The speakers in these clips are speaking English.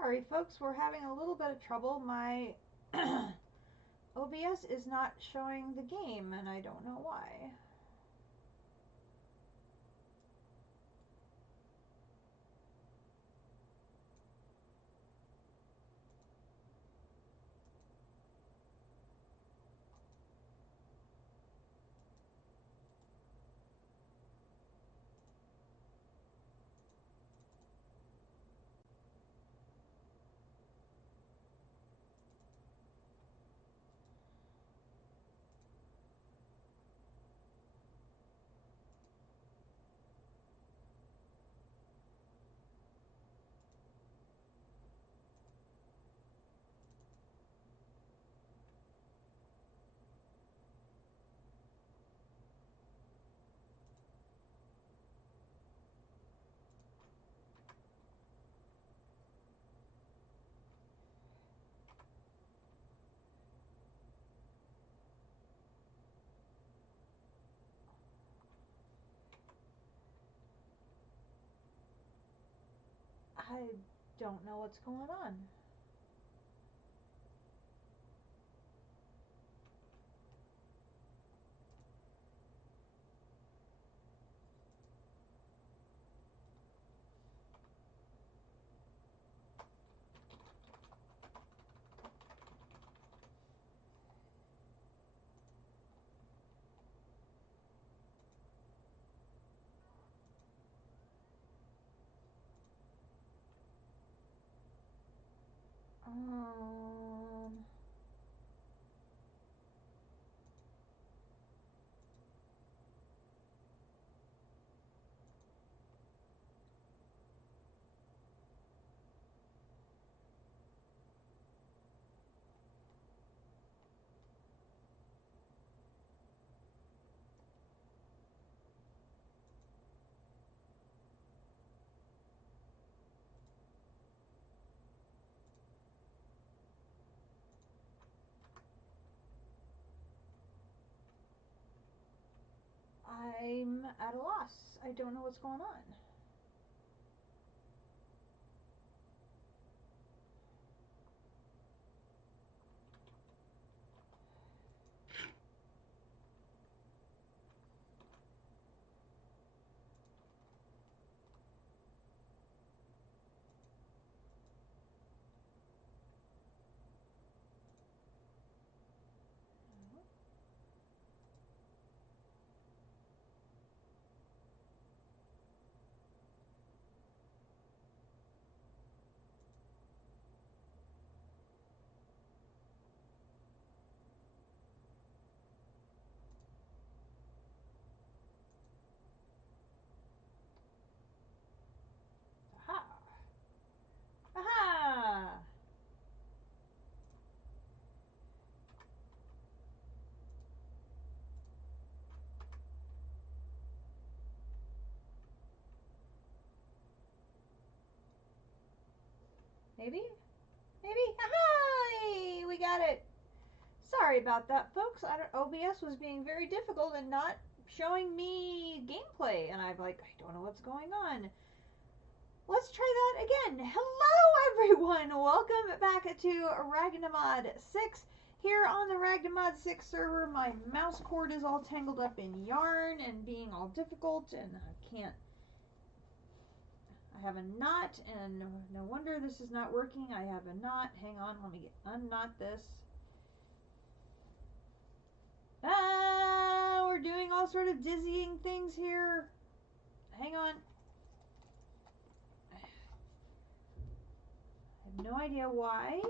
Sorry, folks, we're having a little bit of trouble. My OBS is not showing the game, and I don't know why. I don't know what's going on. Um, I'm at a loss. I don't know what's going on. Aha! Aha! Maybe? Maybe? Aha! We got it! Sorry about that, folks. OBS was being very difficult and not showing me gameplay, and I'm like, I don't know what's going on. Let's try that again. Hello, everyone. Welcome back to Ragnamod 6. Here on the Ragnamod 6 server, my mouse cord is all tangled up in yarn and being all difficult, and I can't. I have a knot, and no wonder this is not working. I have a knot. Hang on, let me unknot this. Ah, we're doing all sort of dizzying things here. Hang on. I have no idea why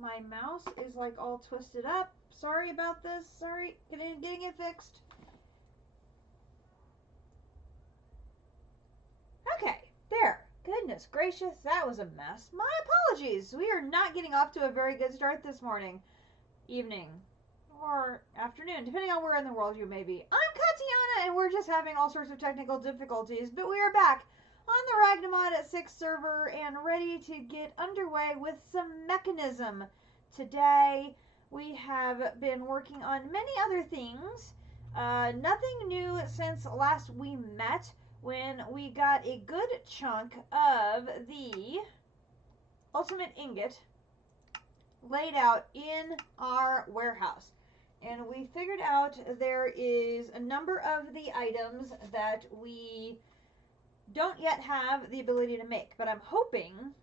my mouse is like all twisted up. Sorry about this. Sorry. Getting it fixed. Okay, there. Goodness gracious, that was a mess. My apologies. We are not getting off to a very good start this morning, evening, or afternoon, depending on where in the world you may be. I'm Katiana, and we're just having all sorts of technical difficulties, but we are back on the Ragnamod 6 server and ready to get underway with some Mekanism. Today, we have been working on many other things. Nothing new since last we met, when we got a good chunk of the ultimate ingot laid out in our warehouse. And we figured out there is a number of the items that we don't yet have the ability to make. But I'm hoping,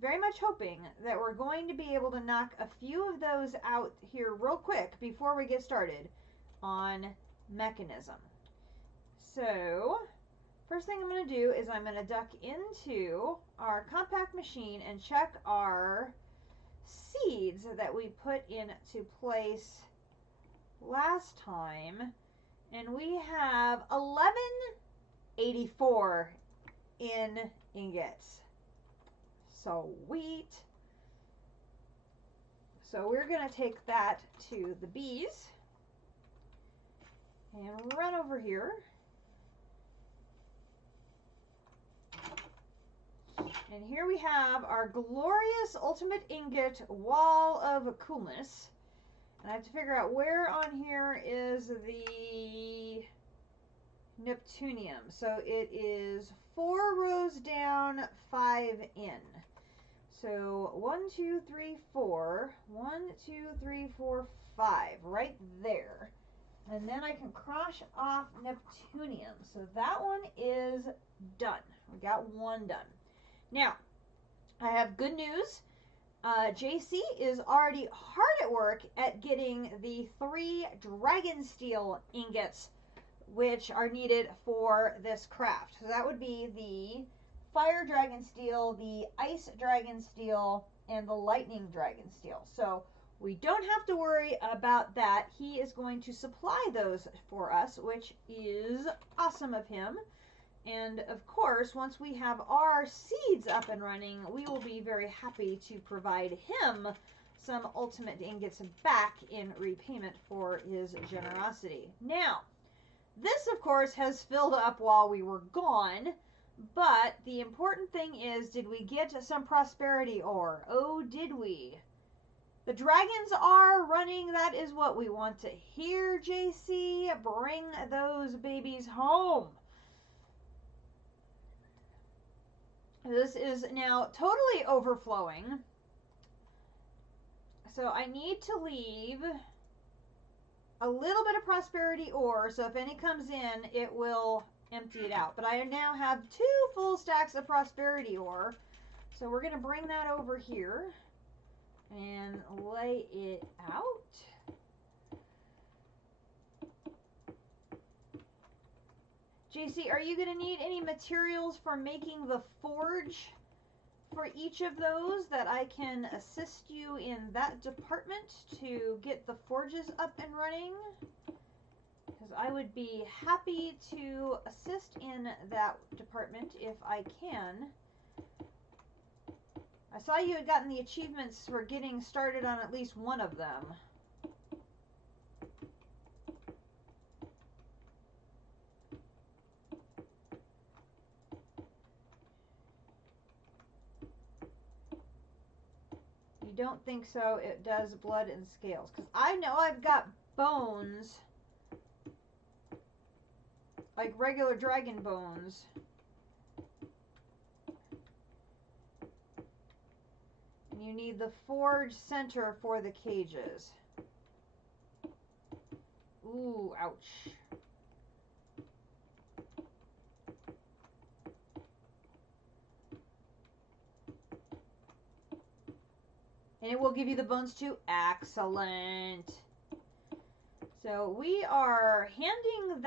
very much hoping, that we're going to be able to knock a few of those out here real quick before we get started on Mekanism. So, first thing I'm going to do is I'm going to duck into our compact machine and check our seeds that we put into place last time. And we have 1184 in ingots. Sweet. So we're going to take that to the bees and run over here. And here we have our glorious ultimate ingot wall of coolness. And I have to figure out where on here is the Neptunium. So it is 4 rows down, 5 in. So 1, 2, 3, 4. 1, 2, 3, 4, 5. Right there. And then I can cross off Neptunium. So that one is done. We got one done. Now, I have good news. JC is already hard at work at getting the 3 dragon steel ingots, which are needed for this craft. So that would be the fire dragon steel, the ice dragon steel, and the lightning dragon steel. So we don't have to worry about that. He is going to supply those for us, which is awesome of him. And of course, once we have our seeds up and running, we will be very happy to provide him some ultimate ingots back in repayment for his generosity. Now, this of course has filled up while we were gone, but the important thing is, did we get some prosperity ore? Oh, did we? The dragons are running. That is what we want to hear, JC. Bring those babies home. This is now totally overflowing. So I need to leave a little bit of prosperity ore, so if any comes in, it will empty it out. But I now have 2 full stacks of prosperity ore. So we're going to bring that over here and lay it out. JC, are you going to need any materials for making the forge for each of those, that I can assist you in that department to get the forges up and running? Because I would be happy to assist in that department if I can. I saw you had gotten the achievements for getting started on at least one of them. Don't think so. It does blood and scales, because I know I've got bones, like regular dragon bones, and you need the forge center for the cages. Ooh, ouch. And it will give you the bones too. Excellent. So we are handing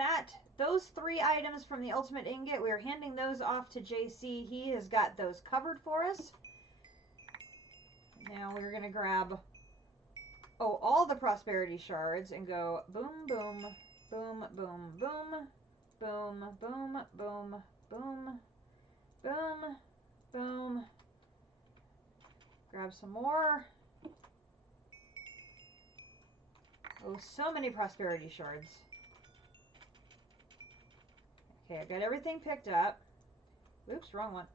those 3 items from the ultimate ingot, we are handing those off to JC. He has got those covered for us. Now we're going to grab, all the prosperity shards and go boom, boom, boom, boom, boom, boom, boom, boom, boom, boom, boom. Grab some more. Oh, so many prosperity shards. Okay, I've got everything picked up. Oops, wrong one.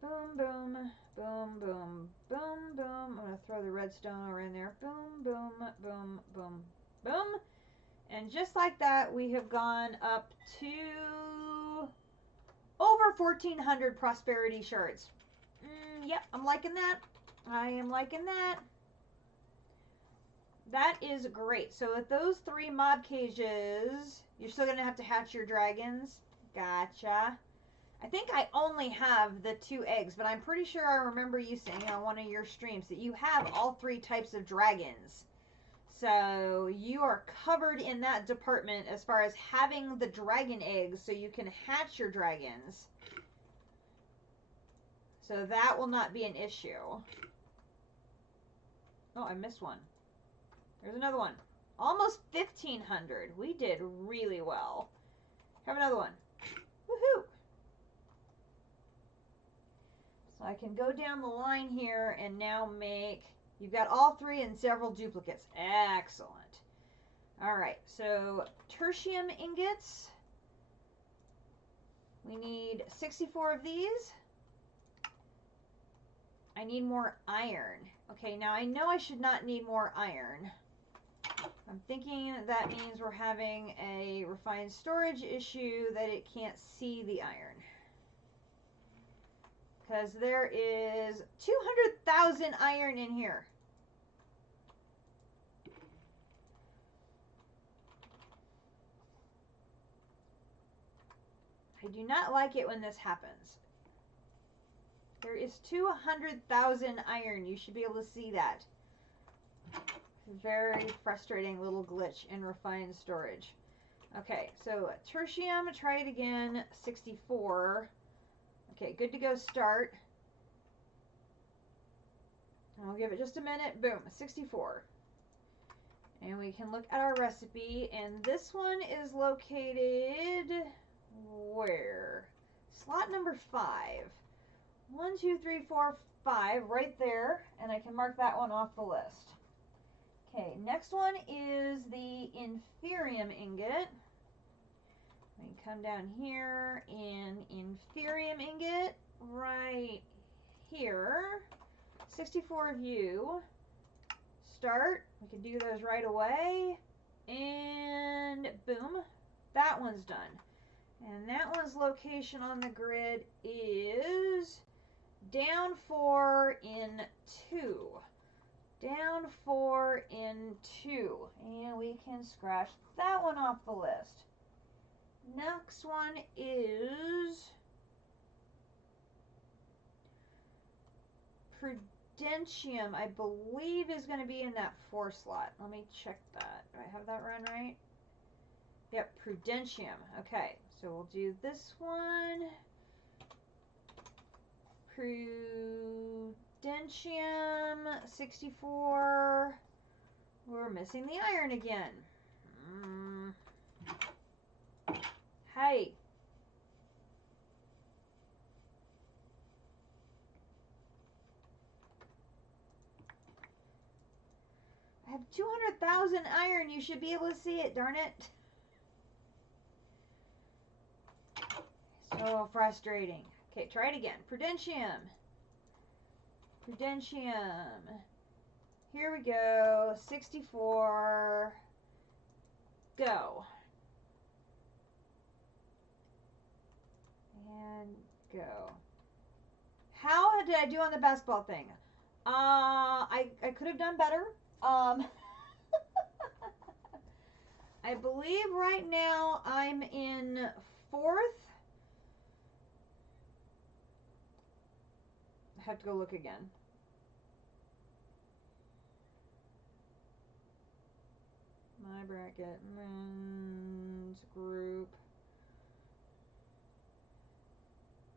Boom, boom, boom, boom, boom, boom. I'm going to throw the redstone over in there. Boom, boom, boom, boom, boom. And just like that, we have gone up to over 1,400 prosperity shards. Yep, I'm liking that. I am liking that. That is great. So with those 3 mob cages, you're still going to have to hatch your dragons. Gotcha. I think I only have the 2 eggs, but I'm pretty sure I remember you saying on one of your streams that you have all 3 types of dragons. So you are covered in that department as far as having the dragon eggs so you can hatch your dragons. So that will not be an issue. Oh, I missed one. There's another one. Almost 1,500. We did really well. Have another one. Woohoo! So I can go down the line here and now make... You've got all 3 and several duplicates. Excellent. Alright, so tertium ingots. We need 64 of these. I need more iron. Okay, now I know I should not need more iron. I'm thinking that means we're having a refined storage issue that it can't see the iron. Because there is 200,000 iron in here. I do not like it when this happens. There is 200,000 iron. You should be able to see that. Very frustrating little glitch in refined storage. Okay, so tertium, try it again, 64. Okay, good to go start. I'll give it just a minute. Boom, 64. And we can look at our recipe, and this one is located where? Slot number 5. 1, 2, 3, 4, 5, right there, and I can mark that one off the list. Okay, next one is the inferium ingot. We can come down here in inferium ingot, right here. 64 of you. Start. We can do those right away. And boom, that one's done. And that one's location on the grid is down 4 in 2. Down 4 in 2. And we can scratch that one off the list. Next one is Prudentium, I believe is going to be in that 4 slot. Let me check that. Do I have that run right? Yep, Prudentium. Okay, so we'll do this one. Prudentium 64. We're missing the iron again. Hey. I have 200,000 iron. You should be able to see it, darn it. So frustrating. Okay, try it again. Prudentium. Prudentium. Here we go. 64. Go. And go. How did I do on the basketball thing? I could have done better. I believe right now I'm in 4th. I have to go look again. My bracket, men's group.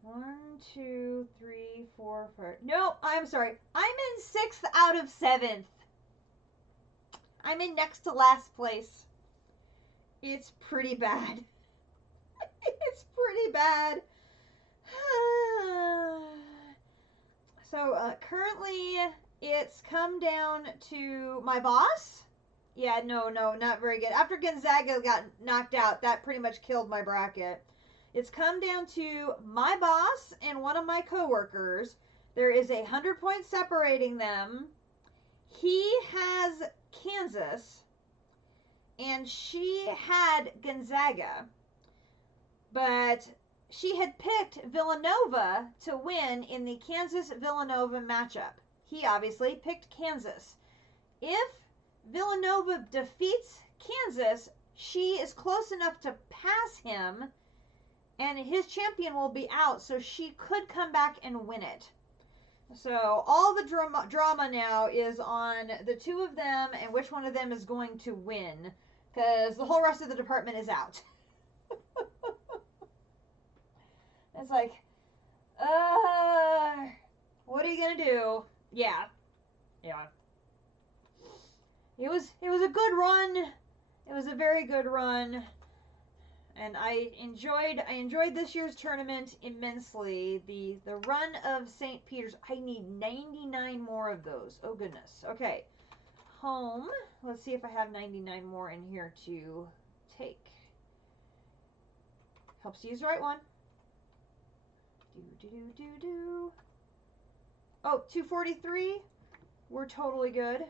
1, 2, 3, 4, 5. No, I'm sorry. I'm in 6th out of 7th. I'm in next to last place. It's pretty bad. It's pretty bad. So currently it's come down to my boss. Yeah, no, not very good. After Gonzaga got knocked out, that pretty much killed my bracket. It's come down to my boss and one of my coworkers. There is 100 points separating them. He has Kansas, and she had Gonzaga, but she had picked Villanova to win in the Kansas-Villanova matchup. He obviously picked Kansas. If Villanova defeats Kansas, she is close enough to pass him, and his champion will be out, so she could come back and win it. So all the drama now is on the two of them and which one of them is going to win, because the whole rest of the department is out. It's like, what are you gonna do? Yeah. It was a good run. It was a very good run, and I enjoyed this year's tournament immensely. The run of St. Peter's. I need 99 more of those. Oh goodness. Okay, home. Let's see if I have 99 more in here to take. Helps use the right one. Oh, 243. We're totally good.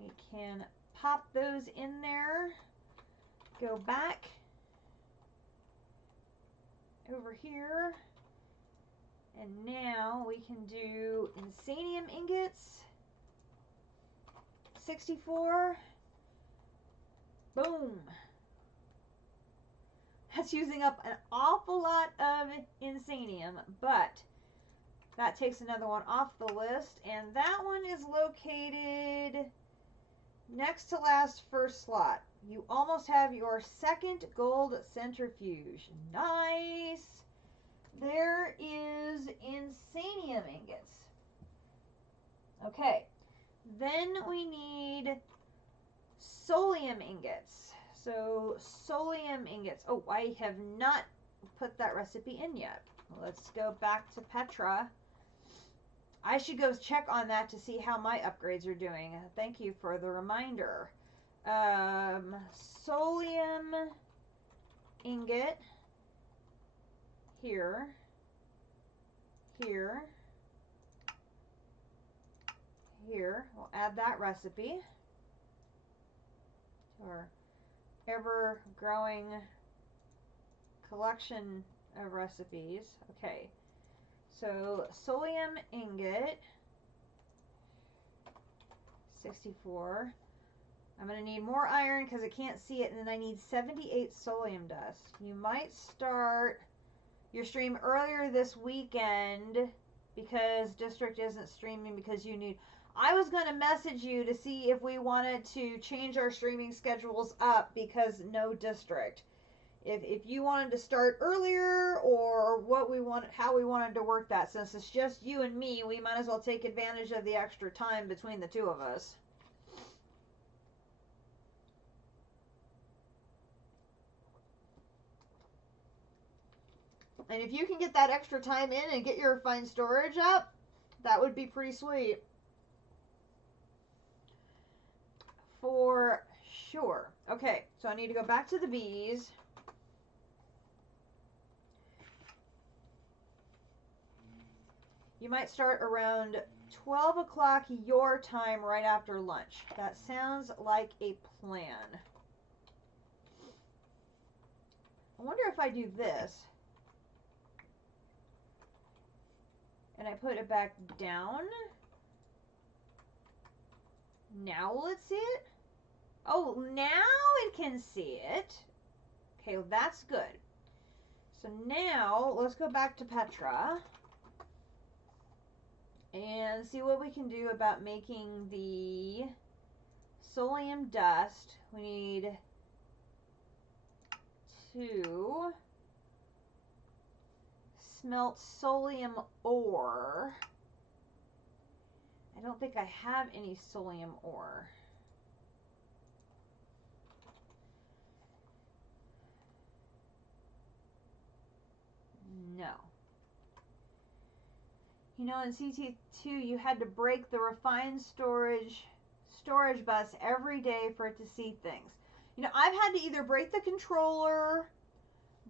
We can pop those in there. Go back over here. And now we can do Insanium ingots. 64. Boom. That's using up an awful lot of Insanium, but that takes another one off the list, and that one is located next to last first slot. You almost have your second gold centrifuge. Nice. There is Insanium ingots. Okay. Then we need Solium ingots. So, Solium ingots. Oh, I have not put that recipe in yet. Let's go back to Petra. I should go check on that to see how my upgrades are doing. Thank you for the reminder. Solium ingot. Here. Here. Here. We'll add that recipe to our ever-growing collection of recipes. Okay. So, Solium ingot, 64. I'm going to need more iron because I can't see it, and then I need 78 Solium dust. You might start your stream earlier this weekend because District isn't streaming because you need... I was going to message you to see if we wanted to change our streaming schedules up because no District. If you wanted to start earlier or how we wanted to work that, since it's just you and me, we might as well take advantage of the extra time between the two of us. And if you can get that extra time in and get your refined storage up, that would be pretty sweet. For sure. Okay, so I need to go back to the bees. You might start around 12 o'clock your time right after lunch. That sounds like a plan. I wonder if I do this and I put it back down. Now will it see it? Oh, now it can see it. Okay, well, that's good. So now let's go back to Petra and see what we can do about making the Solium dust. We need 2 smelt Solium ore. I don't think I have any Solium ore. No. You know, in CT2, you had to break the refined storage bus every day for it to see things. You know, I've had to either break the controller,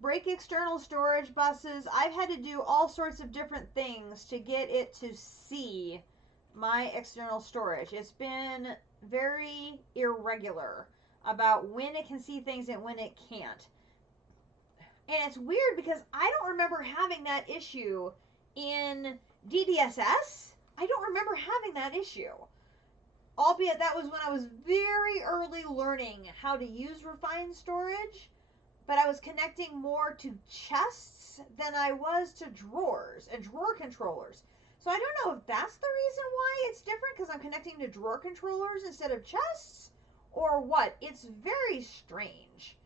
break external storage buses. I've had to do all sorts of different things to get it to see my external storage. It's been very irregular. about when it can see things and when it can't. And it's weird because I don't remember having that issue in DDSS. I don't remember having that issue. Albeit that was when I was very early learning how to use refined storage, but I was connecting more to chests than I was to drawers and drawer controllers. So I don't know if that's the reason why it's different, because I'm connecting to drawer controllers instead of chests, or what. It's very strange.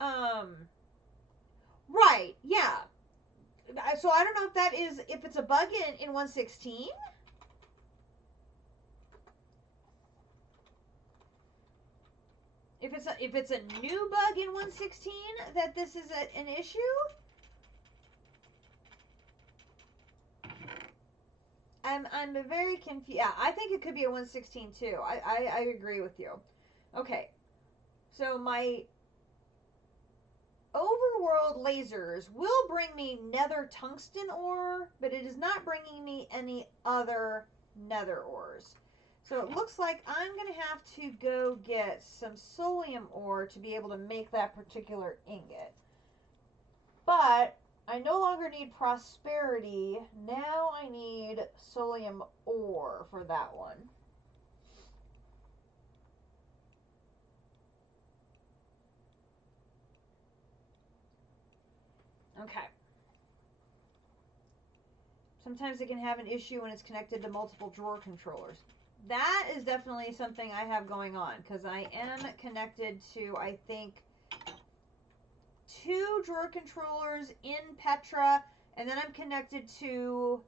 Right, yeah. So I don't know if that is, if it's a bug in 116. If it's a new bug in 116 that this is an issue. I'm very confused. Yeah, I think it could be a 116 too. I agree with you. Okay. So my overworld lasers will bring me nether tungsten ore, but it is not bringing me any other nether ores. So it looks like I'm going to have to go get some solium ore to be able to make that particular ingot. But I no longer need prosperity. Now I need solium ore for that one. Okay. Sometimes it can have an issue when it's connected to multiple drawer controllers. That is definitely something I have going on, because I am connected to, I think, 2 drawer controllers in Petra, and then I'm connected to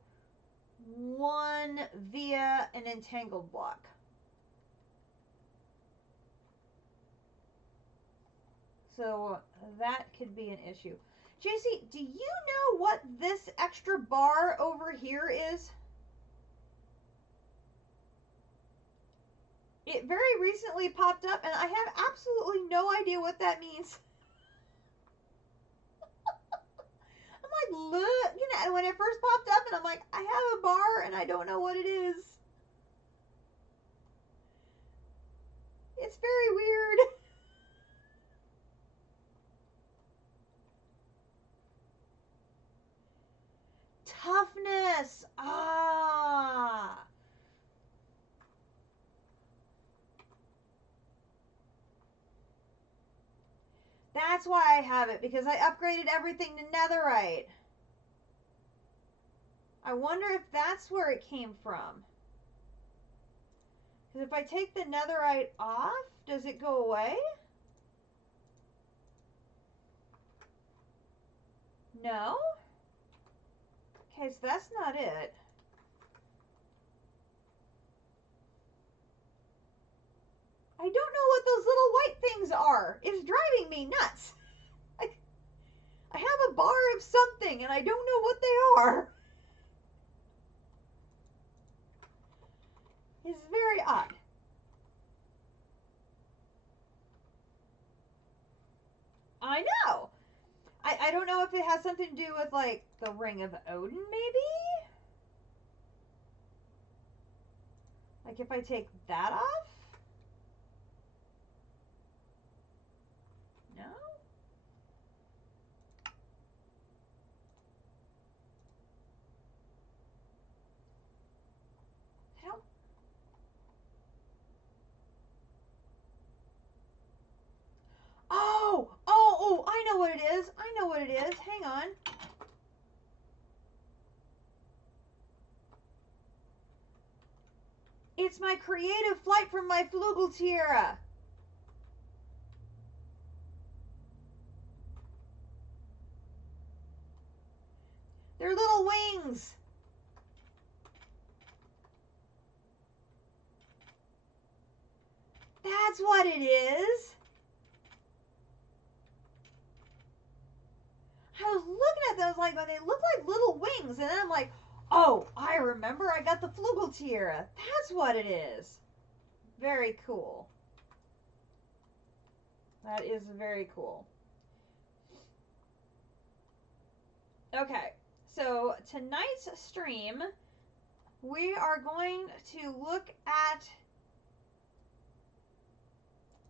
1 via an entangled block. So that could be an issue. JC, do you know what this extra bar over here is? It very recently popped up, and I have absolutely no idea what that means. I'm like, look, you know, when it first popped up, and I'm like, I have a bar, and I don't know what it is. It's very weird. Toughness. Ah. That's why I have it, because I upgraded everything to netherite. I wonder if that's where it came from. Because if I take the netherite off, does it go away? No? Okay, so that's not it. I don't know what those little white things are. It's driving me nuts. I have a bar of something and I don't know what they are. It's very odd. I know. I don't know if it has something to do with, like, the Ring of Odin, maybe? Like, if I take that off? No? I don't... Oh, I know what it is. I know what it is. Hang on. It's my creative flight from my Flugeltiere. They're little wings. That's what it is. I was looking at those like, they look like little wings, and then I'm like, oh, I remember. I got the Flugeltiere. That's what it is. Very cool. That is very cool. Okay, so tonight's stream, we are going to look at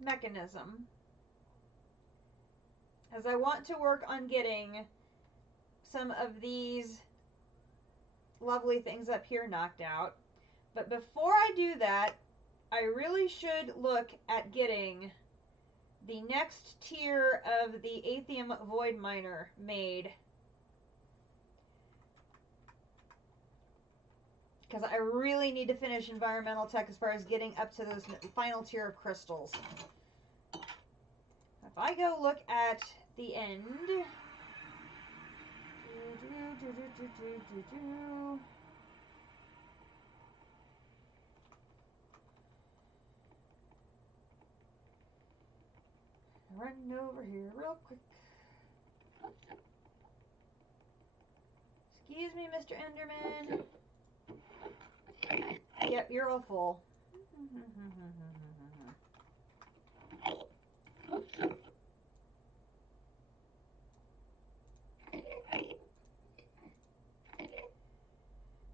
Mechanism, as I want to work on getting some of these lovely things up here knocked out. But before I do that, I really should look at getting the next tier of the Atheum Void Miner made, because I really need to finish environmental tech as far as getting up to this final tier of crystals. If I go look at the end, running over here real quick. Excuse me, Mr. Enderman. Yep, you're all full.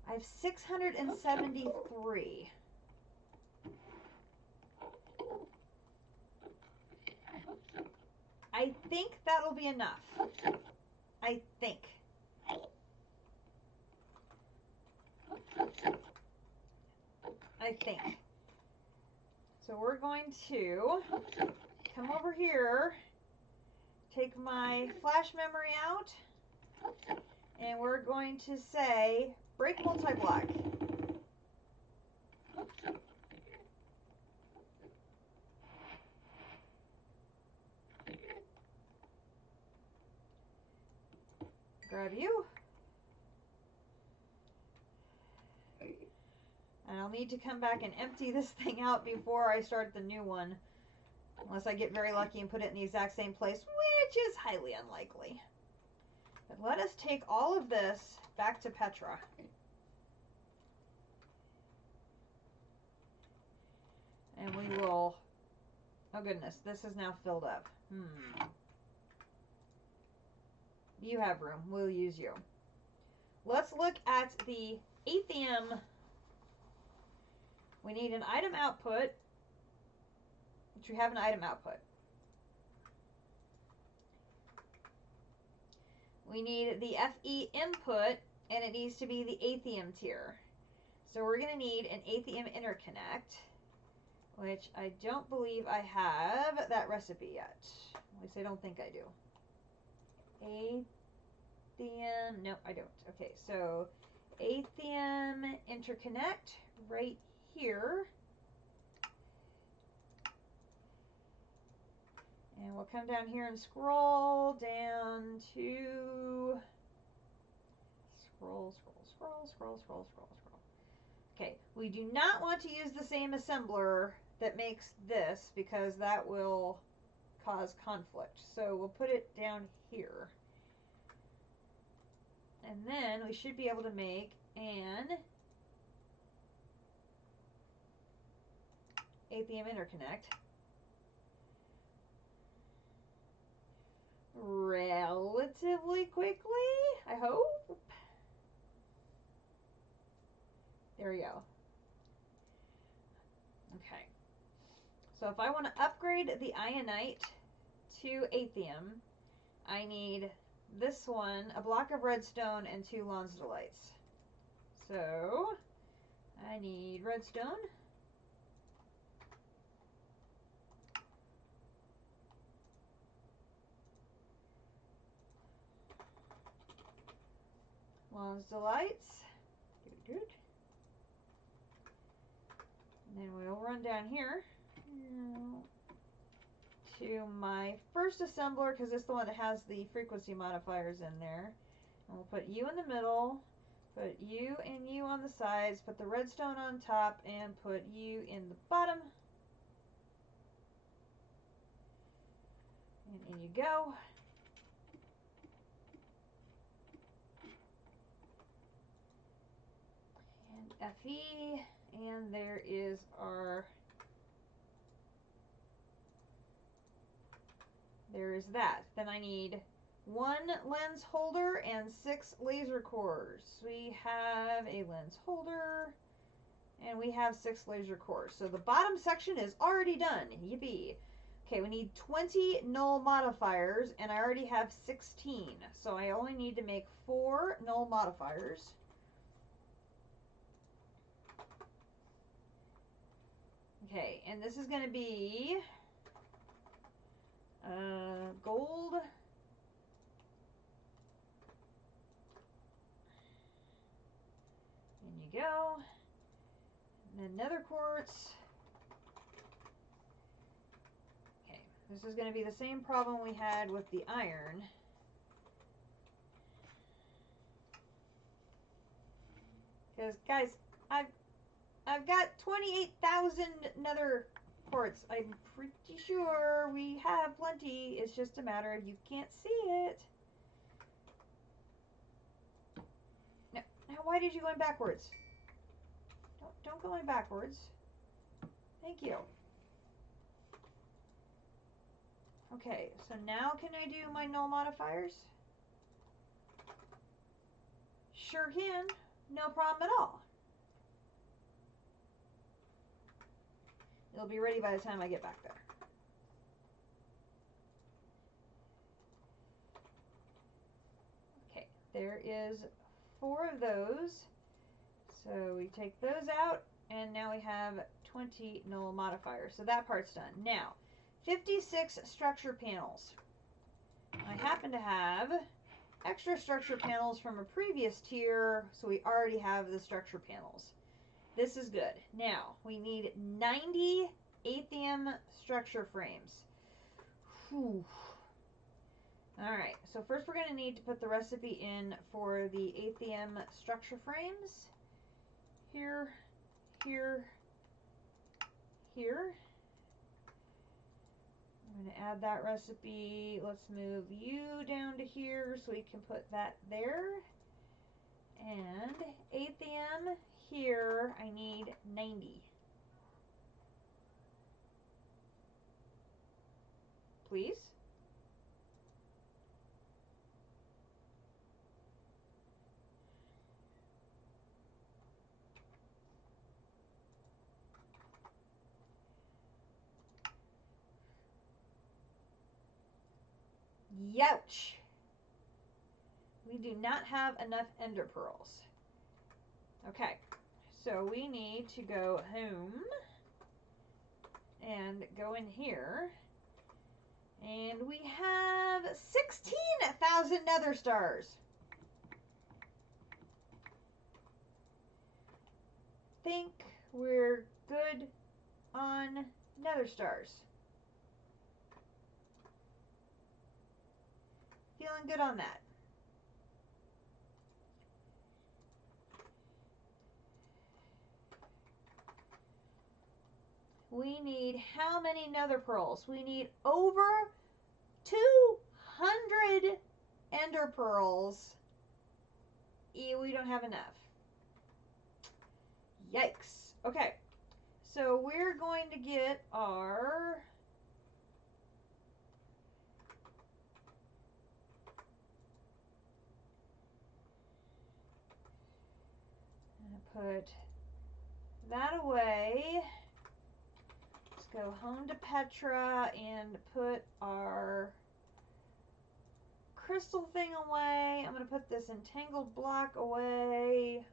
I have 673. I think that'll be enough. I think. So we're going to come over here, take my flash memory out, and we're going to say break multi-block. Grab you. And I'll need to come back and empty this thing out before I start the new one. Unless I get very lucky and put it in the exact same place, which is highly unlikely. But let us take all of this back to Petra. And we will... Oh goodness, this is now filled up. You have room. We'll use you. Let's look at the Atheum. We need an item output, which we have an item output. We need the FE input, and it needs to be the Atheum tier. So we're going to need an Atheum interconnect, which I don't believe I have that recipe yet. At least I don't think I do. Atheum, no, I don't. Okay, so Atheum interconnect right here. And we'll come down here and scroll down to scroll. Okay, we do not want to use the same assembler that makes this, because that will cause conflict. So we'll put it down here. And then we should be able to make an Atheum interconnect relatively quickly, I hope. There we go. Okay. So if I want to upgrade the Ionite to Atheum, I need this one, a block of redstone, and 2 Lonsdaleite. So I need redstone. Lonsdaleite. And then we'll run down here to my first assembler, because it's the one that has the frequency modifiers in there. And we'll put you in the middle, put you and you on the sides, put the redstone on top, and put you in the bottom. And in you go. And FE, and there is our... There is that. Then I need 1 lens holder and 6 laser cores. We have a lens holder and we have 6 laser cores. So the bottom section is already done. Yippee. Okay, we need 20 null modifiers, and I already have 16. So I only need to make 4 null modifiers. Okay, and this is going to be gold. In you go. And then nether quartz. Okay, this is going to be the same problem we had with the iron. Because, guys, I've got 28,000 nether quartz. I'm pretty sure we have plenty. It's just a matter of you can't see it. Now why did you go in backwards? Don't go in backwards. Thank you. Okay, so now can I do my null modifiers? Sure can. No problem at all. It'll be ready by the time I get back there. Okay, there is 4 of those. So we take those out, and now we have 20 null modifiers. So that part's done. Now, 56 structure panels. I happen to have extra structure panels from a previous tier, so we already have the structure panels. This is good. Now, we need 90 Aethium structure frames. Whew. Alright, so first we're going to need to put the recipe in for the Aethium structure frames. Here, here, here. I'm going to add that recipe. Let's move you down to here so we can put that there. And Aethium here, I need 90. Please. Youch! We do not have enough ender pearls. Okay, so we need to go home and go in here. And we have 16,000 nether stars. Think we're good on nether stars. Feeling good on that. We need how many nether pearls? We need over 200 ender pearls. We don't have enough. Yikes. Okay. So we're going to get our... put that away. Let's go home to Petra and put our crystal thing away. I'm going to put this entangled block away.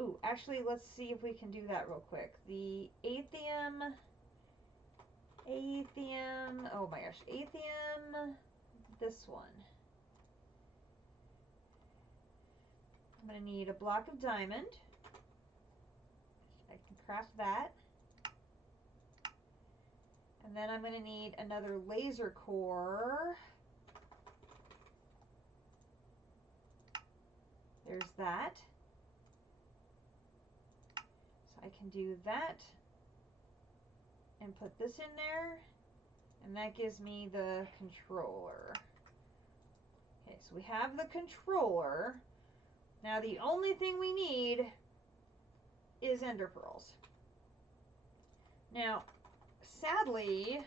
Ooh, actually, let's see if we can do that real quick. The Aethium, oh my gosh, Aethium, this one. I'm going to need a block of diamond. I can craft that. And then I'm going to need another laser core. There's that. So I can do that and put this in there. And that gives me the controller. Okay, so we have the controller. Now the only thing we need is ender pearls. Now, sadly,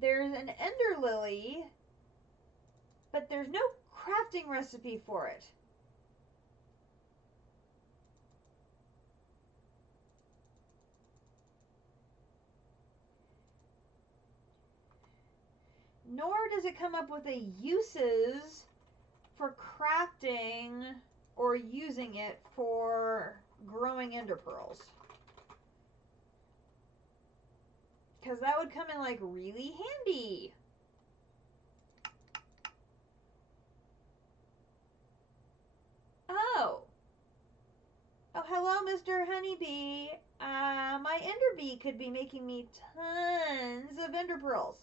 there's an ender lily, but there's no crafting recipe for it. nor does it come up with a uses for crafting or using it for growing ender pearls. Because that would come in like really handy. Oh. Oh, hello, Mr. Honeybee. My ender bee could be making me tons of ender pearls.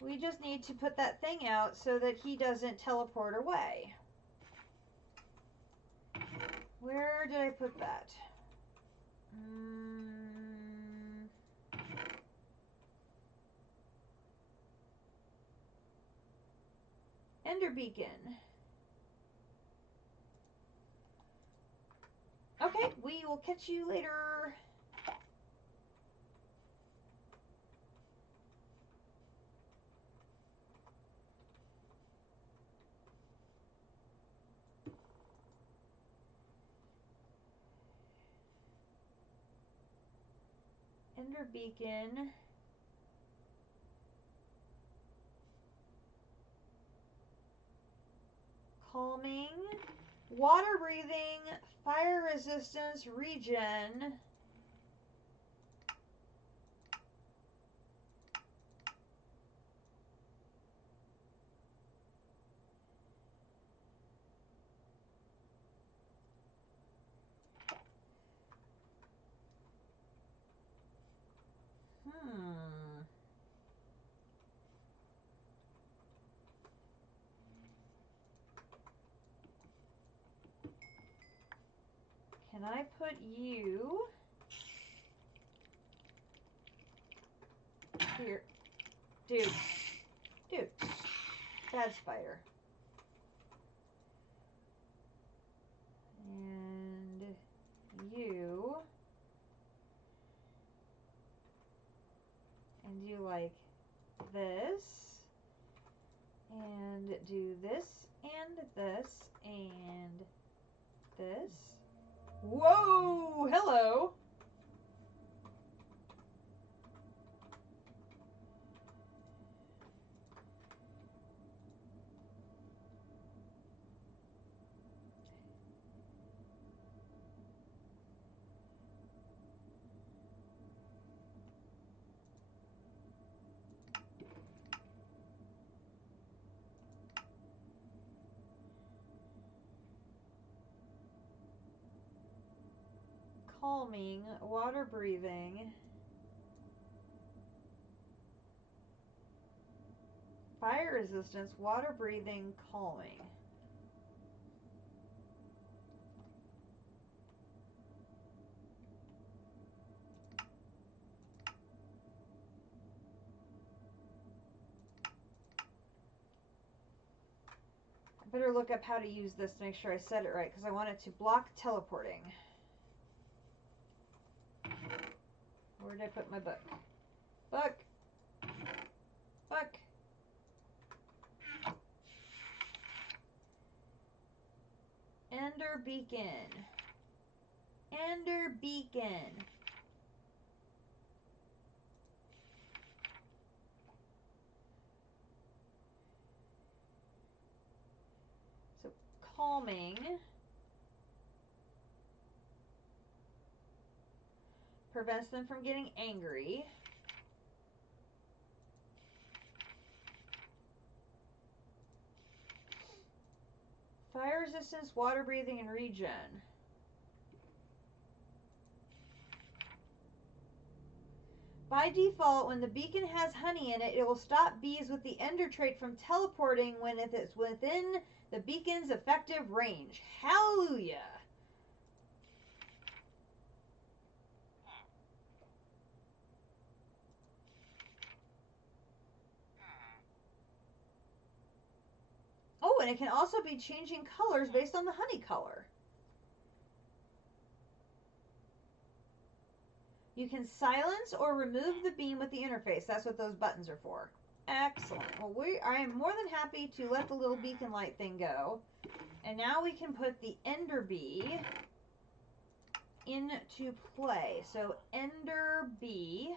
We just need to put that thing out so that he doesn't teleport away. Where did I put that? Ender beacon. Okay, we will catch you later. Ender beacon. Calming. Water breathing. Fire resistance. Regen. Can I put you here? Dude. Dude. Bad spider. And you. And you like this. And do this and this and this. Whoa! Hello! Calming, water breathing, fire resistance, water breathing, calming. I better look up how to use this to make sure I said it right because I want it to block teleporting. Where did I put my book? Book! Book! Ender beacon. Ender beacon. So calming. Prevents them from getting angry. Fire resistance, water breathing, and regen. By default, when the beacon has honey in it, it will stop bees with the ender trait from teleporting when it is within the beacon's effective range. Hallelujah! Oh, and it can also be changing colors based on the honey color. You can silence or remove the beam with the interface. That's what those buttons are for. Excellent. Well, I am more than happy to let the little beacon light thing go. And now we can put the ender bee into play. So Ender B.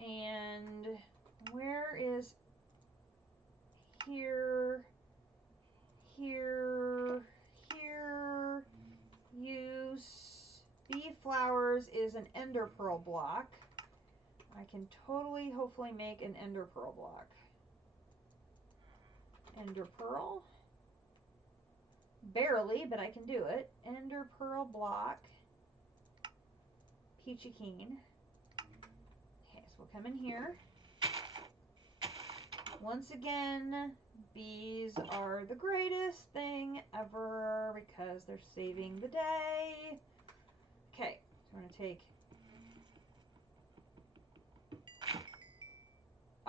And where is here, use bee flowers is an ender pearl block. I can totally, hopefully make an ender pearl block. Ender pearl. Barely, but I can do it. Ender pearl block. Peachy keen. Okay, so we'll come in here. Once again, bees are the greatest thing ever because they're saving the day. Okay, so we're going to take...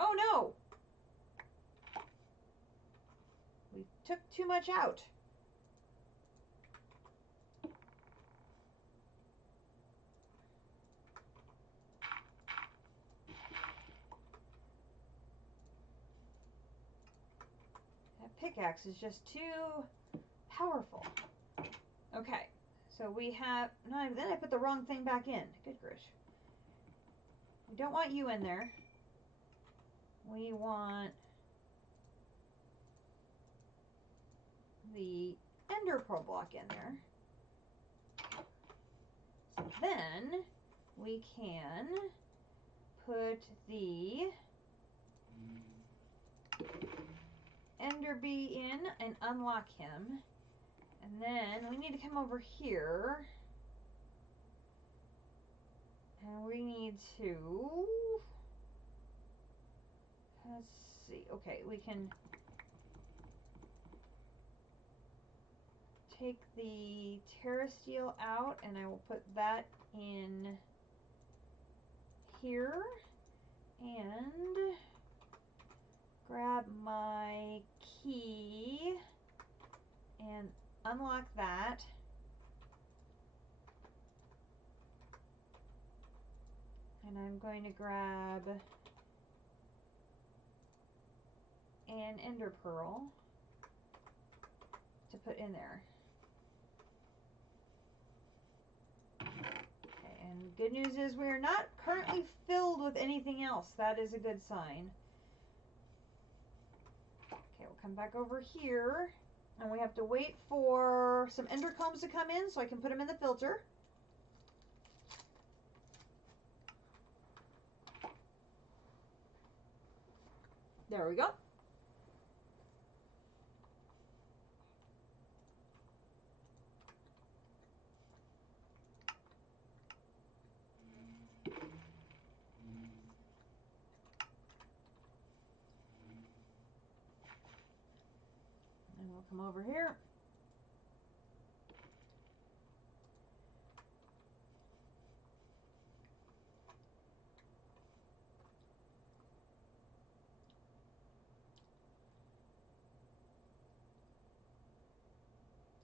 Oh no! We took too much out. That pickaxe is just too powerful. Okay, so we have... No, then I put the wrong thing back in. Good grish. We don't want you in there. We want the ender pearl block in there. So then we can put the ender bee in and unlock him. And then we need to come over here. And we need to... Let's see. Okay, we can take the terrasteel out, and I will put that in here. And grab my key and unlock that. And I'm going to grab an ender pearl to put in there. Okay, and good news is we are not currently filled with anything else. That is a good sign. Okay, we'll come back over here, and we have to wait for some ender combs to come in so I can put them in the filter. There we go. And we'll come over here.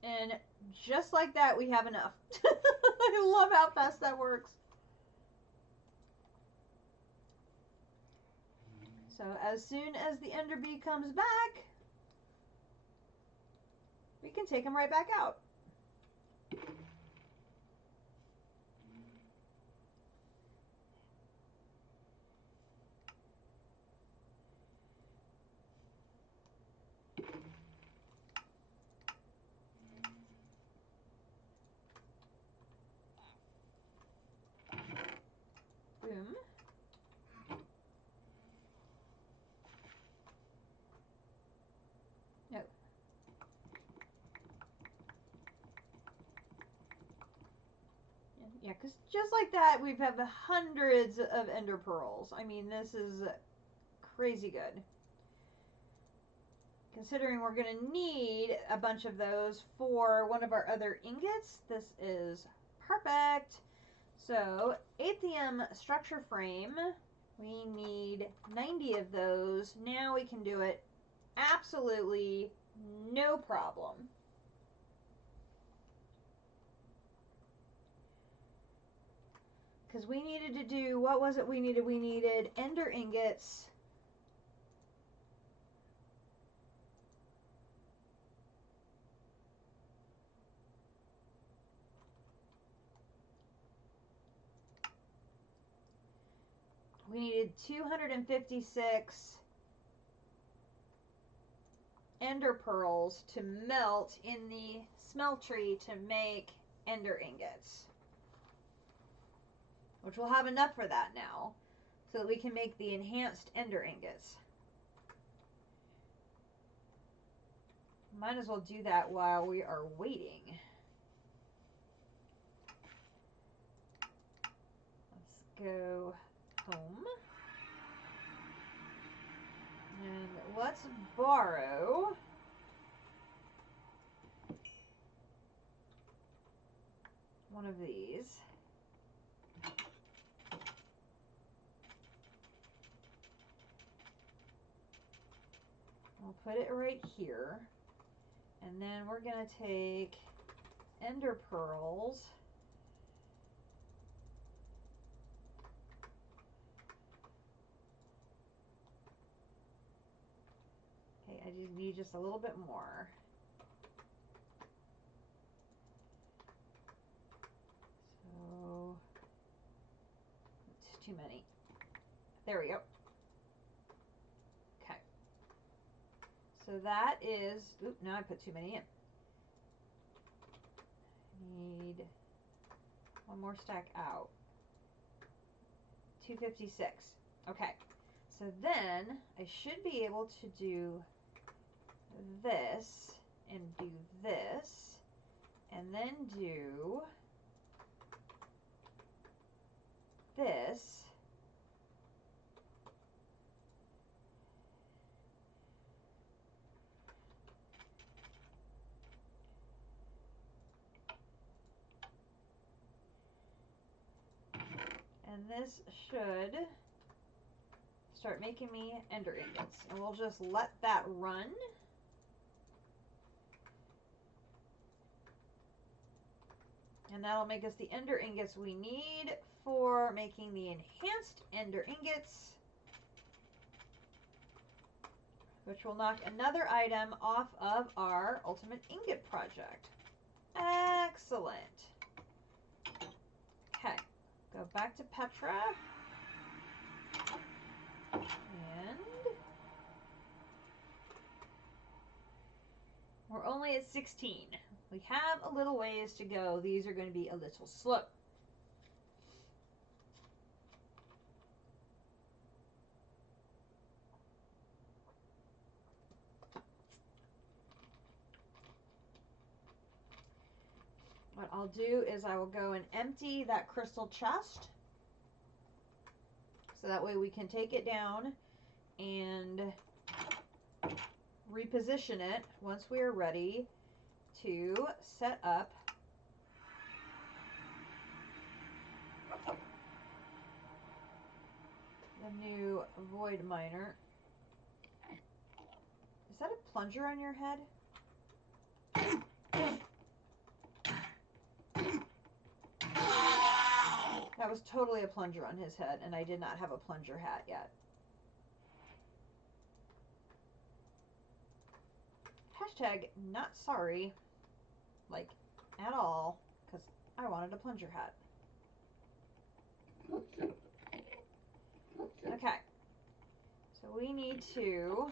And just like that, we have enough. I love how fast that works. So as soon as the ender bee comes back, we can take him right back out. Boom. No. Yeah, because just like that, we've had hundreds of ender pearls. I mean, this is crazy good. Considering we're going to need a bunch of those for one of our other ingots, this is perfect. So, Aethium structure frame, we need 90 of those. Now we can do it absolutely no problem. Because we needed to do, what was it we needed? We needed ender ingots. we needed 256 ender pearls to melt in the smeltery to make ender ingots. Which we'll have enough for that now, so that we can make the enhanced ender ingots. Might as well do that while we are waiting. Let's go home. And let's borrow one of these. We'll put it right here. And then we're going to take ender pearls. Okay, I just need just a little bit more. So, it's too many. There we go. Okay. So that is, oop, now I put too many in. Need one more stack out. 256. Okay. So then I should be able to do this and do this and then do this. And this should start making me ender ingots. And we'll just let that run. And that'll make us the ender ingots we need for making the enhanced ender ingots, which will knock another item off of our ultimate ingot project. Excellent. Okay, go back to Petra. And we're only at 16. We have a little ways to go. These are going to be a little slow. What I'll do is I will go and empty that crystal chest. So that way we can take it down and reposition it once we are ready to set up the new void miner. Is that a plunger on your head? That was totally a plunger on his head, and I did not have a plunger hat yet. Hashtag not sorry, like, at all, because I wanted a plunger hat. Okay. So we need to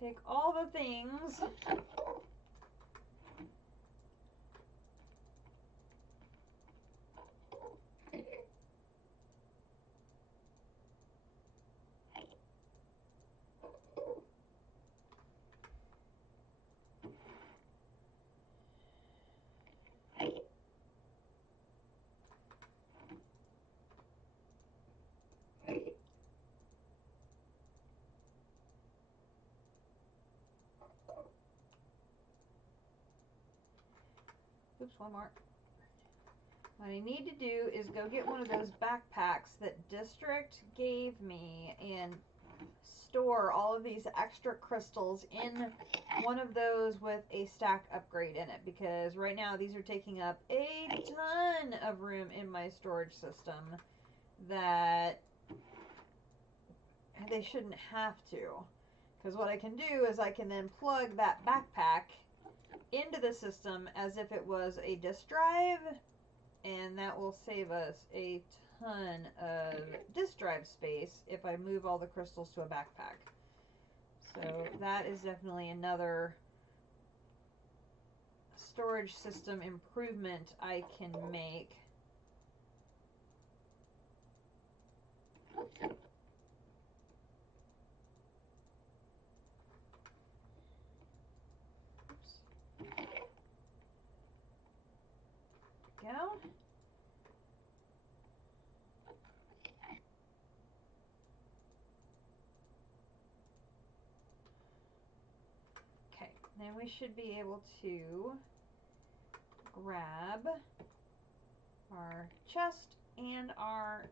take all the things oops, one more. What I need to do is go get one of those backpacks that District gave me and store all of these extra crystals in one of those with a stack upgrade in it, because right now these are taking up a ton of room in my storage system that they shouldn't have to. Because what I can do is I can then plug that backpack into the system as if it was a disk drive, And that will save us a ton of disk drive space if I move all the crystals to a backpack. So that is definitely another storage system improvement I can make. Go. Okay, then we should be able to grab our chest and our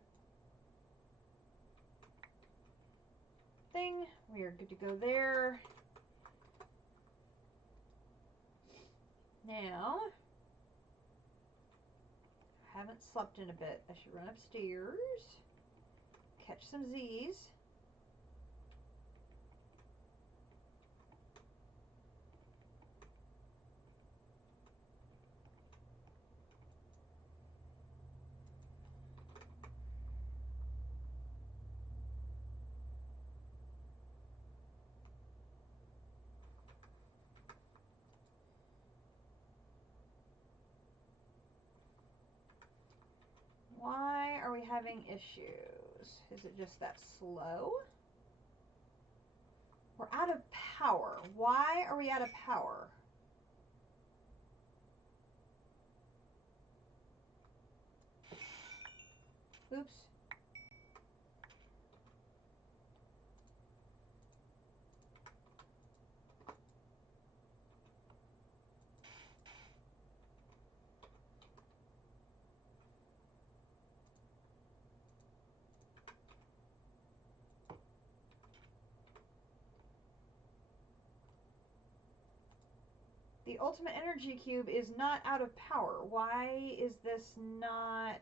thing. We are good to go there. Now, I haven't slept in a bit. I should run upstairs, catch some Z's. Why are we having issues? Is it just that slow? We're out of power. Why are we out of power? Oops. The ultimate energy cube is not out of power. Why is this not...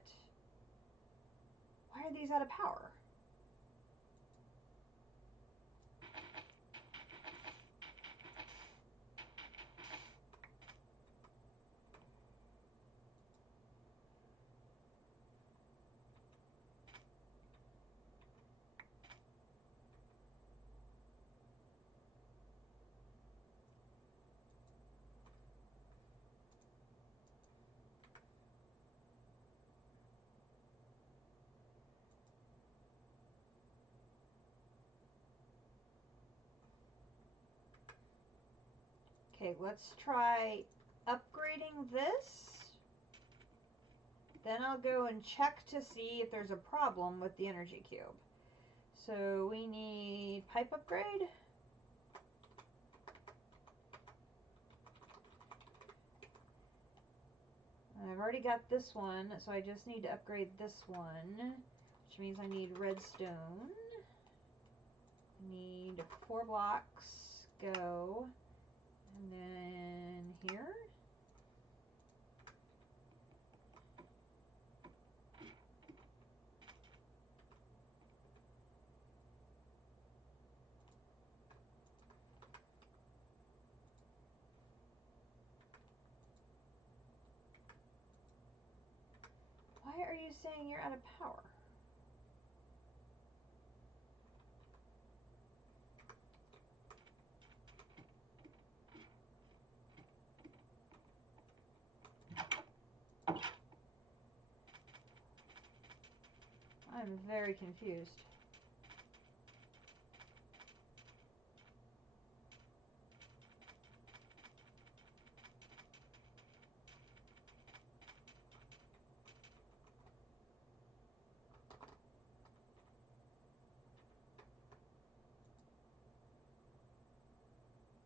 Why are these out of power? Okay, let's try upgrading this. Then I'll go and check to see if there's a problem with the energy cube. So we need pipe upgrade. I've already got this one, so I just need to upgrade this one, which means I need redstone. I need 4 blocks, go, and then here. Why are you saying you're out of power? I'm very confused.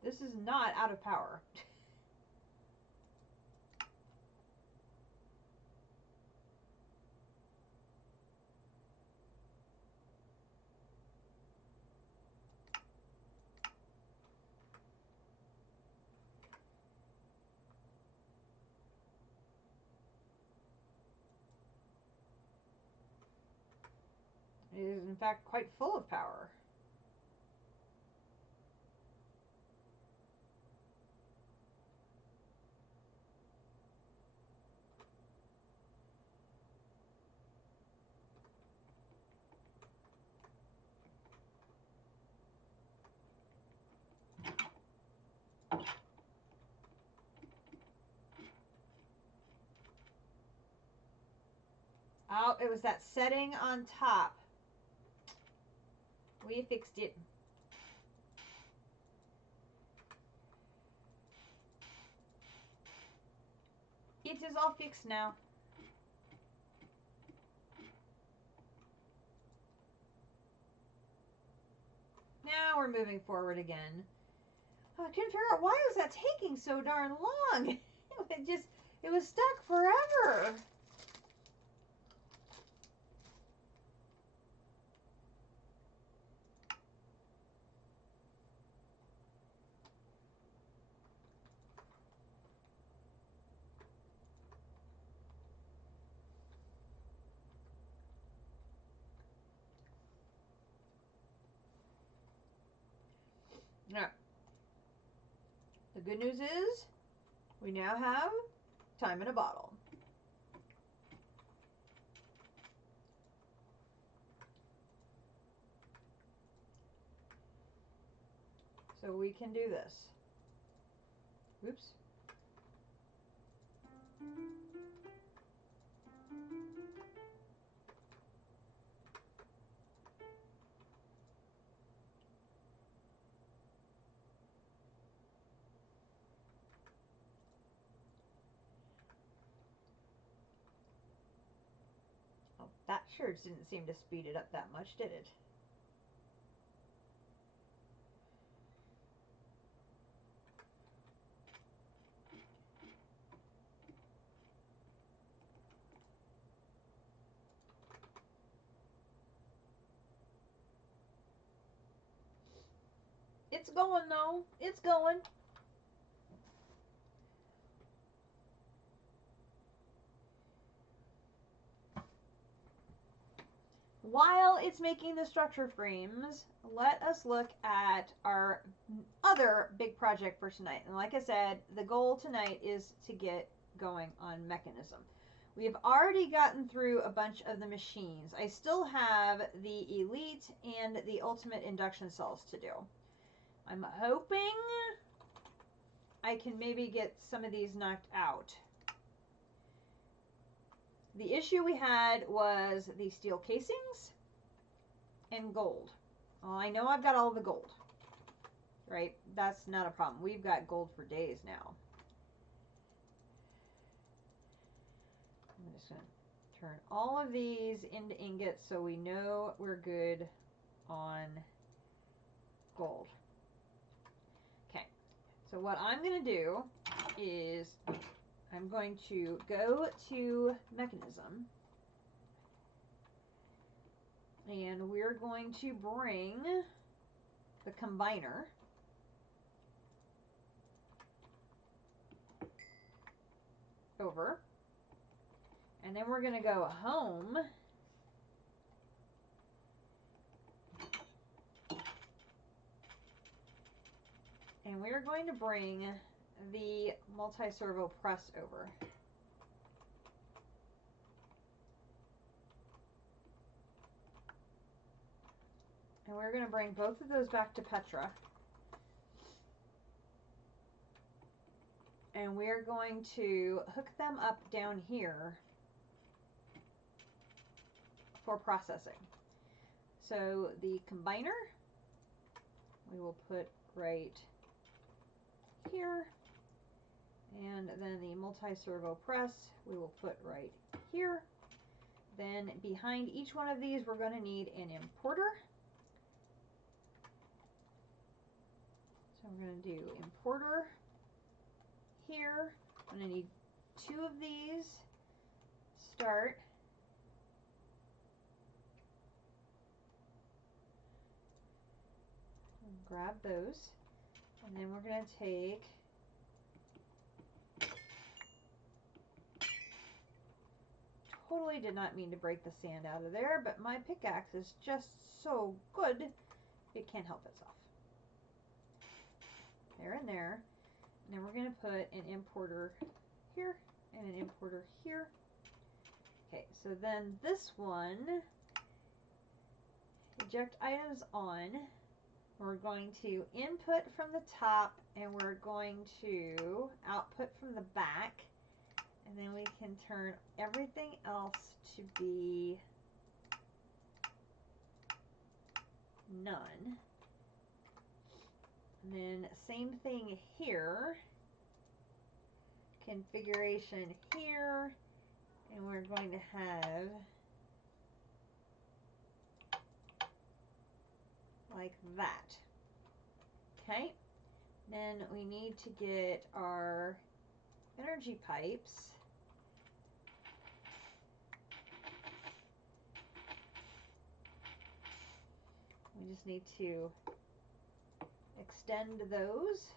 This is not out of power. It is, in fact, quite full of power. it was that setting on top. We fixed it. It is all fixed now. Now we're moving forward again. Oh, I couldn't figure out why was that taking so darn long. It was stuck forever. Now, the good news is we now have time in a bottle. So we can do this. Oops. Oh, that sure didn't seem to speed it up that much, did it? It's going though. It's going. While it's making the structure frames, let us look at our other big project for tonight. And like I said, the goal tonight is to get going on Mekanism. We've already gotten through a bunch of the machines. I still have the Elite and the Ultimate induction cells to do. I'm hoping I can maybe get some of these knocked out. The issue we had was the steel casings and gold. Well, I know I've got all the gold, right? That's not a problem. We've got gold for days now. I'm just going to turn all of these into ingots so we know we're good on gold. Okay, so what I'm going to do is I'm going to go to Mekanism, and we're going to bring the combiner over, and then we're going to go home and we're going to bring the multi-servo press over. And we're going to bring both of those back to Petra. And we're going to hook them up down here for processing. So the combiner we will put right here. And then the multi-servo press we will put right here. Then behind each one of these we're going to need an importer. So we're going to do importer here. I'm going to need 2 of these. Start. And grab those. And then we're going to take totally did not mean to break the sand out of there, but my pickaxe is just so good it can't help itself. There and there. And then we're going to put an importer here and an importer here. Okay, so then this one, eject items on. We're going to input from the top and we're going to output from the back. And then we can turn everything else to be none. And then same thing here. Configuration here. And we're going to have like that. Okay. Then we need to get our energy pipes. We just need to extend those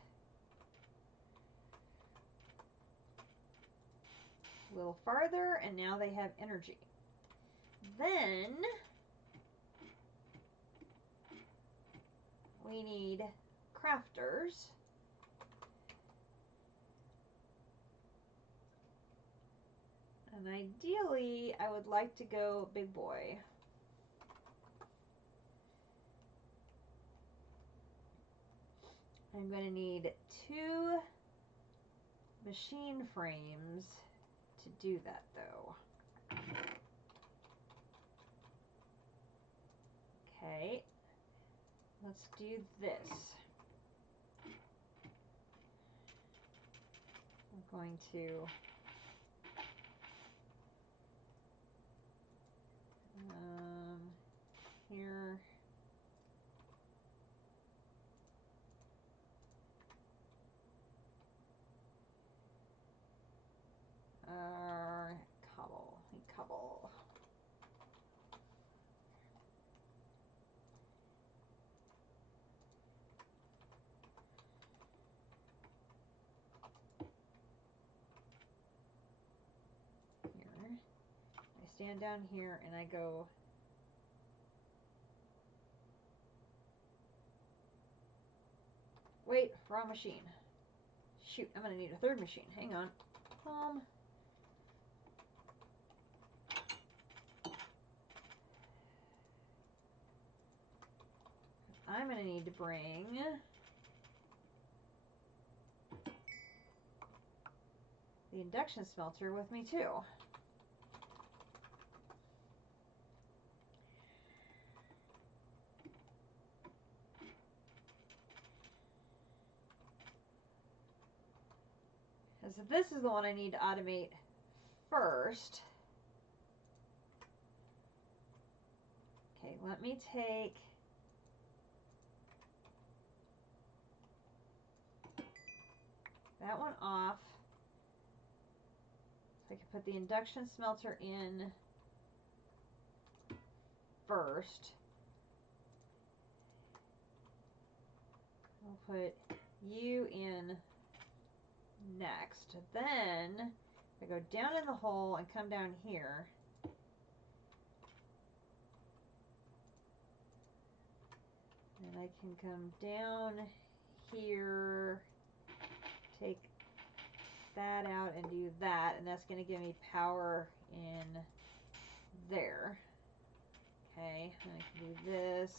a little farther, and now they have energy. Then we need crafters. And ideally, I would like to go big boy. I'm going to need 2 machine frames to do that, though. Okay, let's do this. I'm going to here. Cobble. Here. I stand down here and I go wait, wrong machine. Shoot, I'm gonna need a 3rd machine. Hang on. I'm gonna need to bring the induction smelter with me too. So this is the one I need to automate first. Okay, let me take that one off so I can put the induction smelter in first. We'll put you in next. Then I go down in the hole and come down here. And I can come down here, take that out and do that, and that's going to give me power in there. Okay, and I can do this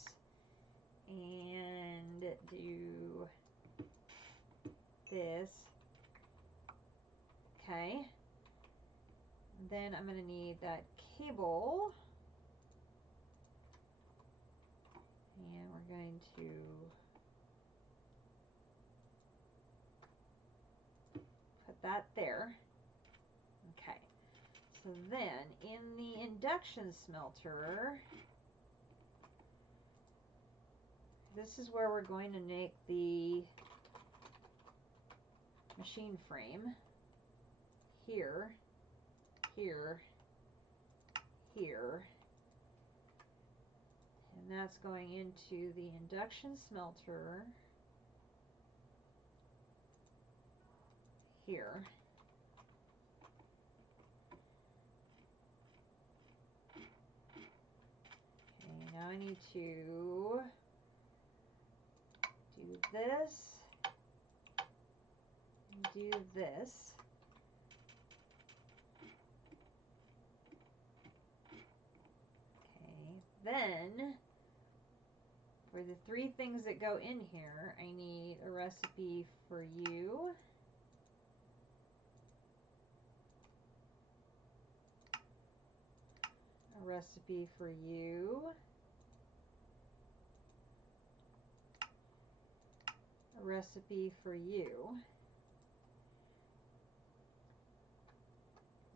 and do this. Okay, then I'm going to need that cable, and we're going to put that there. Okay, so then in the induction smelter, this is where we're going to make the machine frame. Here, here, here. And that's going into the induction smelter here. Okay, now I need to do this, do this. Okay, then for the 3 things that go in here, I need a recipe for you. recipe for you. A recipe for you.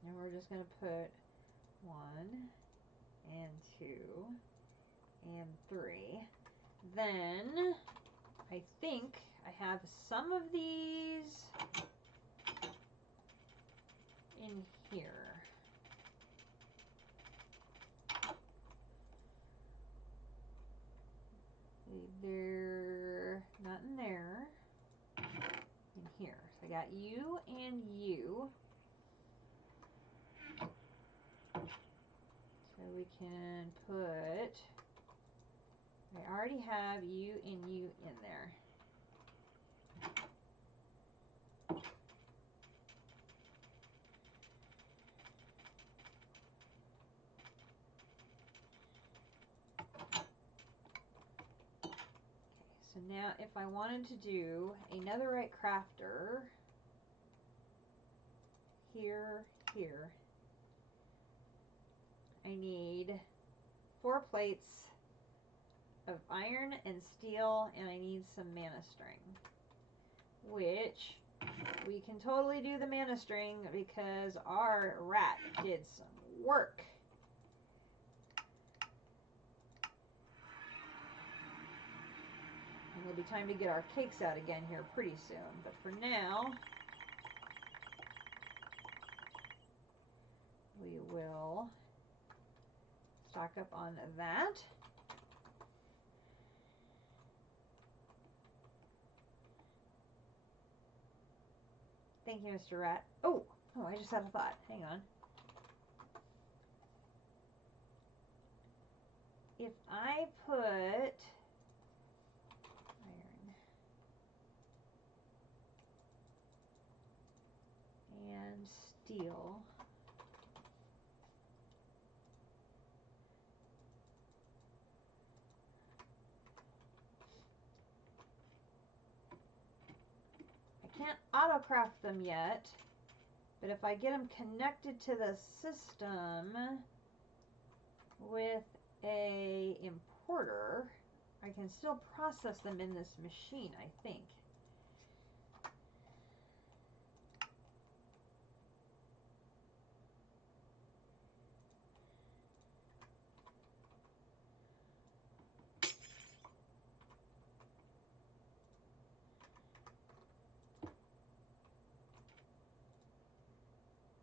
And we're just going to put 1 and 2 and 3. Then I think I have some of these in here. They're not in there. In here. So I got you and you. So we can put, I already have you and you in there. So now if I wanted to do a netherite crafter, here, I need 4 plates of iron and steel, and I need some mana string, which we can totally do the mana string because our rat did some work. And it'll be time to get our cakes out again here pretty soon. But for now, we will stock up on that. Thank you, Mr. Rat. Oh, I just had a thought. Hang on. If I put iron and steel, I can't auto-craft them yet, but if I get them connected to the system with a importer, I can still process them in this machine, I think.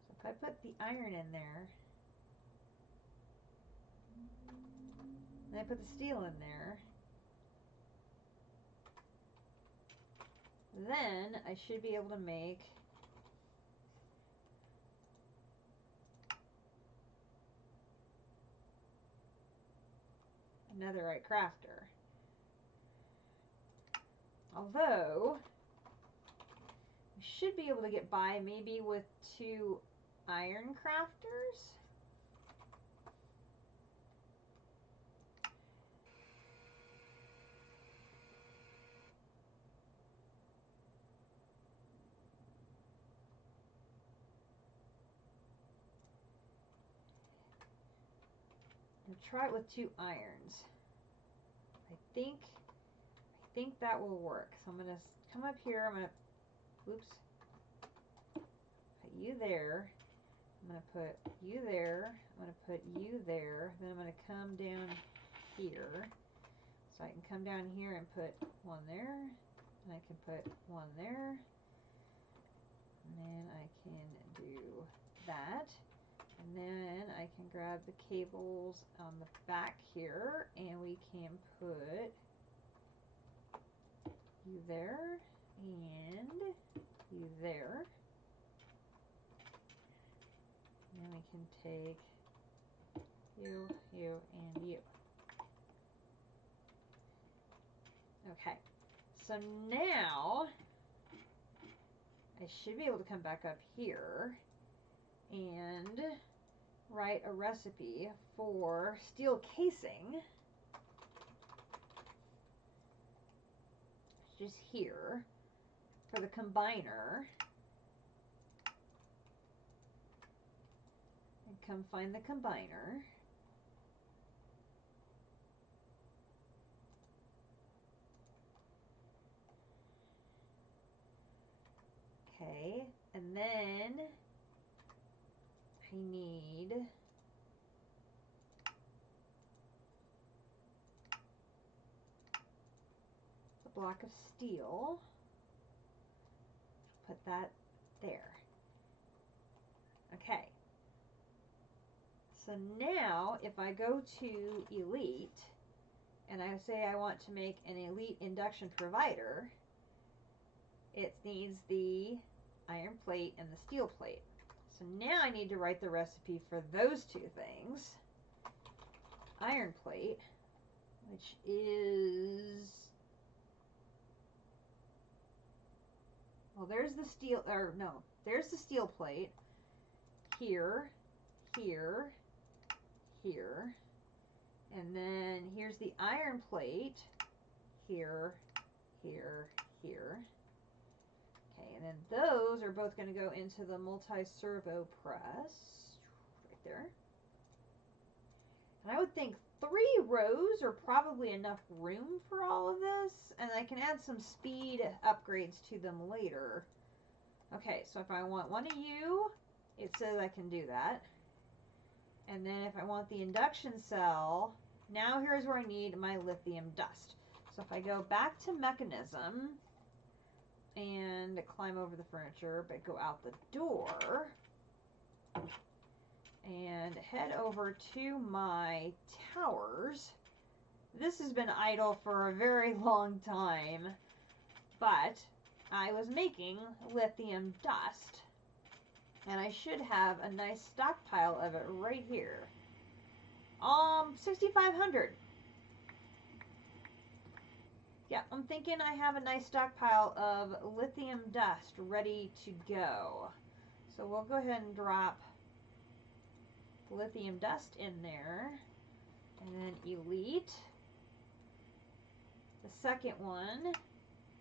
So if I put the iron in there, and I put the steel in there, then I should be able to make a netherite crafter. Although, we should be able to get by maybe with 2 iron crafters. And try it with 2 irons. I think that will work. So I'm going to come up here. I'm going to, oops, put you there. I'm going to put you there. I'm going to put you there. Then I'm going to come down here. So I can come down here and put 1 there. And I can put 1 there. And then I can do that. And then I can grab the cables on the back here, and we can put you there and you there. And then we can take you, and you. Okay, so now I should be able to come back up here and write a recipe for steel casing. Just here for the combiner. And come find the combiner. Okay, and then I need a block of steel. Put that there. Okay. So now if I go to Elite and I say I want to make an Elite induction provider, it needs the iron plate and the steel plate. So now I need to write the recipe for those two things. Iron plate, which is, well, there's the steel, or no, there's the steel plate. Here, here, here. And then here's the iron plate. Here, here, here. Okay, and then those are both going to go into the multi-servo press. Right there. And I would think 3 rows are probably enough room for all of this. And I can add some speed upgrades to them later. Okay, so if I want one of you, it says I can do that. And then if I want the induction cell, now here's where I need my lithium dust. So if I go back to Mechanism and climb over the furniture, but go out the door and head over to my towers. This has been idle for a very long time, but I was making lithium dust. And I should have a nice stockpile of it right here. 6,500. Yeah, I'm thinking I have a nice stockpile of lithium dust ready to go. So we'll go ahead and drop lithium dust in there. And then Elite. The second one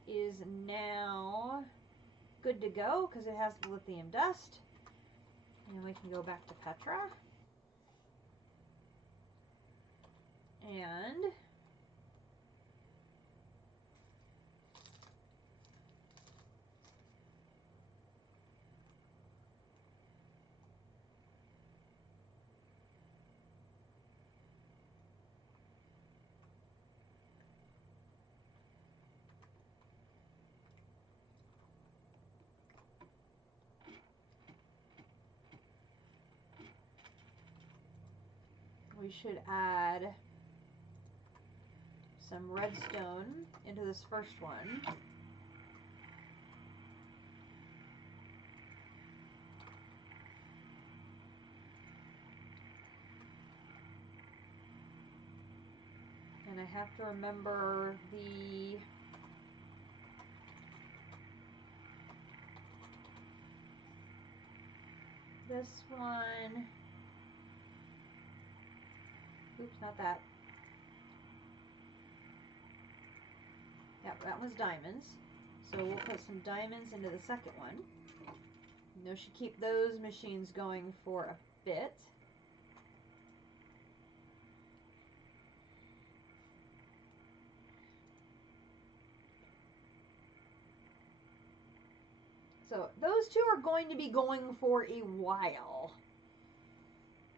is now good to go because it has the lithium dust. And we can go back to Petra. And we should add some redstone into this first one. And I have to remember this one. Oops, not that. Yep, that was diamonds. So we'll put some diamonds into the second one. You know, should keep those machines going for a bit. So those two are going to be going for a while,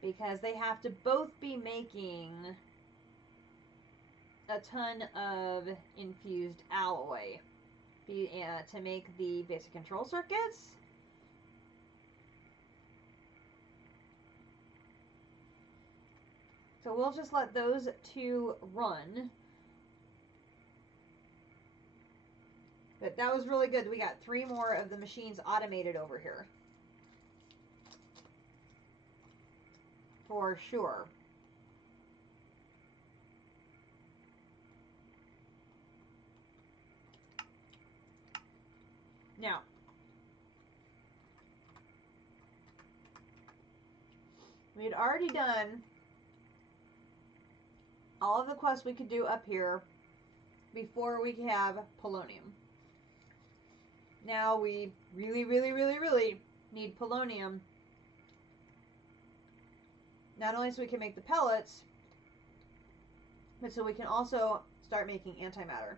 because they have to both be making a ton of infused alloy to make the basic control circuits. So we'll just let those two run. But that was really good. We got 3 more of the machines automated over here. For sure. Now, we had already done all of the quests we could do up here before we have polonium. Now we really, really, really, really need polonium. Not only so we can make the pellets, but so we can also start making antimatter.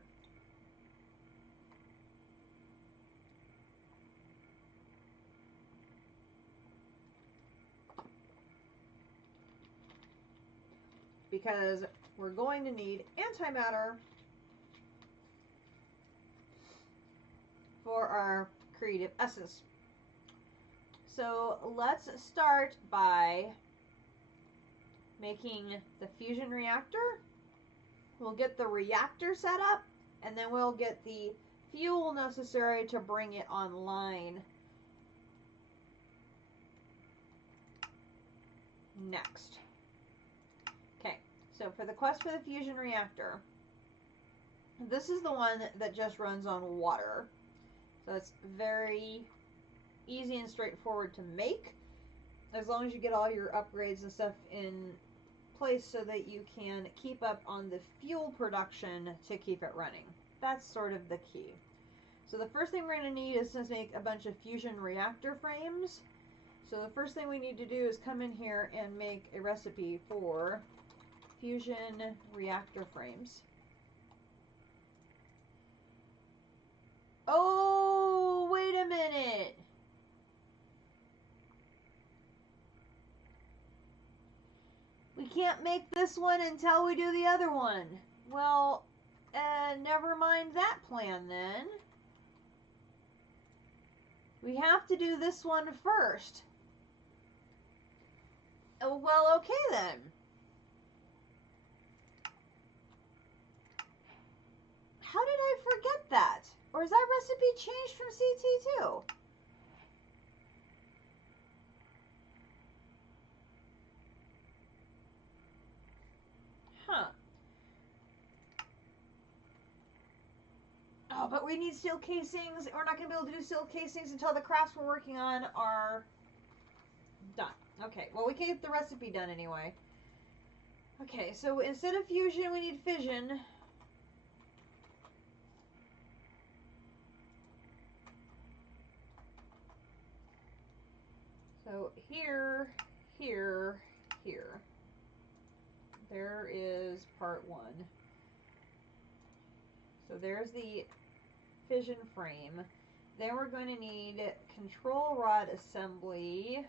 because we're going to need antimatter for our creative essence. So let's start by making the fusion reactor. We'll get the reactor set up, and then we'll get the fuel necessary to bring it online next. Okay, so for the quest for the fusion reactor, this is the one that just runs on water. So it's very easy and straightforward to make, as long as you get all your upgrades and stuff in place so that you can keep up on the fuel production to keep it running. That's sort of the key. So the first thing we're going to need is to make a bunch of fusion reactor frames. So the first thing we need to do is come in here and make a recipe for fusion reactor frames. Oh, wait a minute. We can't make this one until we do the other one. Well, never mind that plan then. We have to do this one first. Oh, well, okay then. How did I forget that? Or is that recipe changed from CT2? Huh. Oh, but we need steel casings. We're not going to be able to do steel casings until the crafts we're working on are done. Okay, well, we can get the recipe done anyway. Okay, so instead of fusion, we need fission. So here, here, here. There is part one. So there's the fission frame. Then we're going to need control rod assembly.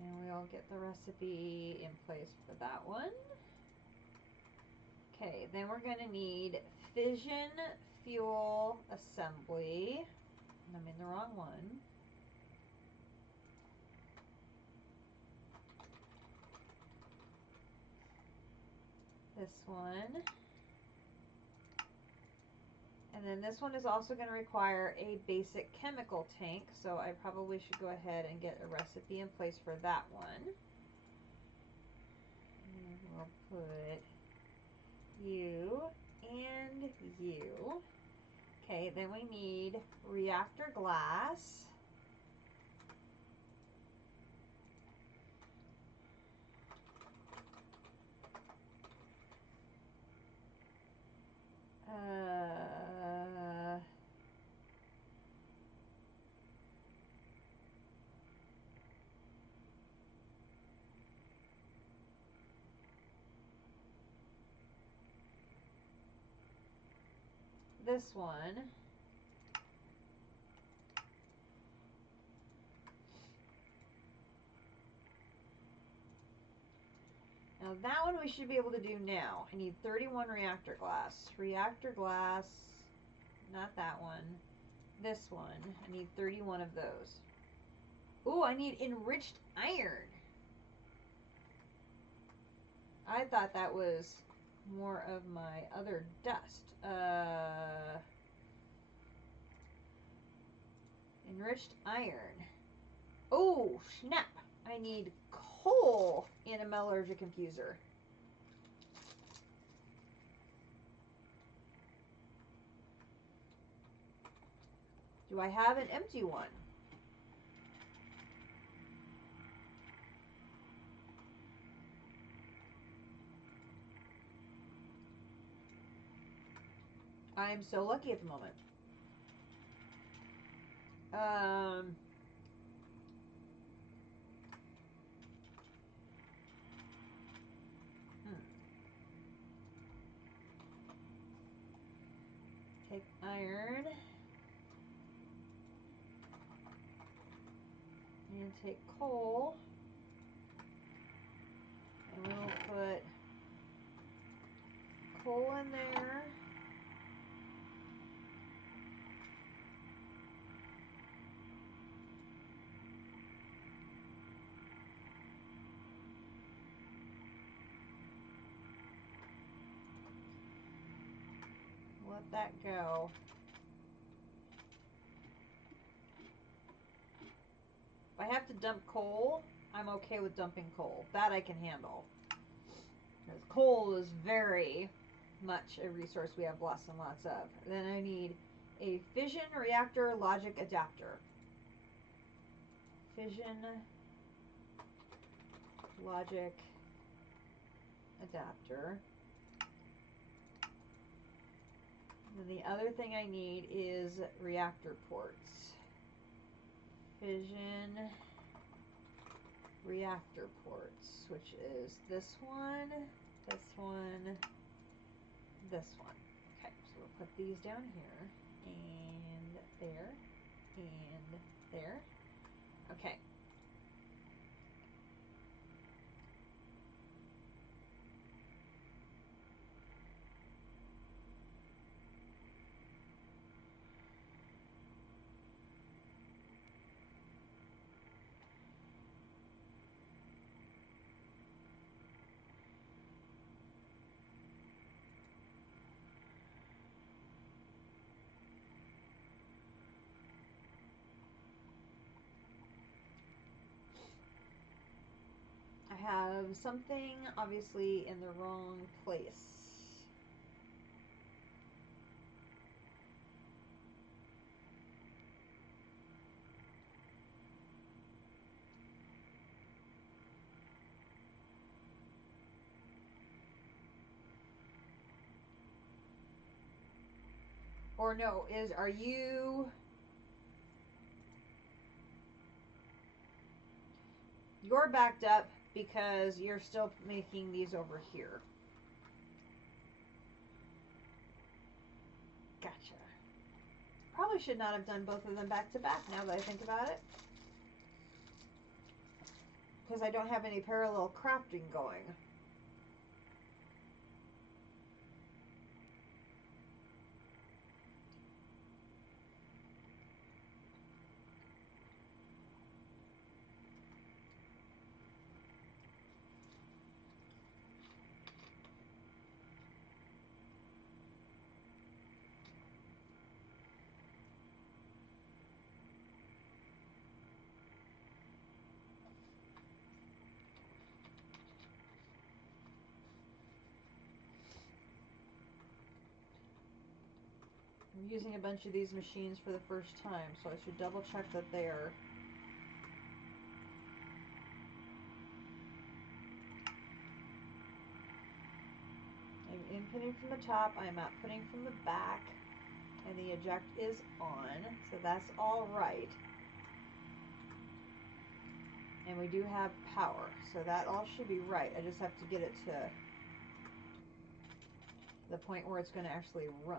And we'll get the recipe in place for that one. Okay, then we're going to need fission fuel assembly. I'm in the wrong one. This one. And then this one is also going to require a basic chemical tank, so I probably should go ahead and get a recipe in place for that one. And we'll put you and you. Okay, then we need reactor glass. This one. Now that one we should be able to do now. I need 31 reactor glass. Reactor glass, not that one. This one, I need 31 of those. Ooh, I need enriched iron. I thought that was more of my other dust. Enriched iron. Oh, snap. I need coal in a metallurgic infuser. Do I have an empty one? I'm so lucky at the moment. iron. And take coal. And we'll put coal in there. Let that go. If I have to dump coal, I'm okay with dumping coal. That I can handle. Because coal is very much a resource we have lots and lots of. Then I need a fission reactor logic adapter. Fission logic adapter. And the other thing I need is reactor ports. Fission reactor ports, which is this one, this one, this one. Okay, so we'll put these down here, and there, and there. Okay. I have something obviously in the wrong place. Or no, are you... You're backed up because you're still making these over here. Gotcha. Probably should not have done both of them back to back now that I think about it. Because I don't have any parallel crafting going. I'm using a bunch of these machines for the first time, so I should double check that they are... I'm inputting from the top, I'm outputting from the back, and the eject is on, so that's all right. And we do have power, so that all should be right. I just have to get it to the point where it's going to actually run.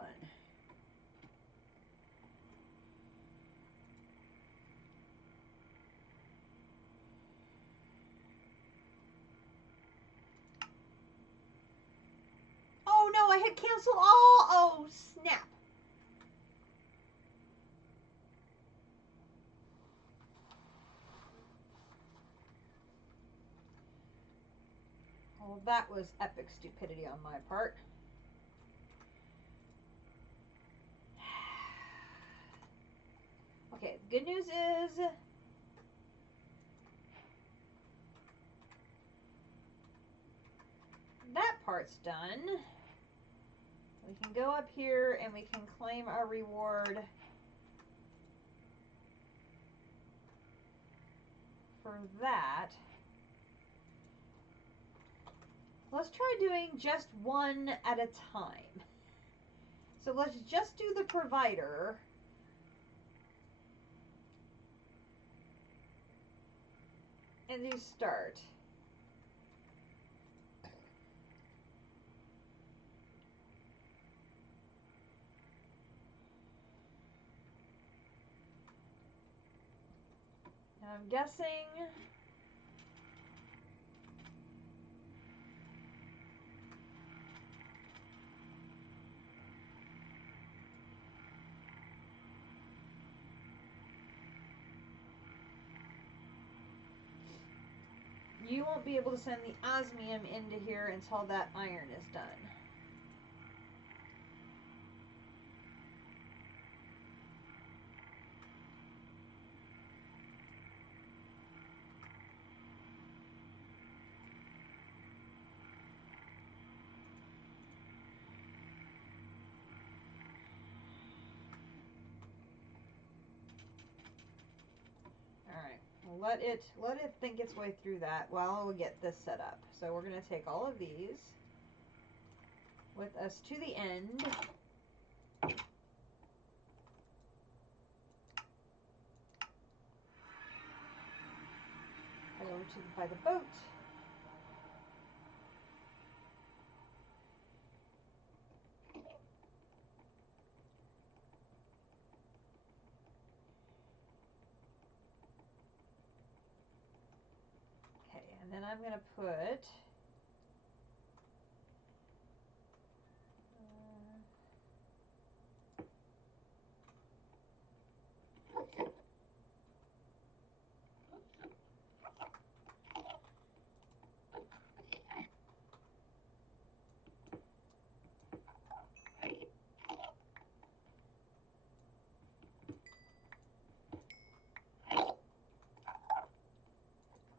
Oh no, I had canceled all. Oh snap. Well, that was epic stupidity on my part. Okay, good news is that part's done. We can go up here and we can claim our reward for that. Let's try doing just one at a time. So let's just do the provider. And do start. I'm guessing you won't be able to send the osmium into here until that iron is done. Let it think its way through that while we get this set up. So we're going to take all of these with us to the end. Head over to by the boat. Okay, and then I'm going to put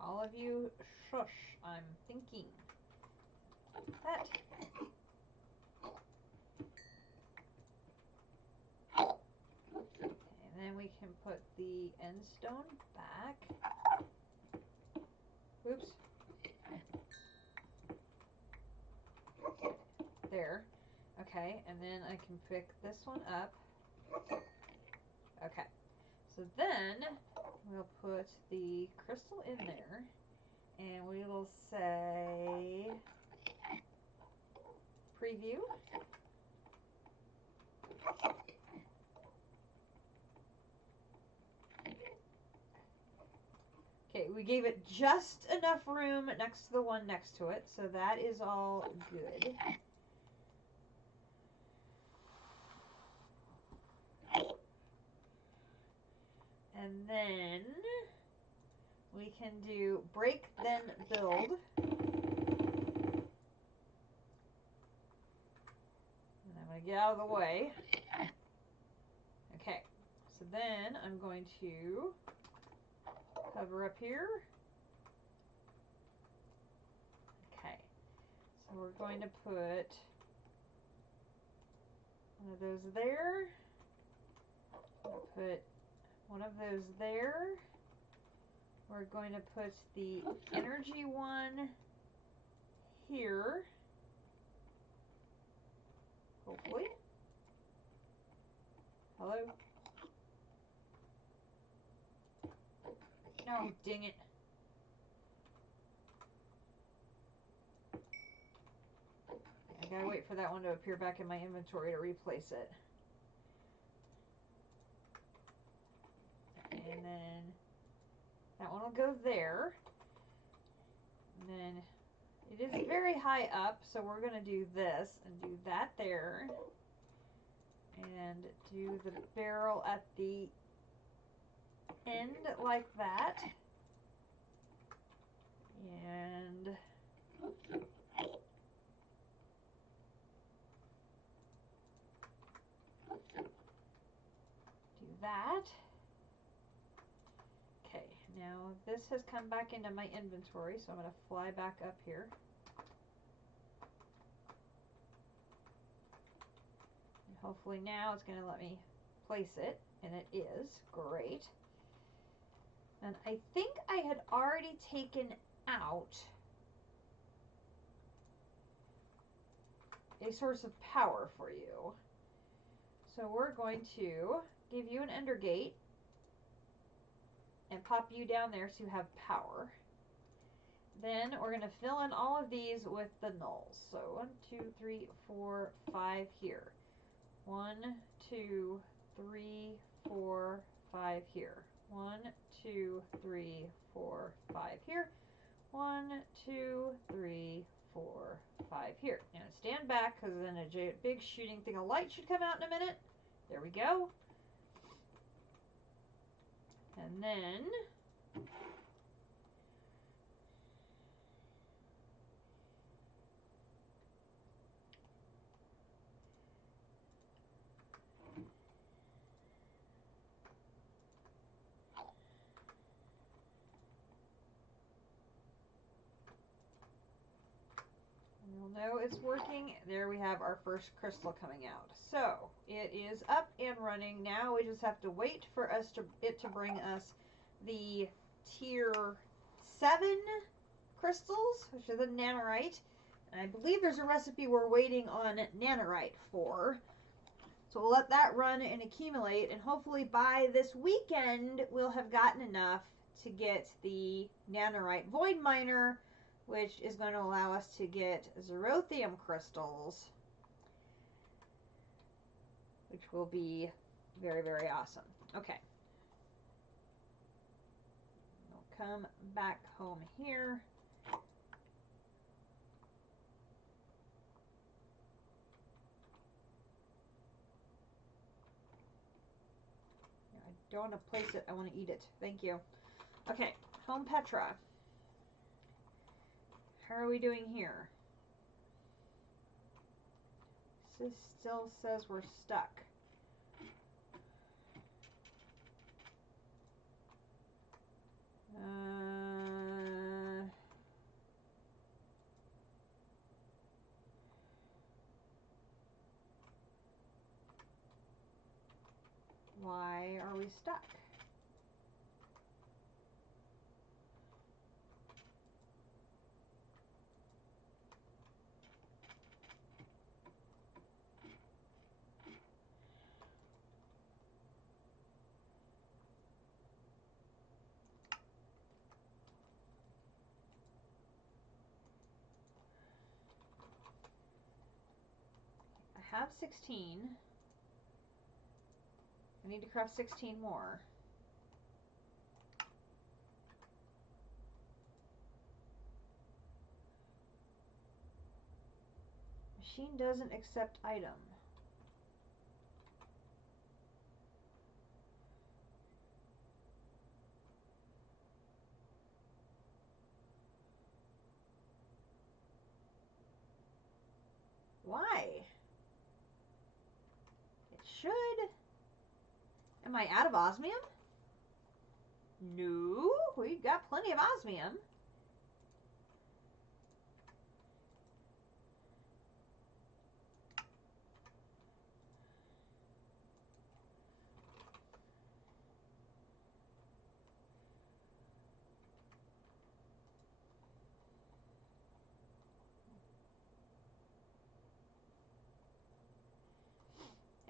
all of you, shush, I'm thinking. That. Okay, and then we can put the end stone back. Oops. There. Okay, and then I can pick this one up. Okay. So then we'll put the crystal in there, and we will say preview. Okay, we gave it just enough room next to the one next to it, so that is all good. And then we can do break, then build. And I'm going to get out of the way. Okay, so then I'm going to hover up here. Okay, so we're going to put one of those there. Put one of those there. We're going to put the energy one here. Hopefully. Hello? No, dang it. I gotta wait for that one to appear back in my inventory to replace it. And then that one will go there. And then it is very high up, so we're going to do this and do that there. And do the barrel at the end like that. And do that. Okay, now this has come back into my inventory, so I'm going to fly back up here. And hopefully now it's going to let me place it, and it is. Great. And I think I had already taken out a source of power for you. So we're going to give you an ender gate and pop you down there so you have power. Then we're going to fill in all of these with the nulls. So 1, 2, 3, 4, 5 here. 1, 2, 3, 4, 5 here. 1, 2, 3, 4, 5 here. 1, 2, 3, 4, 5 here. And stand back because then a big shooting thing of light should come out in a minute. There we go. And then you'll know it's working. There we have our first crystal coming out. So it is up and running. Now we just have to wait for it to bring us the tier 7 crystals, which is the nanite. And I believe there's a recipe we're waiting on nanite for. So we'll let that run and accumulate, and hopefully by this weekend we'll have gotten enough to get the nanite void miner, which is going to allow us to get Zerothium crystals, which will be very, very awesome. Okay. We'll come back home here. I don't want to place it. I want to eat it. Thank you. Okay. Home Petra. How are we doing here? This still says we're stuck. Why are we stuck? I have 16. I need to craft 16 more. Machine doesn't accept item. Why? It should. Am I out of osmium? No, we've got plenty of osmium.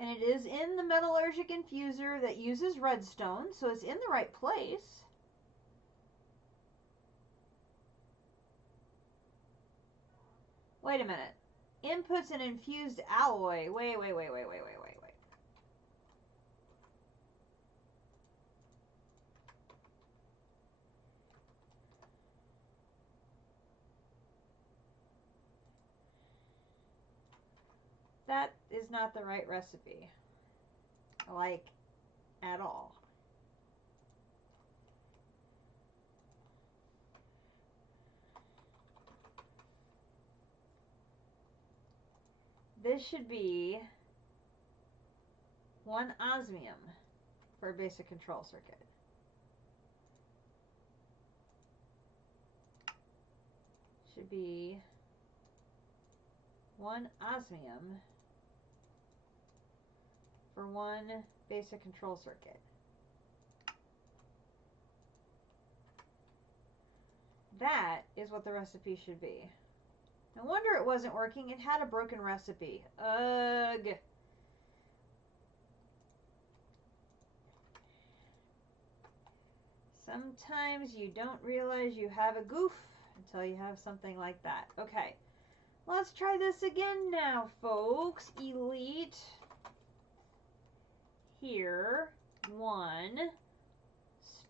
And it is in the metallurgic infuser that uses redstone, so it's in the right place. Wait a minute. Inputs an infused alloy. Wait. That is not the right recipe. Like, at all. This should be 1 osmium for a basic control circuit. Should be 1 osmium for 1 basic control circuit. That is what the recipe should be. No wonder it wasn't working. It had a broken recipe. Ugh. Sometimes you don't realize you have a goof until you have something like that. Okay. Let's try this again now, folks. Elite. Here. 1.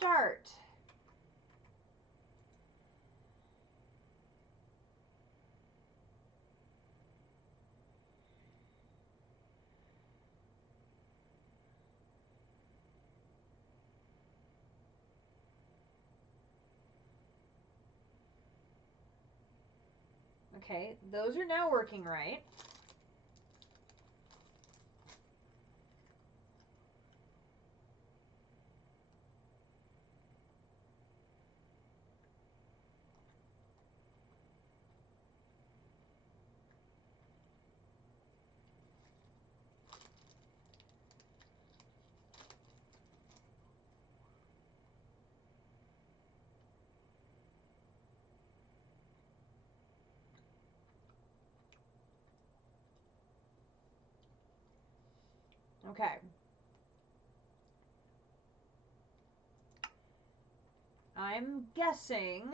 start. Okay, those are now working right. Okay. I'm guessing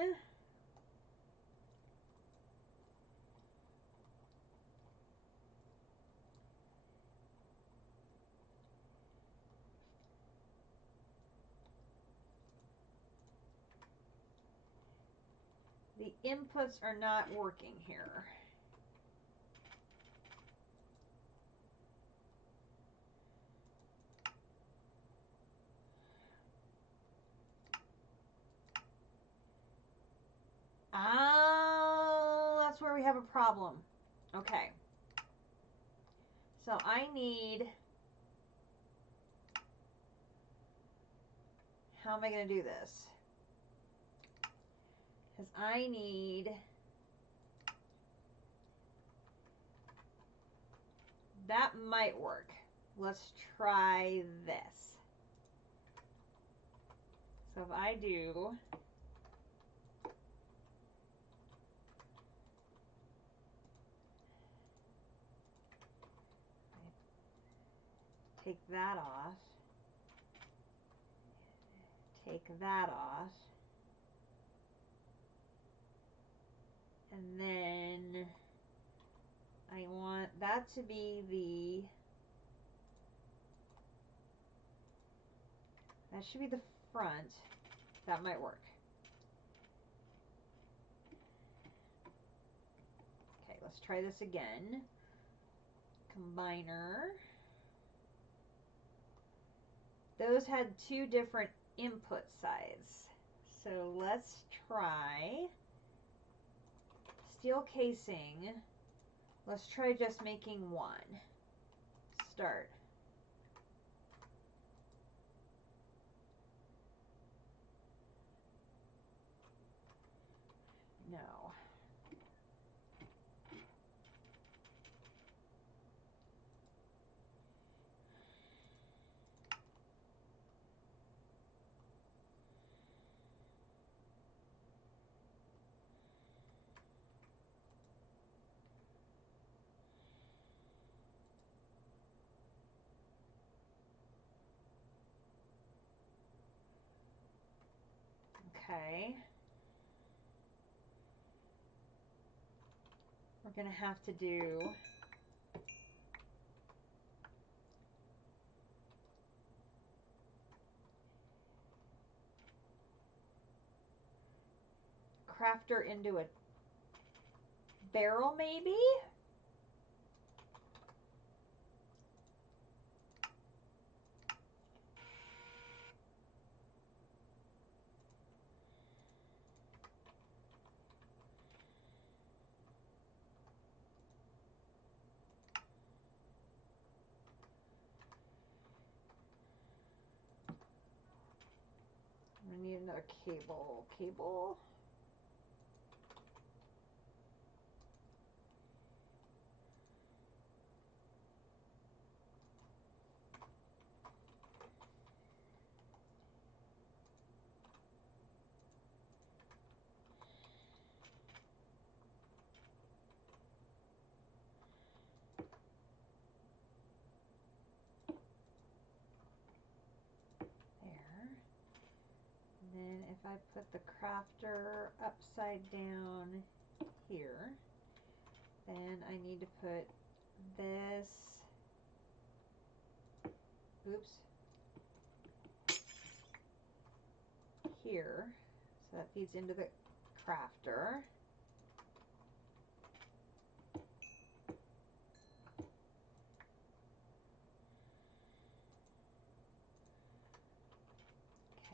the inputs are not working here. Oh, that's where we have a problem. Okay. So I need... How am I going to do this? Because I need... That might work. Let's try this. So if I do... Take that off. Take that off. And then I want that to be the... That should be the front. That might work. Okay, let's try this again. Combiner. Those had two different input sides. So let's try steel casing. Let's try just making one. Start. No. Okay. We're going to have to do crafter into a barrel maybe? I need another cable. Cable. There. And then if I put the crafter upside down here, then I need to put this, oops, here. So that feeds into the crafter.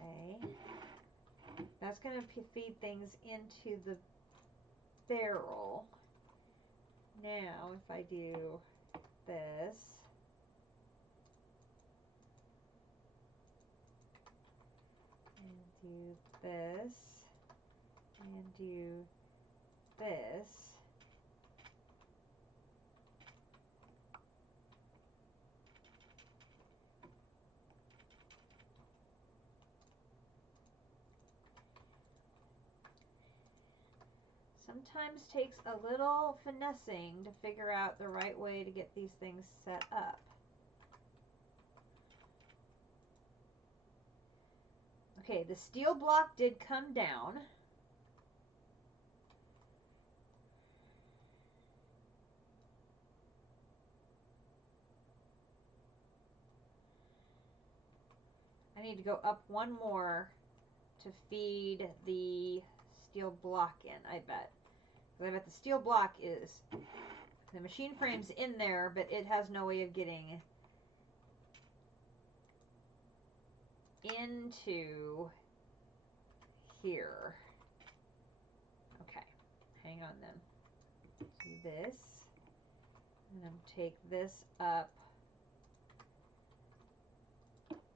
Okay. That's going to feed things into the barrel. Now, if I do this, and do this, and do this, sometimes takes a little finessing to figure out the right way to get these things set up. Okay, the steel block did come down. I need to go up one more to feed the steel block in, I bet. I bet the steel block is, the machine frame's in there, but it has no way of getting into here. Okay, hang on then. Do this, and then take this up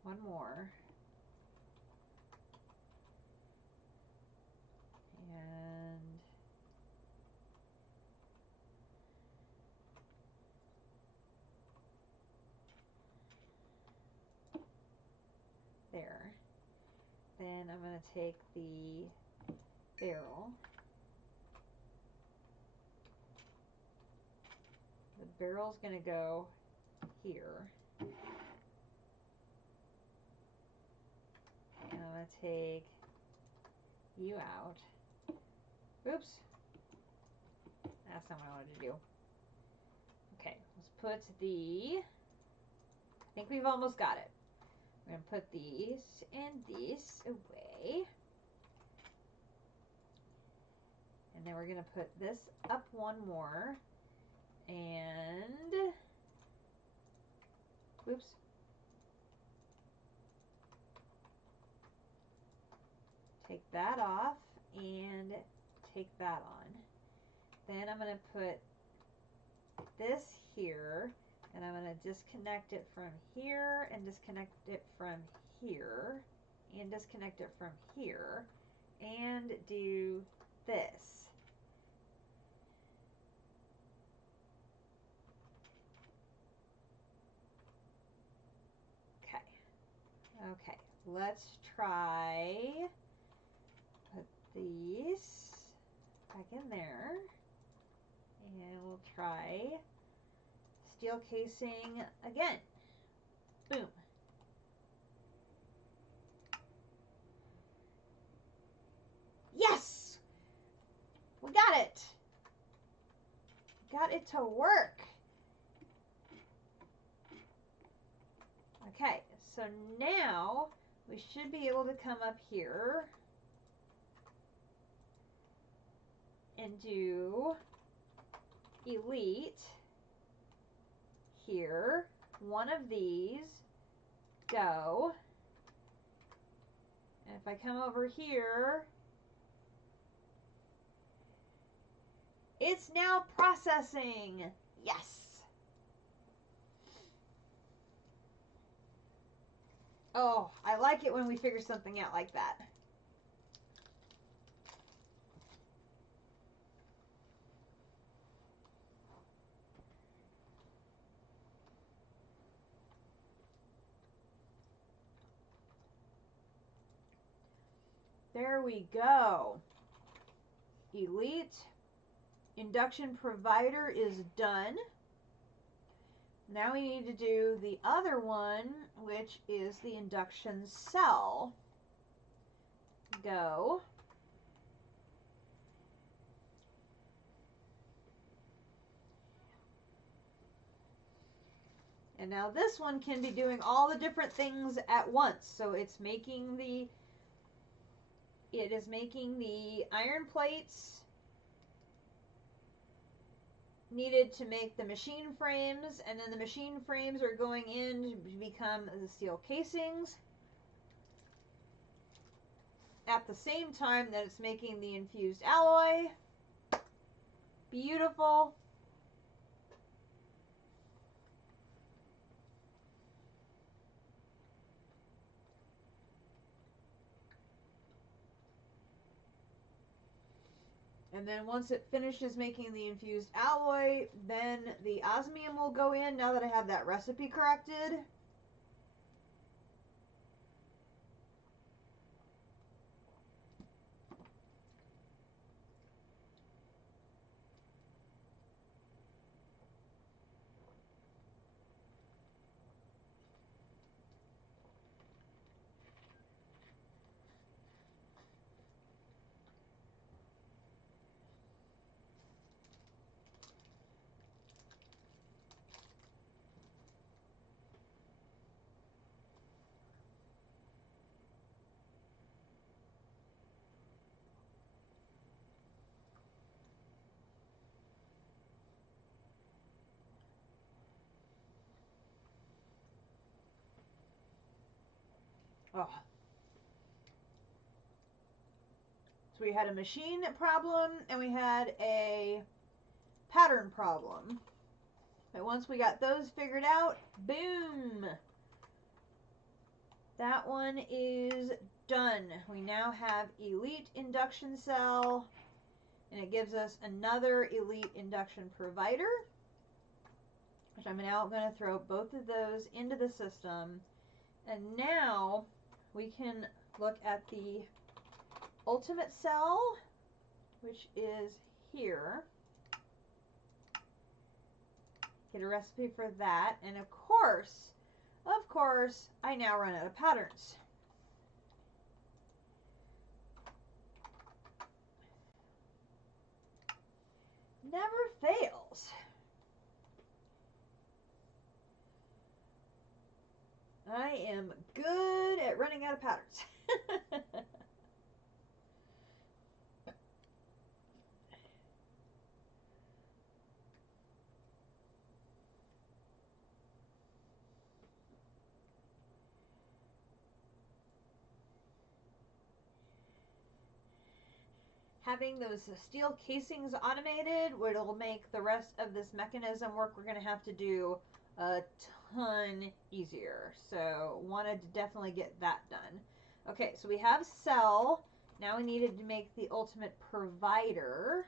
one more. And there. Then I'm going to take the barrel. The barrel's going to go here. And I'm going to take you out. Oops. That's not what I wanted to do. Okay, let's put the, I think we've almost got it. We're going to put these and this away. And then we're going to put this up one more. And, oops. Take that off and take that on. Then I'm going to put this here, and I'm going to disconnect it from here, and disconnect it from here, and disconnect it from here, and do this. Okay. Okay, let's try, put these back in there, and we'll try steel casing again. Boom. Yes! We got it! Got it to work. Okay, so now we should be able to come up here and do elite here. One of these, go. And if I come over here, it's now processing. Yes. Oh, I like it when we figure something out like that. There we go. Elite induction provider is done. Now we need to do the other one, which is the induction cell. Go. And now this one can be doing all the different things at once. So it's making the it is making the iron plates needed to make the machine frames, and then the machine frames are going in to become the steel casings at the same time that it's making the infused alloy. Beautiful. And then once it finishes making the infused alloy, then the osmium will go in, now that I have that recipe corrected. Oh. So we had a machine problem and we had a pattern problem. But once we got those figured out, boom! That one is done. We now have Elite Induction Cell, and it gives us another Elite Induction Provider, which I'm now going to throw both of those into the system. And now we can look at the Ultimate Cell, which is here. Get a recipe for that, and of course, I now run out of patterns. Never fails. I am good at running out of patterns. Having those steel casings automated will make the rest of this mechanism work we're going to have to do a ton easier. So wanted to definitely get that done. Okay, so we have cell. Now we needed to make the ultimate provider.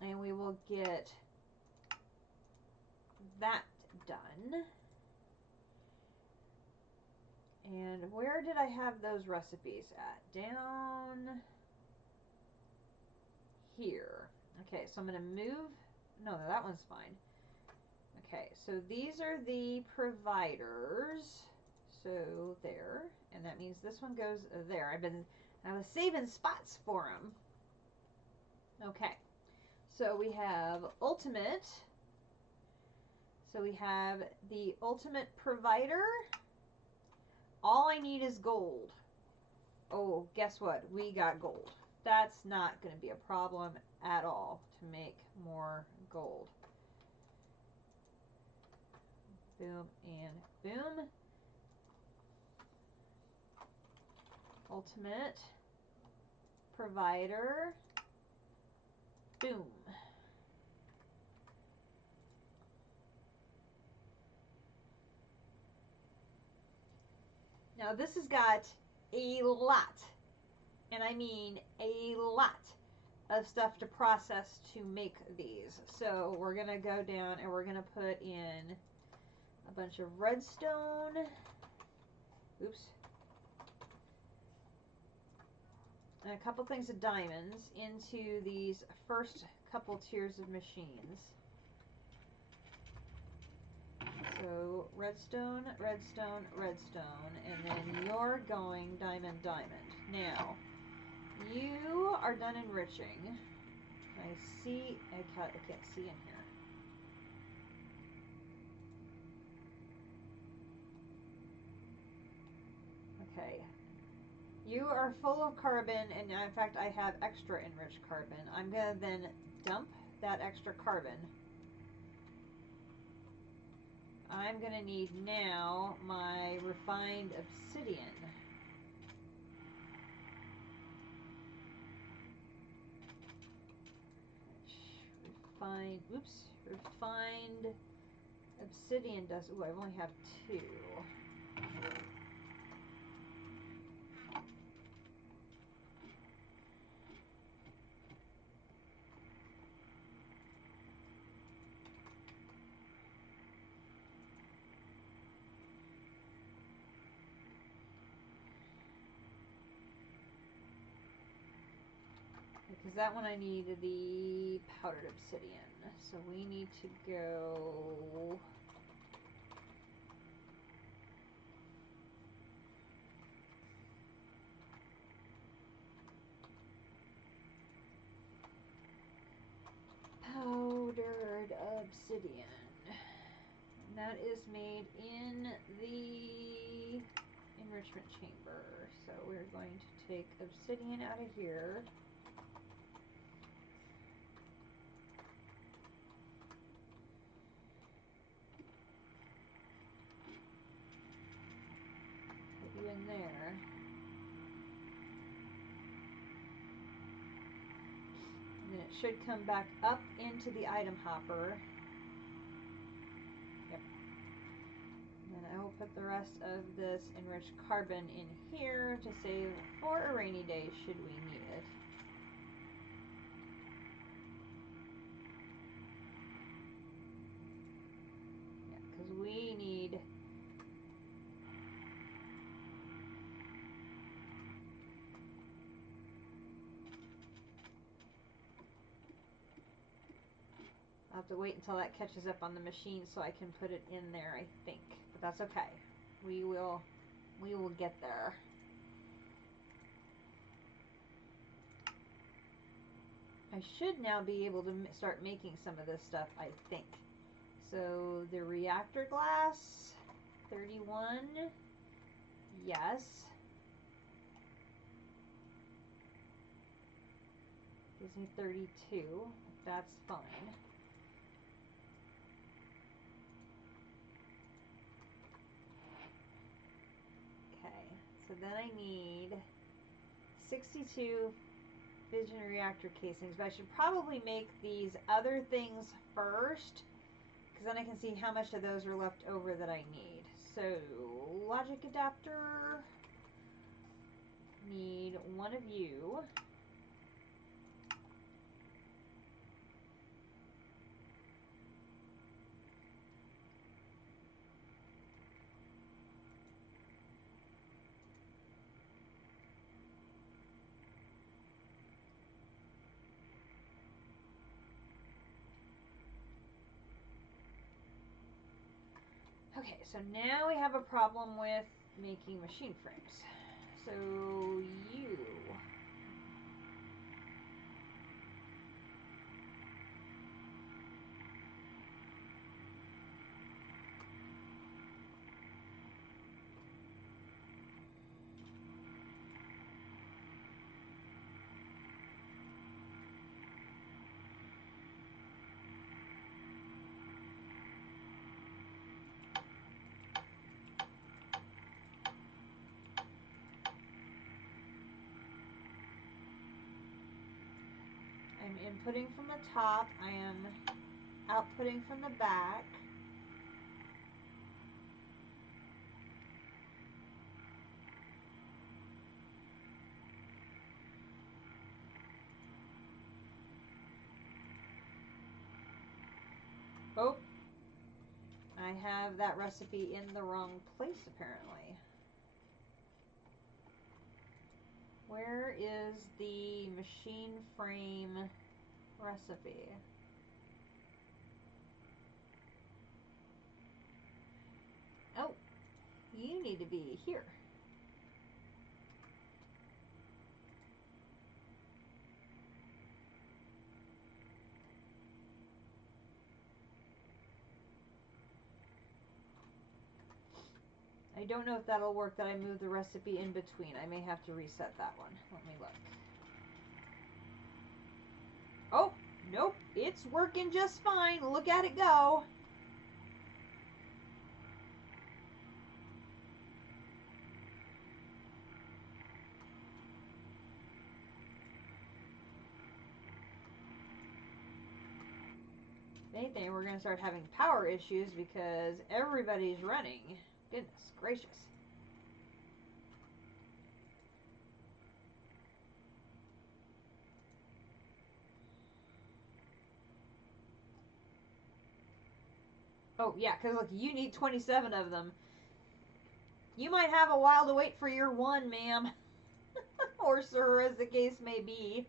And we will get that done. And where did I have those recipes at? Down here. Okay, so I'm going to move. No, that one's fine. Okay, so these are the providers. So there. And that means this one goes there. I was saving spots for them. Okay. So we have ultimate. So we have the ultimate provider. All I need is gold. Oh, guess what? We got gold. That's not going to be a problem at all to make more gold. Boom and boom. Ultimate provider. Boom. Now this has got a lot, and I mean a lot, of stuff to process to make these. So we're going to go down and we're going to put in a bunch of redstone. Oops. And a couple things of diamonds into these first couple tiers of machines. So redstone, redstone, redstone, and then you're going diamond, diamond. Now, you are done enriching. I can't see in here. Okay. You are full of carbon, and in fact, I have extra enriched carbon. I'm going to then dump that extra carbon. I'm going to need now my refined obsidian. Refined obsidian does, ooh, I only have 2. Because that one I need the powdered obsidian. So we need to go... powdered obsidian. And that is made in the enrichment chamber. So we're going to take obsidian out of here. Put you in there. And then it should come back up into the item hopper. Yep. And then I will put the rest of this enriched carbon in here to save for a rainy day should we need it. Yeah, because we need... I'll have to wait until that catches up on the machine so I can put it in there, I think. But that's okay. We will get there. I should now be able to start making some of this stuff, I think. So the reactor glass, 31. Yes. Gives me 32. That's fine. So then I need 62 fission reactor casings, but I should probably make these other things first, because then I can see how much of those are left over that I need. So logic adapter, need 1 of you. Okay, so now we have a problem with making machine frames. So you... I'm inputting from the top, I am outputting from the back. Oh, I have that recipe in the wrong place apparently. Where is the machine frame recipe? Oh, you need to be here. I I don't know if that'll work that I move the recipe in between. I may have to reset that one. Let me look. Oh, nope. It's working just fine. Look at it go. If anything, we're going to start having power issues because everybody's running. Goodness gracious. Oh, yeah, because look, you need 27 of them. You might have a while to wait for your one, ma'am. Or sir, as the case may be.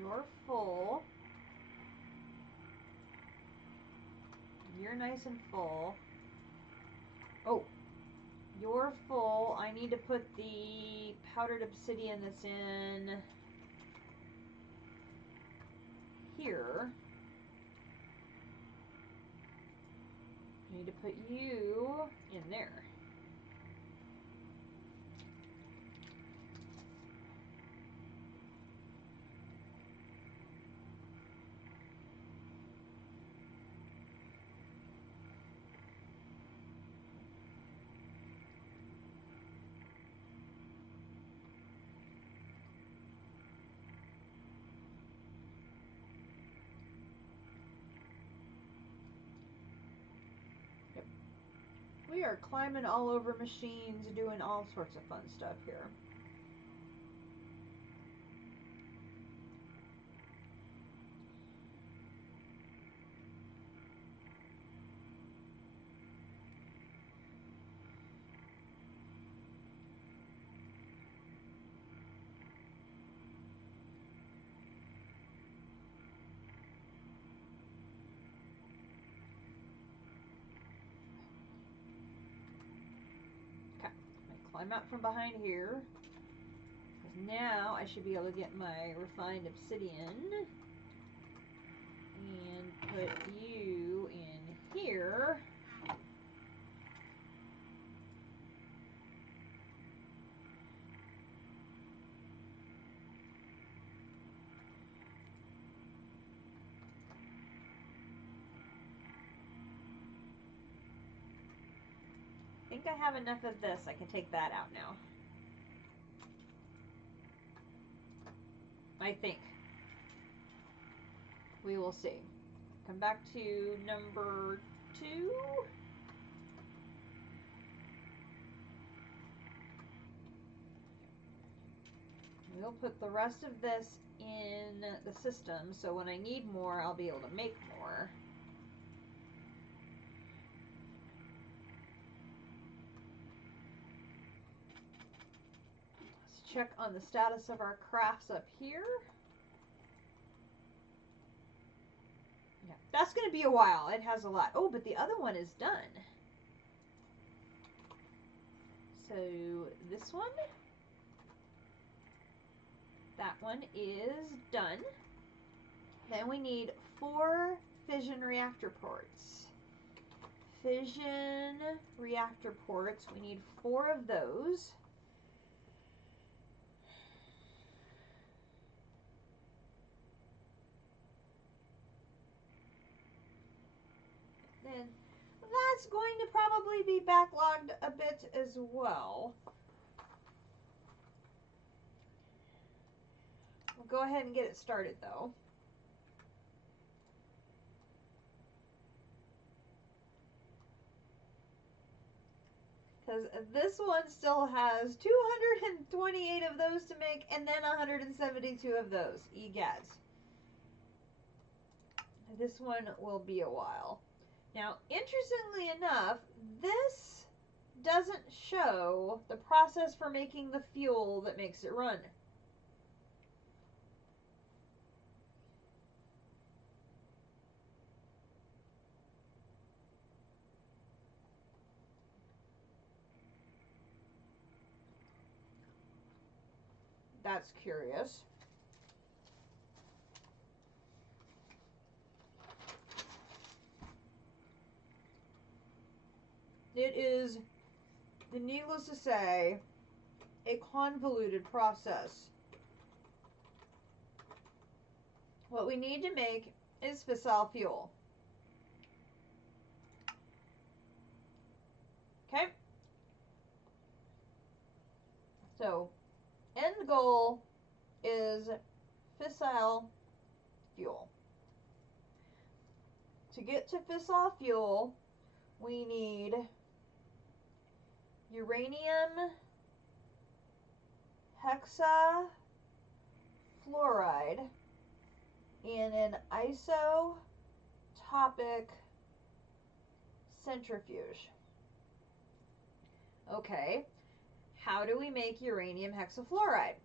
You're full. You're nice and full. Oh, you're full. I need to put the powdered obsidian that's in here. I need to put you in there. We are climbing all over machines, doing all sorts of fun stuff here. Climb out from behind here. Because now I should be able to get my refined obsidian. And put you in here. I think I have enough of this. I can take that out now. I think. We will see. Come back to number 2. We'll put the rest of this in the system, so when I need more, I'll be able to make more. Let's check on the status of our crafts up here. Yeah, that's going to be a while. It has a lot. Oh, but the other one is done. So this one, that one is done. Then we need 4 fission reactor ports. Fission reactor ports, we need 4 of those. Then that's going to probably be backlogged a bit as well. We'll go ahead and get it started though. Because this one still has 228 of those to make and then 172 of those. Egads. this one will be a while. Now, interestingly enough, this doesn't show the process for making the fuel that makes it run. That's curious. It is, needless to say, a convoluted process. What we need to make is fissile fuel. Okay? So, end goal is fissile fuel. To get to fissile fuel, we need uranium hexafluoride in an isotopic centrifuge. Okay, how do we make uranium hexafluoride?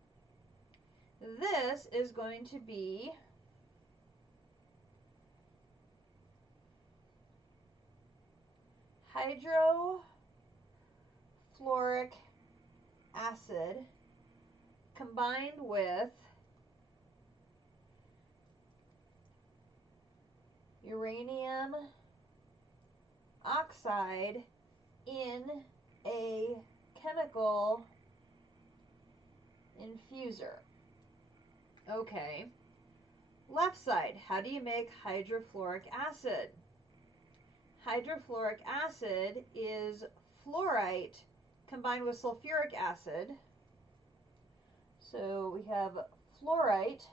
This is going to be hydrofluoric acid combined with uranium oxide in a chemical infuser. Okay. Left side, how do you make hydrofluoric acid? Hydrofluoric acid is fluorite combined with sulfuric acid. So we have fluorite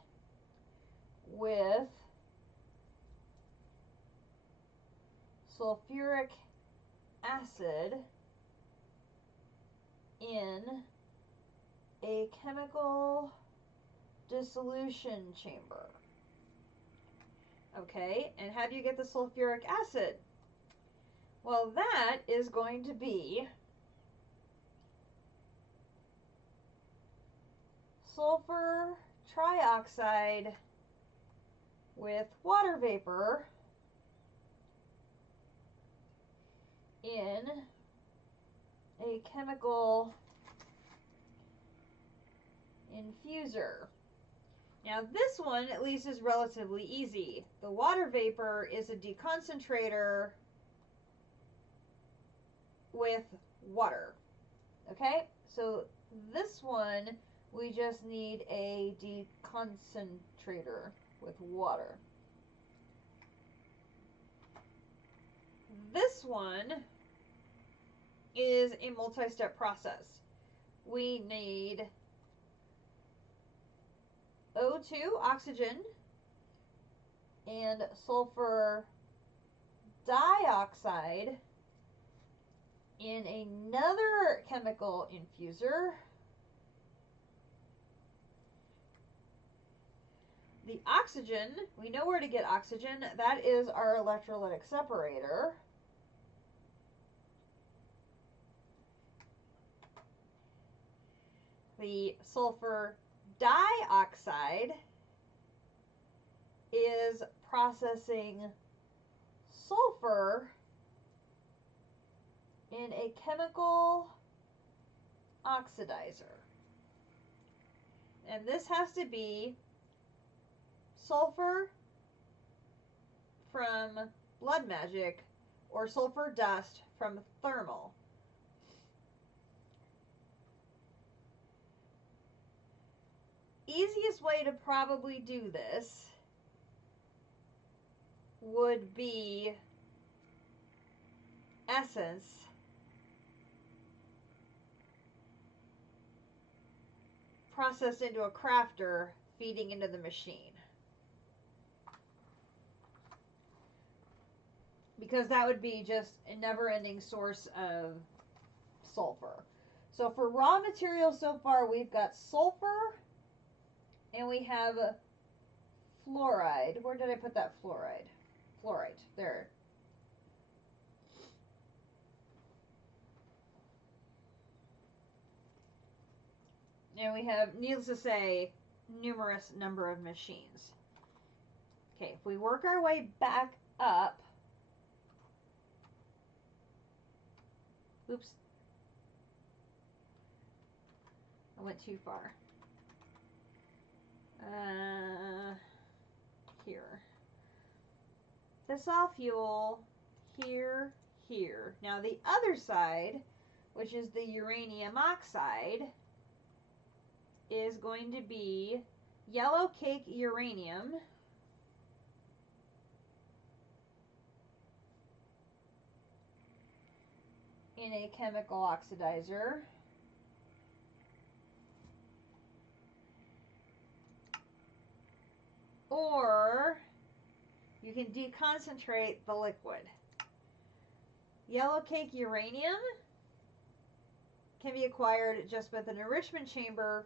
with sulfuric acid in a chemical dissolution chamber. Okay, and how do you get the sulfuric acid? Well, that is going to be sulfur trioxide with water vapor in a chemical infuser. Now this one at least is relatively easy. The water vapor is a deconcentrator with water. Okay, so this one we just need a deconcentrator with water. This one is a multi-step process. We need O2, oxygen, and sulfur dioxide in another chemical infuser. The oxygen, we know where to get oxygen. That is our electrolytic separator. The sulfur dioxide is processing sulfur in a chemical oxidizer. And this has to be sulfur from Blood Magic or sulfur dust from thermal. Easiest way to probably do this would be essence processed into a crafter feeding into the machine. Because that would be just a never-ending source of sulfur. So for raw materials so far, we've got sulfur and we have fluoride. Where did I put that fluoride? fluorite. There. And we have, needless to say, numerous number of machines. Okay, if we work our way back up. Oops. I went too far. Here. Fissile fuel, here, here. Now the other side, which is the uranium oxide, is going to be yellow cake uranium. In a chemical oxidizer. Or you can deconcentrate the liquid. Yellow cake uranium can be acquired just with an enrichment chamber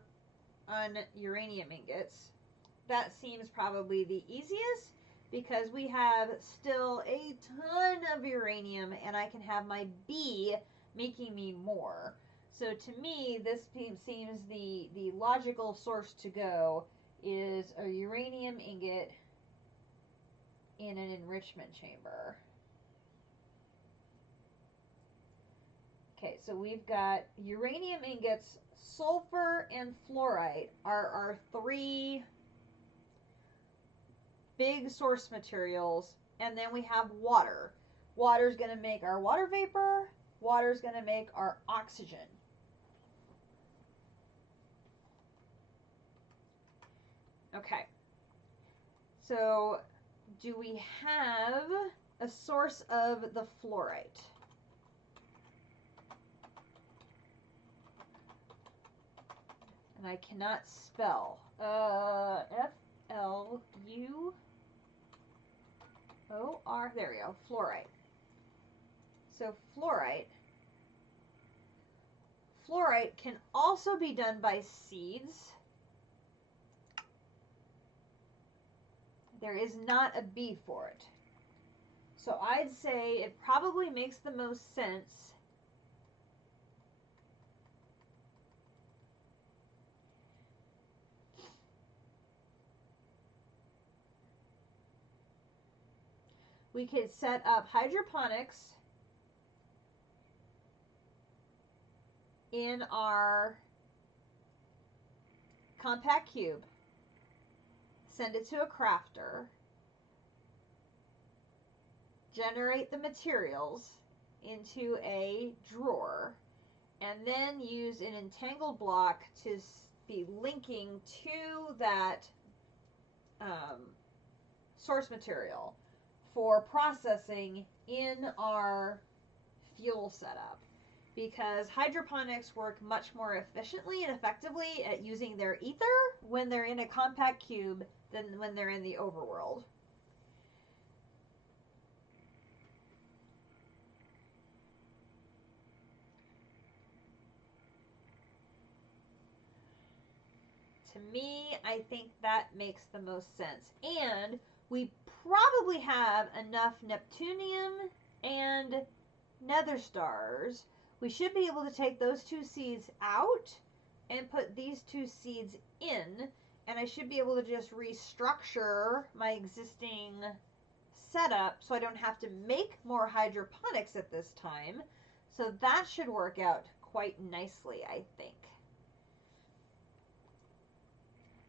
on uranium ingots. That seems probably the easiest because we have still a ton of uranium and I can have my B making me more. So to me, this seems the logical source to go is a uranium ingot in an enrichment chamber. Okay, so we've got uranium ingots, sulfur, and fluorite are our three big source materials, and then we have water. Water is going to make our water vapor. Water is going to make our oxygen. Okay. So, do we have a source of the fluorite? And I cannot spell. F-L-U-O-R. There we go. Fluorite. So fluorite can also be done by seeds. There is not a B for it. So I'd say it probably makes the most sense we could set up hydroponics in our compact cube, send it to a crafter, generate the materials into a drawer, and then use an entangled block to be linking to that source material for processing in our fuel setup. Because hydroponics work much more efficiently and effectively at using their ether when they're in a compact cube than when they're in the overworld. To me, I think that makes the most sense. And we probably have enough Neptunium and nether stars. We should be able to take those two seeds out and put these two seeds in, and I should be able to just restructure my existing setup so I don't have to make more hydroponics at this time. So that should work out quite nicely, I think.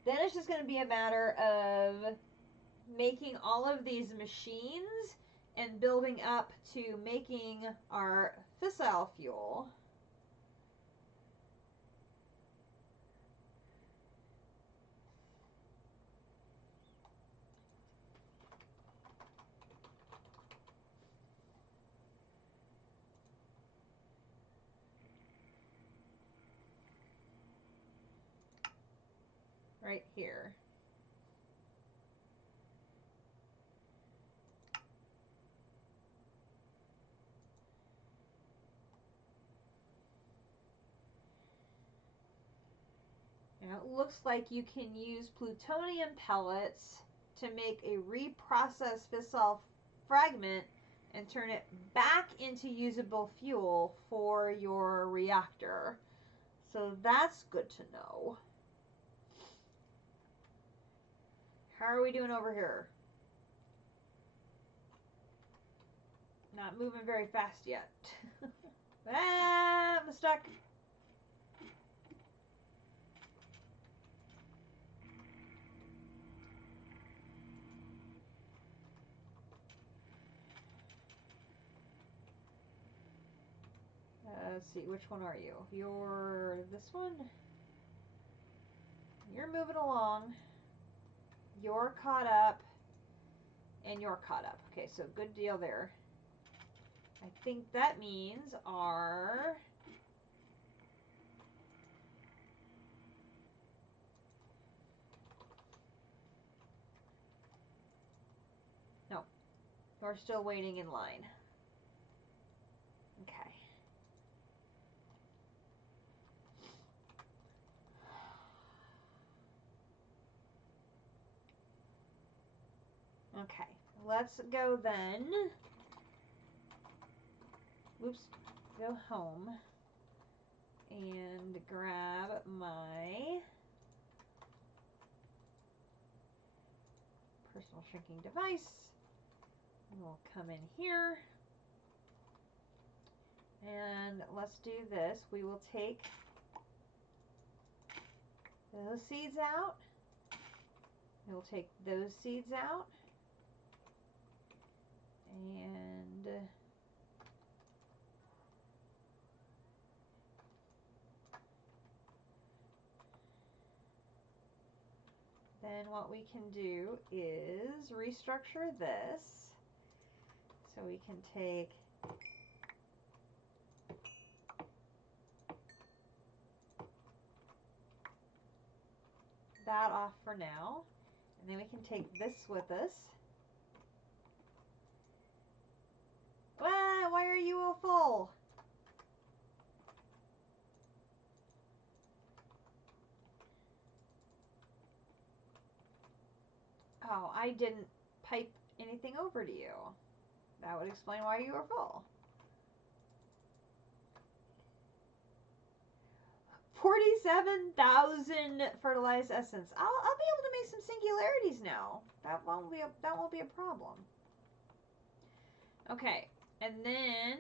Then it's just going to be a matter of making all of these machines and building up to making our fissile fuel. Right here. Now it looks like you can use plutonium pellets to make a reprocessed fissile fragment and turn it back into usable fuel for your reactor. So that's good to know. How are we doing over here? Not moving very fast yet. Ah, I'm stuck. Let's see, which one are you? You're this one? You're moving along. You're caught up. And you're caught up. Okay, so good deal there. I think that means our... No. We're still waiting in line. Okay. Okay. Let's go then. Oops. Go home. And grab my personal shrinking device. We'll come in here. And let's do this. We will take those seeds out. We'll take those seeds out. And then what we can do is restructure this. So we can take that off for now. And then we can take this with us. Why are you all full? Oh, I didn't pipe anything over to you. That would explain why you were full. 47,000 fertilized essence. I'll be able to make some singularities now. That won't be a problem. Okay, and then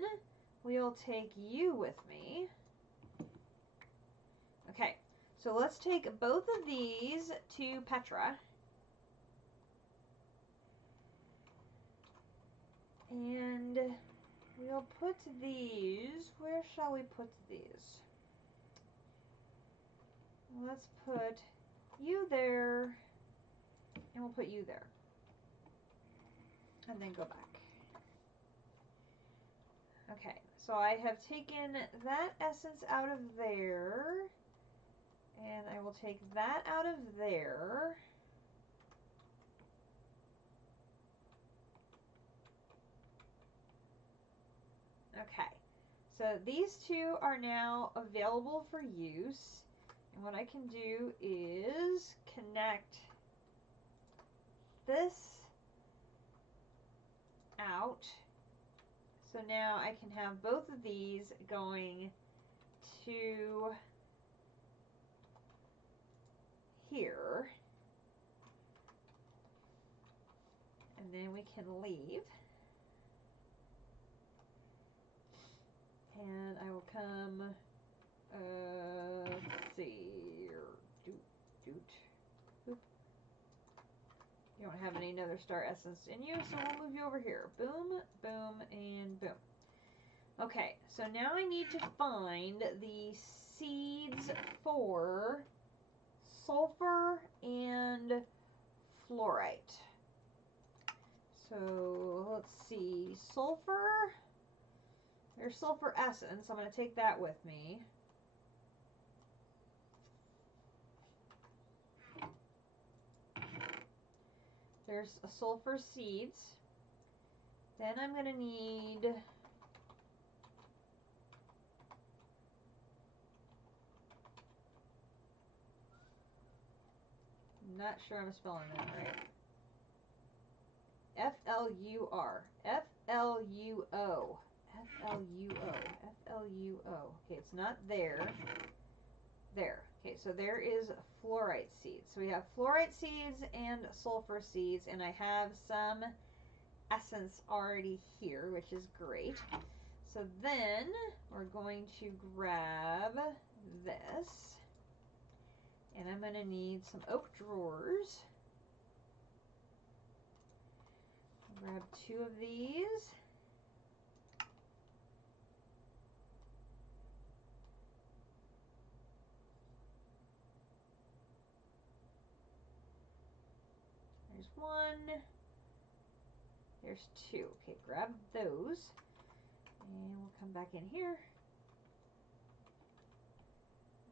we'll take you with me. Okay, so let's take both of these to Petra. And we'll put these, where shall we put these? Let's put you there, and we'll put you there. And then go back. Okay, so I have taken that essence out of there, and I will take that out of there. Okay, so these two are now available for use. And what I can do is connect this out. So now I can have both of these going to here. And then we can leave. And I will come, let's see, Boop. You don't have any nether star essence in you, so we'll move you over here. Boom, boom, and boom. Okay, so now I need to find the seeds for sulfur and fluorite. So let's see, sulfur. There's sulfur essence. I'm going to take that with me. There's a sulfur seeds. Then I'm going to need I'm not sure I'm spelling that right. F-L-U-R. F-L-U-O. F-L-U-O. F-L-U-O. Okay, it's not there. There. Okay, so there is fluorite seeds. So we have fluorite seeds and sulfur seeds, and I have some essence already here, which is great. So then we're going to grab this, and I'm going to need some oak drawers. Grab 2 of these. There's 1. There's 2. Okay, grab those. And we'll come back in here.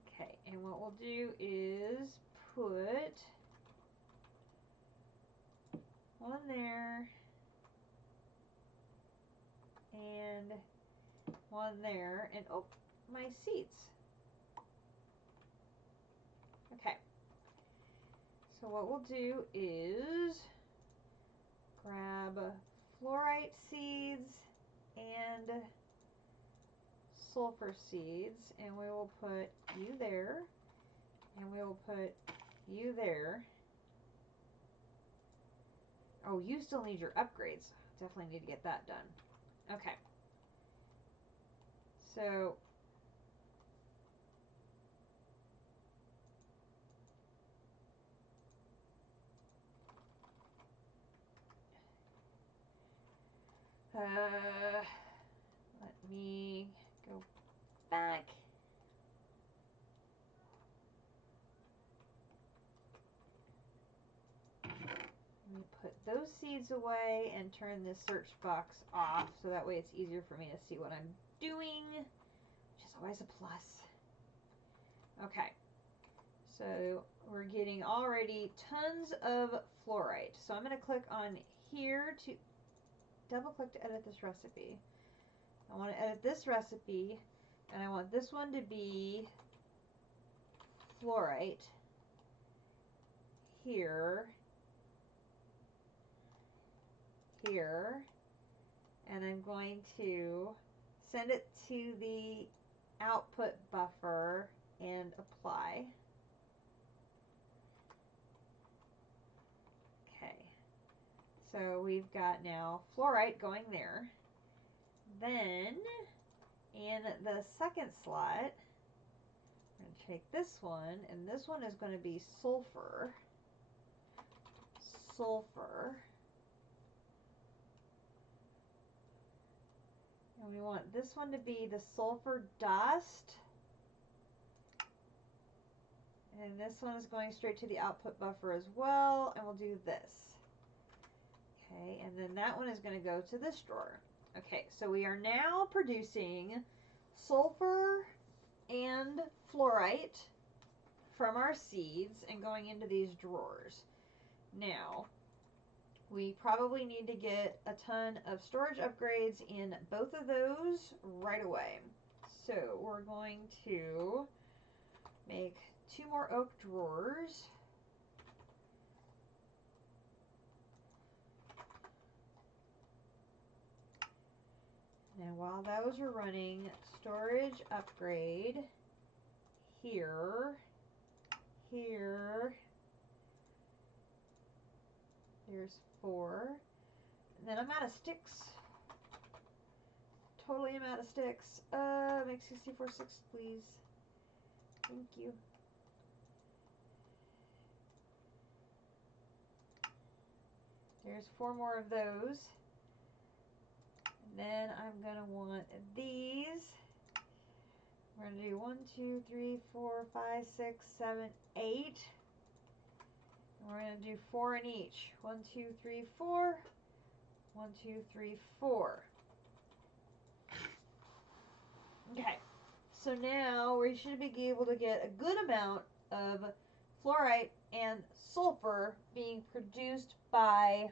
Okay, and what we'll do is put 1 there. And 1 there. And oh, my seeds. Okay. So what we'll do is grab fluorite seeds and sulfur seeds, and we will put you there, and we will put you there. Oh, you still need your upgrades. Definitely need to get that done. Okay. So let me go back. Let me put those seeds away and turn this search box off so that way it's easier for me to see what I'm doing, which is always a plus. Okay, so we're getting already tons of fluorite. So I'm going to click on here to double click to edit this recipe. I want to edit this recipe, and I want this one to be fluorite here, here, and I'm going to send it to the output buffer and apply. Okay, so we've got now fluorite going there. Then in the second slot, I'm going to take this one, and this one is going to be sulfur. Sulfur. And we want this one to be the sulfur dust. And this one is going straight to the output buffer as well, and we'll do this. Okay, and then that one is going to go to this drawer. Okay, so we are now producing sulfur and fluorite from our seeds and going into these drawers. Now, we probably need to get a ton of storage upgrades in both of those right away. So we're going to make 2 more oak drawers. Now while those are running, storage upgrade here, here, there's 4. And then I'm out of sticks. Totally am out of sticks. Make 64 sticks, please. Thank you. There's 4 more of those. And then I'm going to want these. We're going to do 1, 2, 3, 4, 5, 6, 7, 8. And we're going to do 4 in each. 1, 2, 3, 4. 1, 2, 3, 4. Okay. So now we should be able to get a good amount of fluorite and sulfur being produced by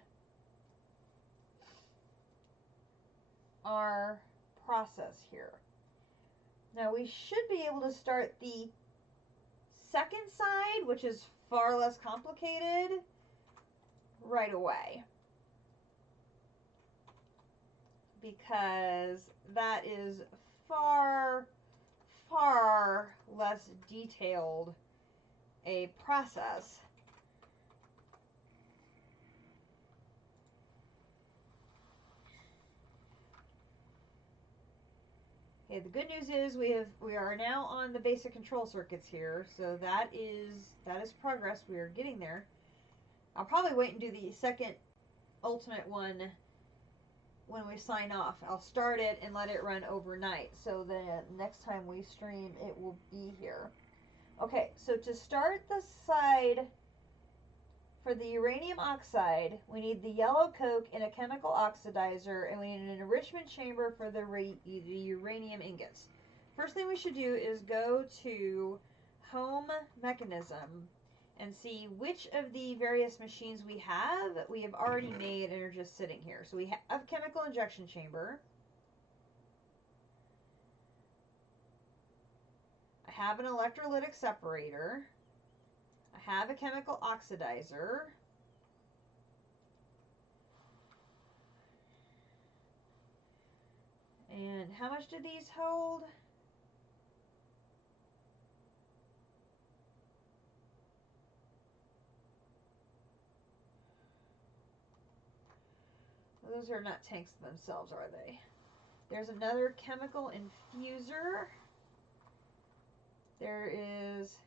our process here. Now we should be able to start the second side, which is far less complicated, right away. because that is far, far less detailed a process. Okay, the good news is we are now on the basic control circuits here, so that is progress. We are getting there. I'll probably wait and do the second ultimate one when we sign off. I'll start it and let it run overnight, so that next time we stream it will be here. Okay, so to start the side for the uranium oxide, we need the yellow coke in a chemical oxidizer, and we need an enrichment chamber for the uranium ingots. First thing we should do is go to Home Mechanism and see which of the various machines we have already made and are just sitting here. So we have chemical injection chamber. I have an electrolytic separator. I have a chemical oxidizer. And how much do these hold? Those are not tanks themselves, are they? There's another chemical infuser. There is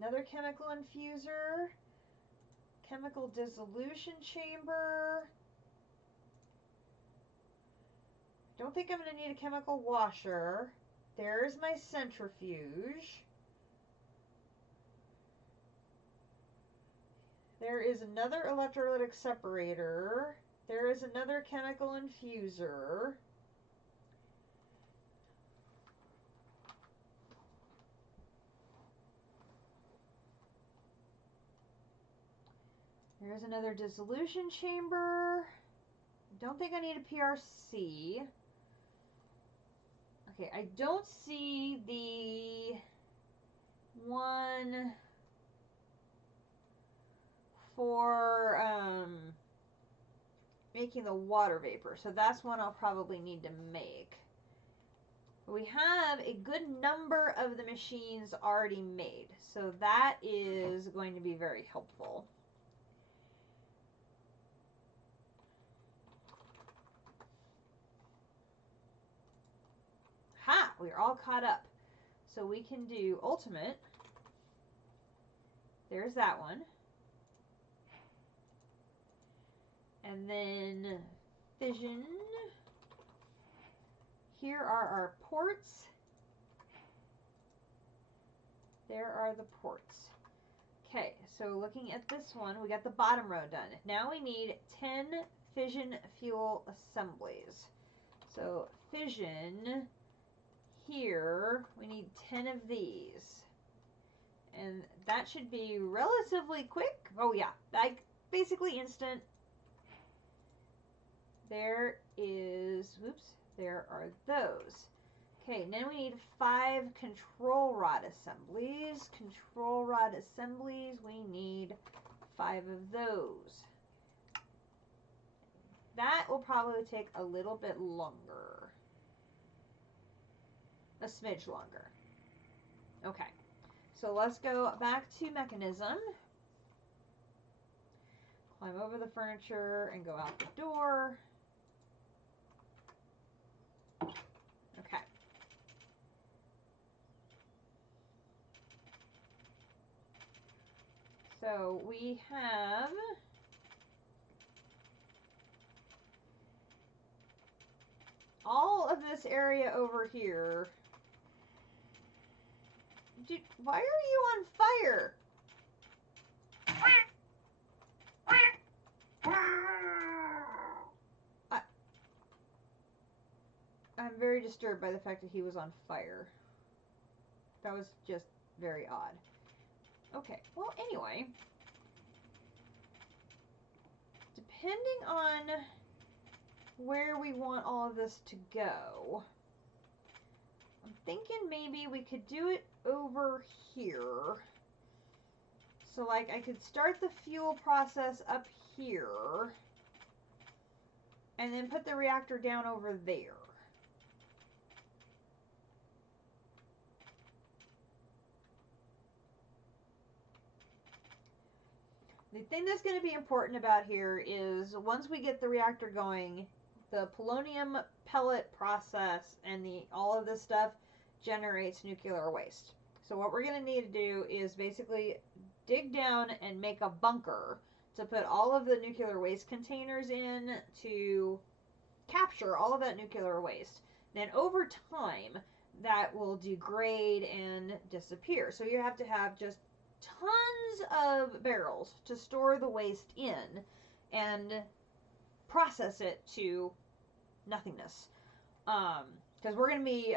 another chemical infuser, chemical dissolution chamber. Don't think I'm going to need a chemical washer. There's my centrifuge. There is another electrolytic separator. There is another chemical infuser. There's another dissolution chamber. Don't think I need a PRC. Okay, I don't see the one for making the water vapor. So that's one I'll probably need to make. We have a good number of the machines already made. So that is going to be very helpful. Ha! We're all caught up. So we can do ultimate. There's that one. And then fission. Here are our ports. There are the ports. Okay, so looking at this one, we got the bottom row done. Now we need 10 fission fuel assemblies. So fission, here, we need 10 of these. And that should be relatively quick. Oh yeah, like basically instant. There is, whoops, there are those. Okay, then we need 5 control rod assemblies. Control rod assemblies, we need 5 of those. That will probably take a little bit longer. A smidge longer. Okay, so let's go back to Mechanism. Climb over the furniture and go out the door. Okay. So we have all of this area over here. Dude, why are you on fire? I'm very disturbed by the fact that he was on fire. That was just very odd. Okay, well, anyway. Depending on where we want all of this to go, I'm thinking maybe we could do it over here. So, like, I could start the fuel process up here. and then put the reactor down over there. The thing that's going to be important about here is once we get the reactor going, the polonium pellet process and all of this stuff generates nuclear waste. So what we're going to need to do is basically dig down and make a bunker to put all of the nuclear waste containers in to capture all of that nuclear waste. Then over time, that will degrade and disappear. So you have to have just tons of barrels to store the waste in and process it to nothingness. Because we're going to be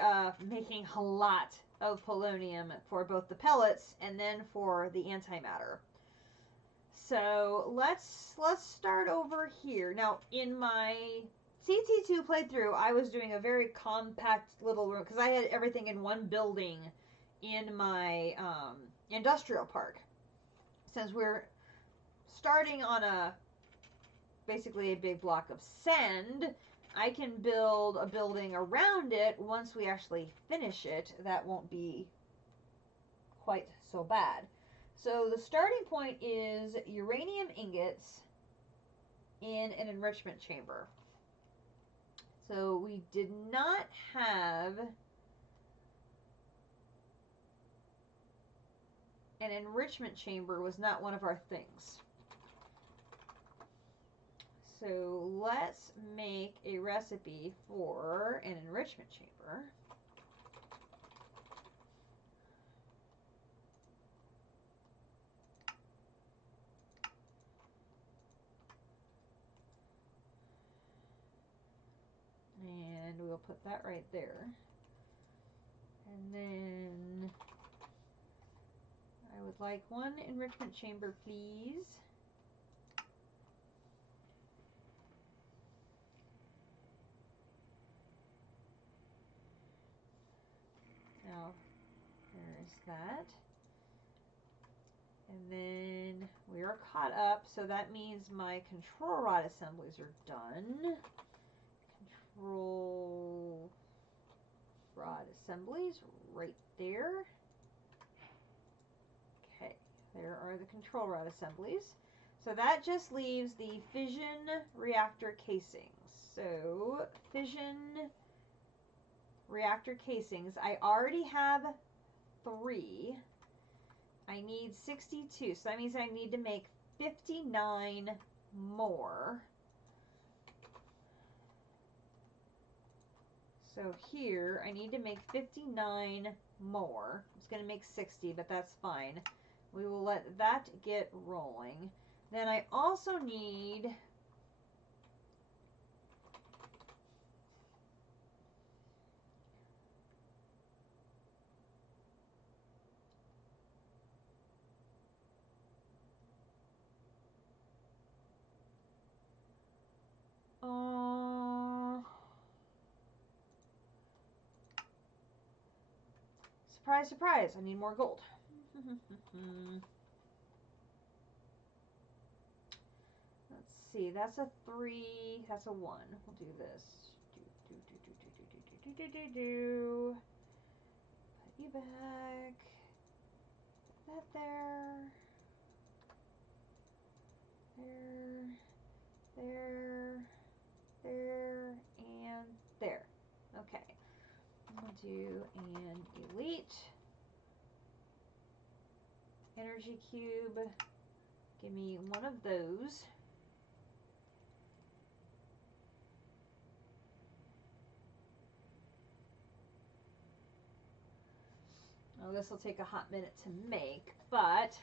making a lot of polonium for both the pellets and then for the antimatter. So let's start over here. Now, in my CT2 playthrough, I was doing a very compact little room because I had everything in one building in my industrial park. Since we're starting on basically a big block of sand, I can build a building around it once we actually finish it. That won't be quite so bad. So the starting point is uranium ingots in an enrichment chamber. So we did not have an enrichment chamber, was not one of our things. So let's make a recipe for an enrichment chamber. And we'll put that right there. And then I would like one enrichment chamber, please. Now, there's that. And then we are caught up, so that means my control rod assemblies are done. Control rod assemblies right there. Okay, there are the control rod assemblies. So that just leaves the fission reactor casings. So fission reactor casings, I already have 3. I need 62, so that means I need to make 59 more. So here, I need to make 59 more. It's going to make 60, but that's fine. We will let that get rolling. Then I also need surprise, surprise, I need more gold. Let's see, that's a 3, that's a 1. We'll do this. Do. Put you back. Put that there. There, and there. Okay. We'll do an elite energy cube. Give me one of those. Oh, this will take a hot minute to make, but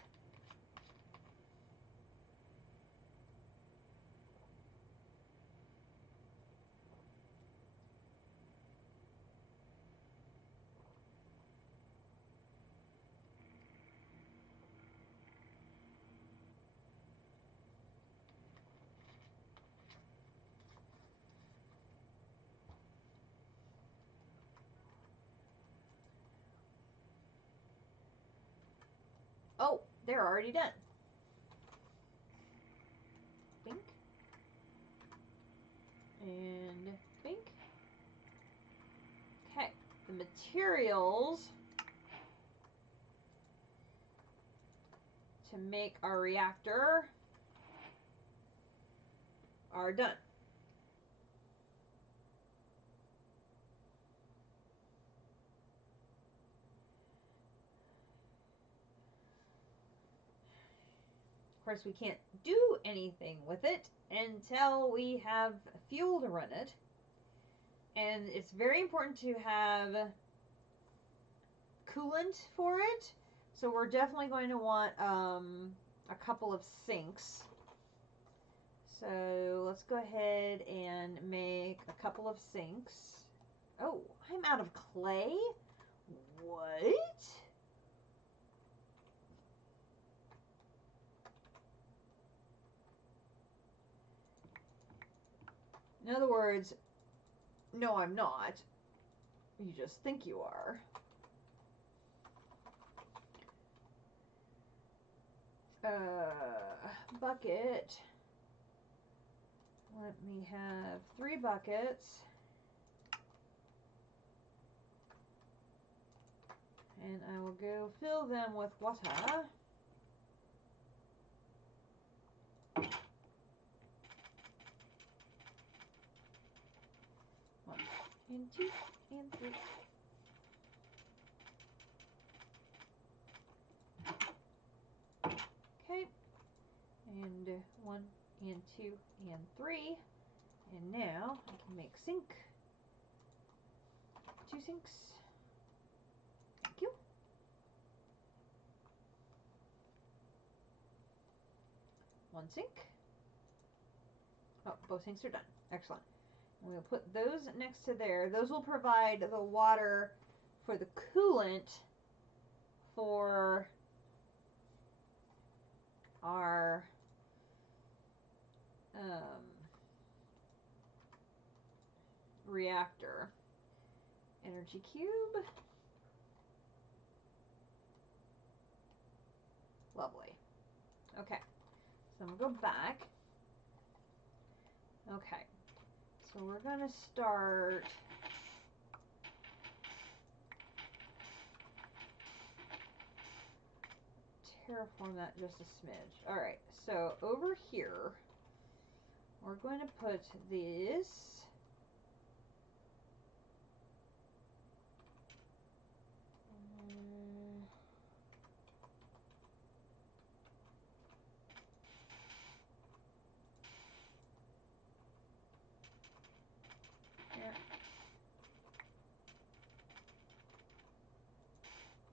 oh, they're already done. Bink. And bink. Okay, the materials to make our reactor are done. Of course, we can't do anything with it until we have fuel to run it. And it's very important to have coolant for it. So we're definitely going to want a couple of sinks. So let's go ahead and make a couple of sinks. Oh, I'm out of clay? What? In other words, no, I'm not. You just think you are. Bucket. Let me have 3 buckets. And I will go fill them with water. One, and 2, and 3. Okay. And 1, and 2, and 3. And now I can make sink. 2 sinks. Thank you. 1 sink. Oh, both sinks are done. Excellent. And we'll put those next to there. Those will provide the water for the coolant for our reactor. Energy cube. Lovely. Okay. So I'm going to go back. Okay. So we're going to start terraform that just a smidge. Alright, so over here, we're going to put this. Here.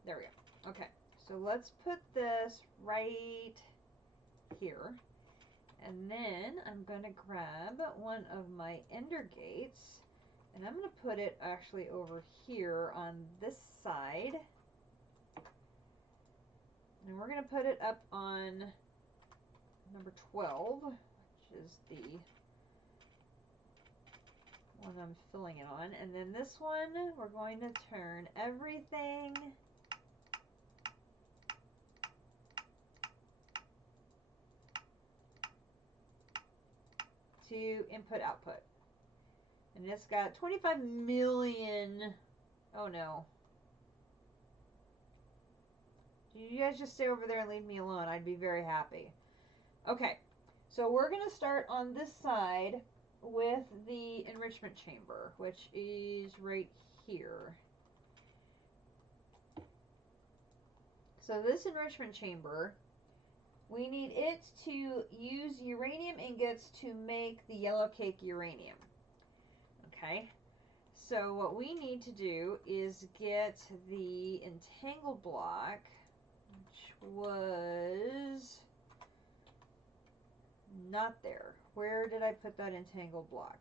There we go. Okay, so let's put this right here. And then I'm going to grab one of my ender gates, and I'm going to put it actually over here on this side. And we're going to put it up on number 12, which is the one I'm filling it on. And then this one, we're going to turn everything to input output. And it's got 25 million. Oh no. You guys just stay over there and leave me alone. I'd be very happy. Okay. So we're going to start on this side with the enrichment chamber, which is right here. So this enrichment chamber, we need it to use uranium ingots to make the yellow cake uranium. Okay, so what we need to do is get the entangled block, which was not there. Where did I put that entangled block?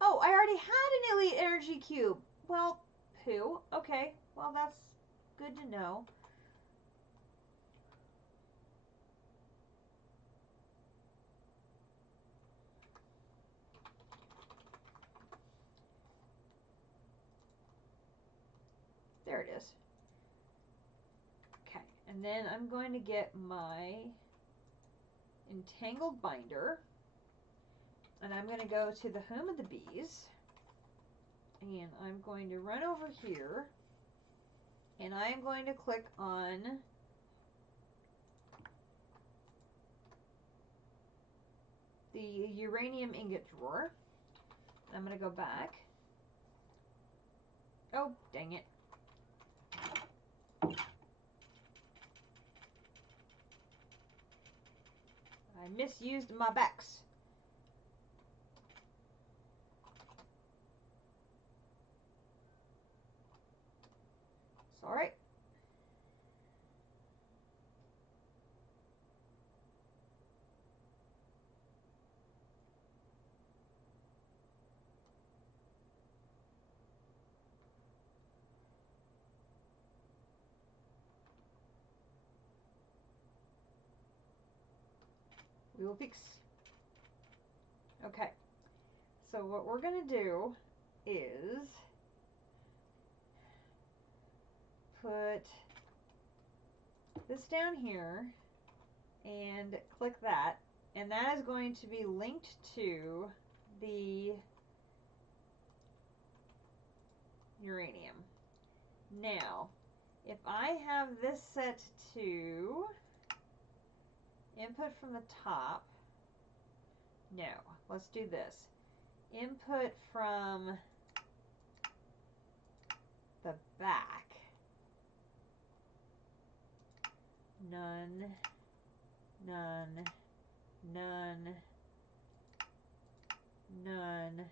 Oh, I already had an elite energy cube. Well, poo. Okay, well that's good to know. There it is. And then I'm going to get my entangled binder. And I'm going to go to the home of the bees. And I'm going to run over here. And I'm going to click on the uranium ingot drawer. I'm going to go back. Oh, dang it. I misused my backs. It's all right. We will fix. Okay. So what we're going to do is put this down here and click that. And that is going to be linked to the uranium. Now, if I have this set to input from the top, no, let's do this. Input from the back, none, none, none, none.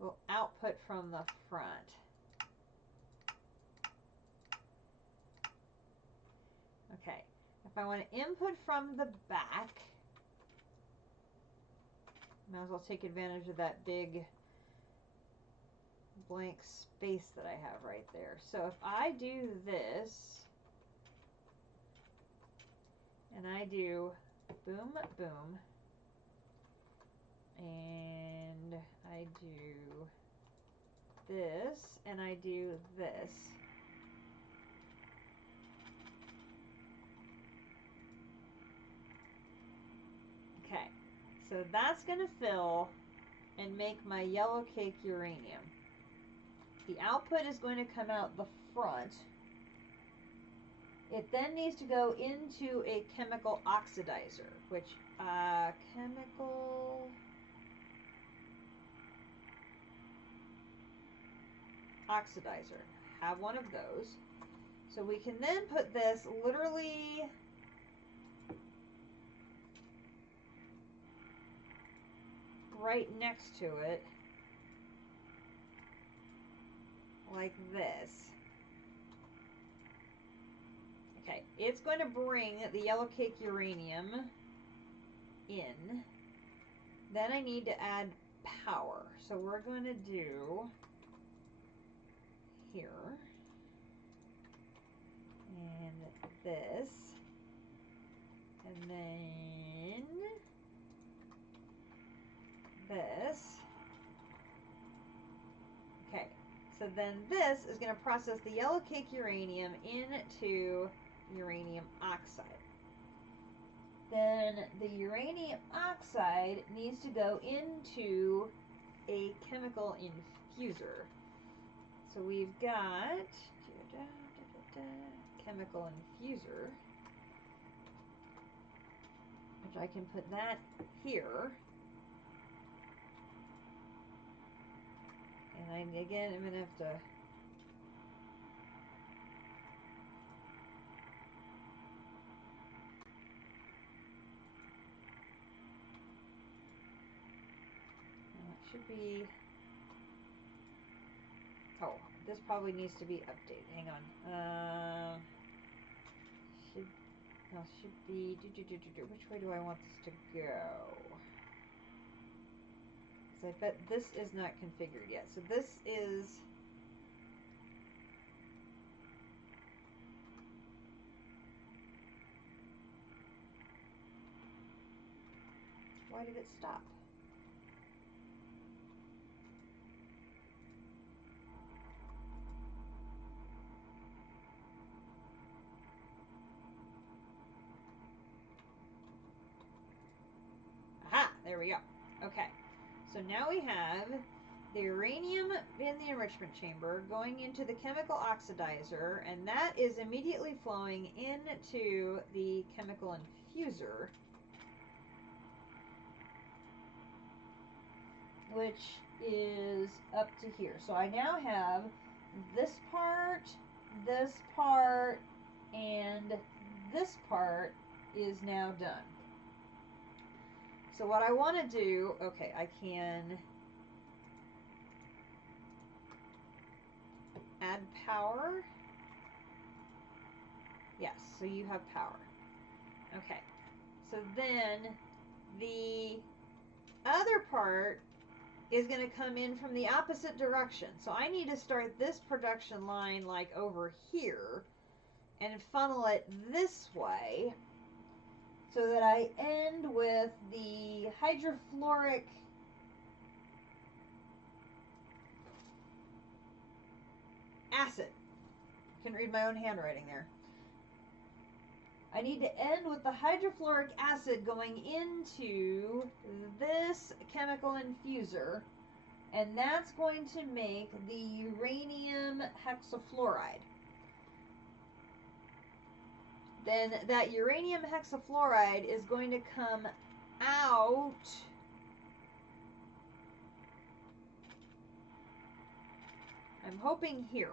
We'll output from the front. Okay, if I want to input from the back, might as well take advantage of that big blank space that I have right there. So if I do this, and I do boom, boom, and I do this, and I do this. Okay, so that's going to fill and make my yellow cake uranium. The output is going to come out the front. It then needs to go into a chemical oxidizer, which chemical oxidizer. Have one of those. So we can then put this literally right next to it, like this. Okay, it's going to bring the yellow cake uranium in. Then I need to add power. So we're going to do here, and this, and then this. Okay, so then this is going to process the yellow cake uranium into uranium oxide. Then the uranium oxide needs to go into a chemical infuser. So we've got chemical infuser, which I can put that here. And again, I'm going to have to it should be, oh, this probably needs to be updated. Hang on. Should be, which way do I want this to go? Because I bet this is not configured yet. So this is, why did it stop? There we go. Okay. So now we have the uranium in the enrichment chamber going into the chemical oxidizer, and that is immediately flowing into the chemical infuser, which is up to here. So I now have this part, and this part is now done. So what I want to do, okay, I can add power. Yes, so you have power. Okay, so then the other part is going to come in from the opposite direction. So I need to start this production line like over here and funnel it this way so that I end with the hydrofluoric acid. I can read my own handwriting there. I need to end with the hydrofluoric acid going into this chemical infuser, and that's going to make the uranium hexafluoride. Then that uranium hexafluoride is going to come out I'm hoping here.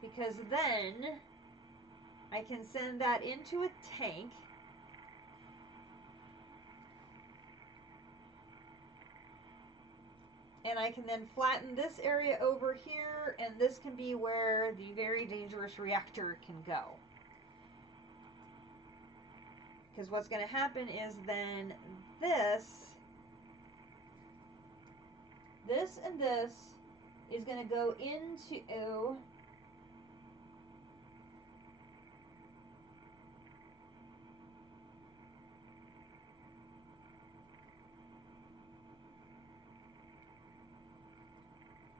Because then I can send that into a tank. And I can then flatten this area over here, and this can be where the very dangerous reactor can go. Because what's going to happen is then this and this is going to go into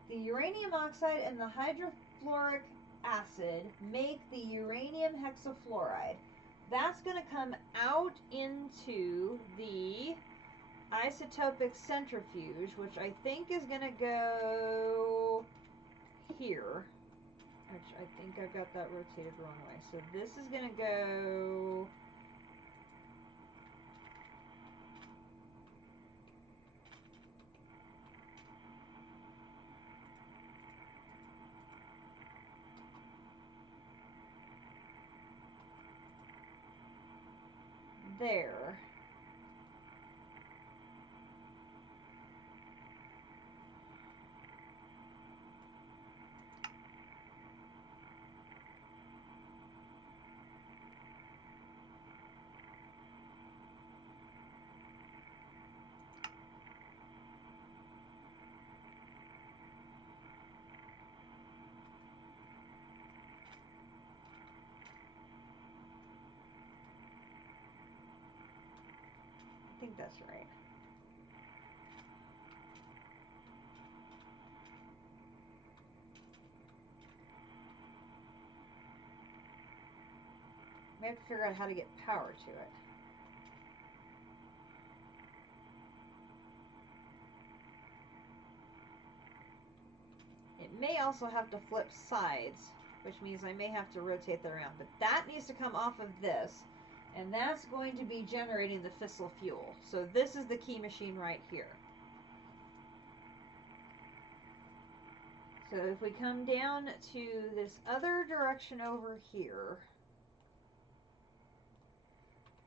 the uranium oxide and the hydrofluoric acid make the uranium hexafluoride. That's going to come out into the isotopic centrifuge, which I think is going to go here. Which I think I've got that rotated the wrong way. So this is going to go there. I think that's right. We have to figure out how to get power to it. It may also have to flip sides, which means I may have to rotate that around. But that needs to come off of this, and that's going to be generating the fissile fuel. So this is the key machine right here. So if we come down to this other direction over here,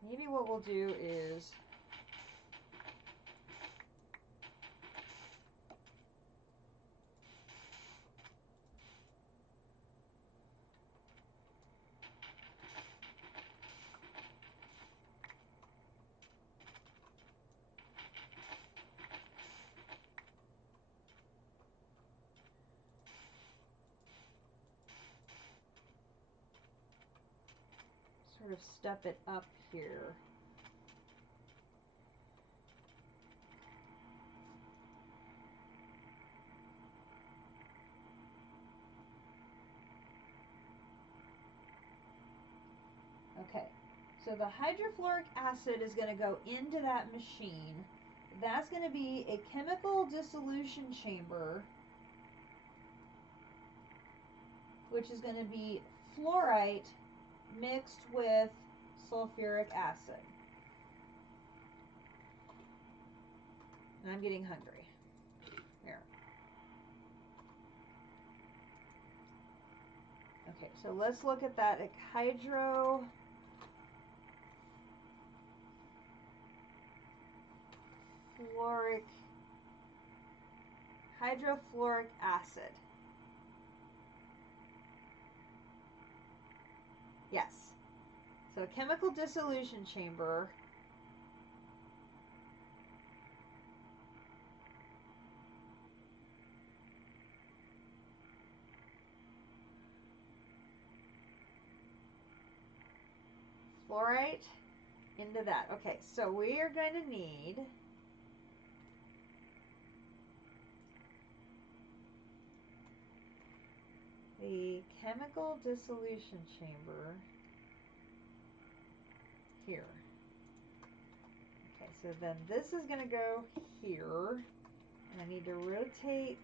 maybe what we'll do is sort of step it up here. Okay, So the hydrofluoric acid is going to go into that machine. That's going to be a chemical dissolution chamber, which is going to be fluorite mixed with sulfuric acid. And I'm getting hungry. There. Okay, so let's look at that hydrofluoric acid. Yes. So a chemical dissolution chamber. Fluorite into that. Okay, so we are going to need the chemical dissolution chamber here. Okay, so then this is going to go here, and I need to rotate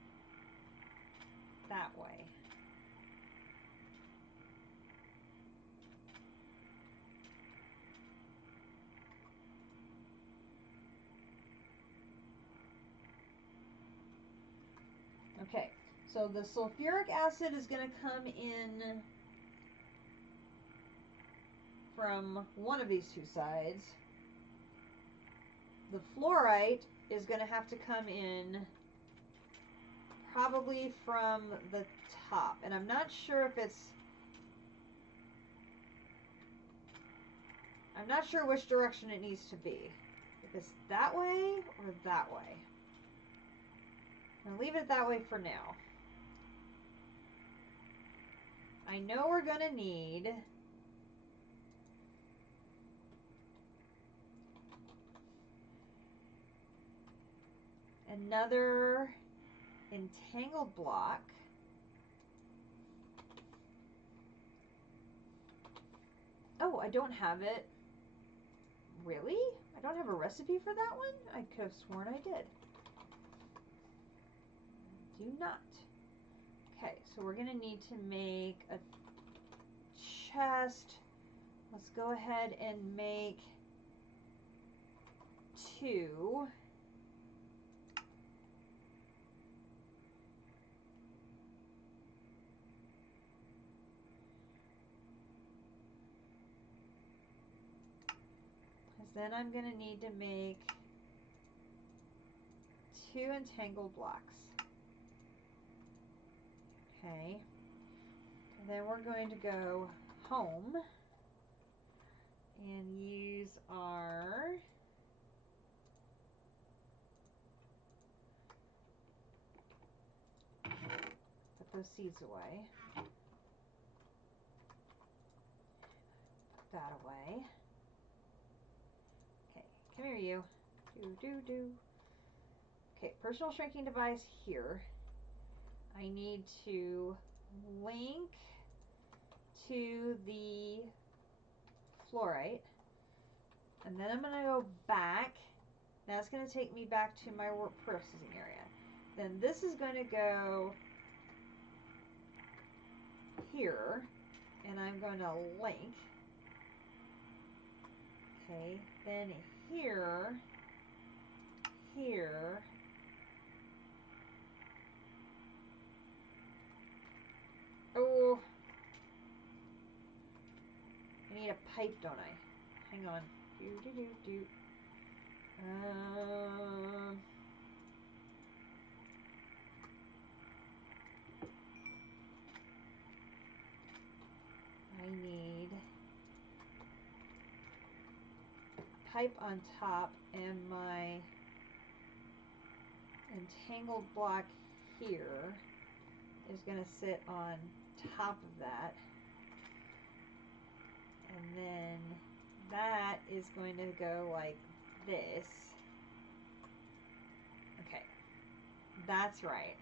that way. Okay, so the sulfuric acid is going to come in from one of these two sides. The fluorite is going to have to come in probably from the top. And I'm not sure if it's... I'm not sure which direction it needs to be. If it's that way or that way. I'm going to leave it that way for now. I know we're going to need another entangled block. Oh, I don't have it. Really? I don't have a recipe for that one? I could have sworn I did. Do not. Okay, so we're going to need to make a chest. Let's go ahead and make 2. Because then I'm going to need to make 2 entangled blocks. Okay. And then we're going to go home and use our put those seeds away. Put that away. Okay, come here you. Do. Okay, personal shrinking device here. I need to link to the fluorite, and then I'm going to go back. That's going to take me back to my work processing area. Then this is going to go here, and I'm going to link. Okay, then here, oh, I need a pipe, don't I? Hang on. Do. I need a pipe on top, and my entangled block here is going to sit on top of that. And then that is going to go like this. Okay, that's right.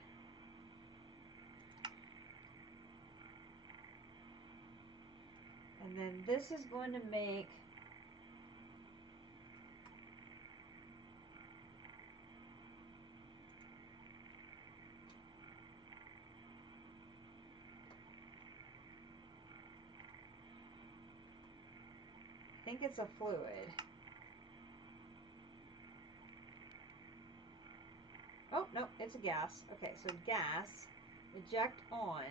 And then this is going to make think it's a fluid. Oh, no, it's a gas. Okay, so gas, eject on.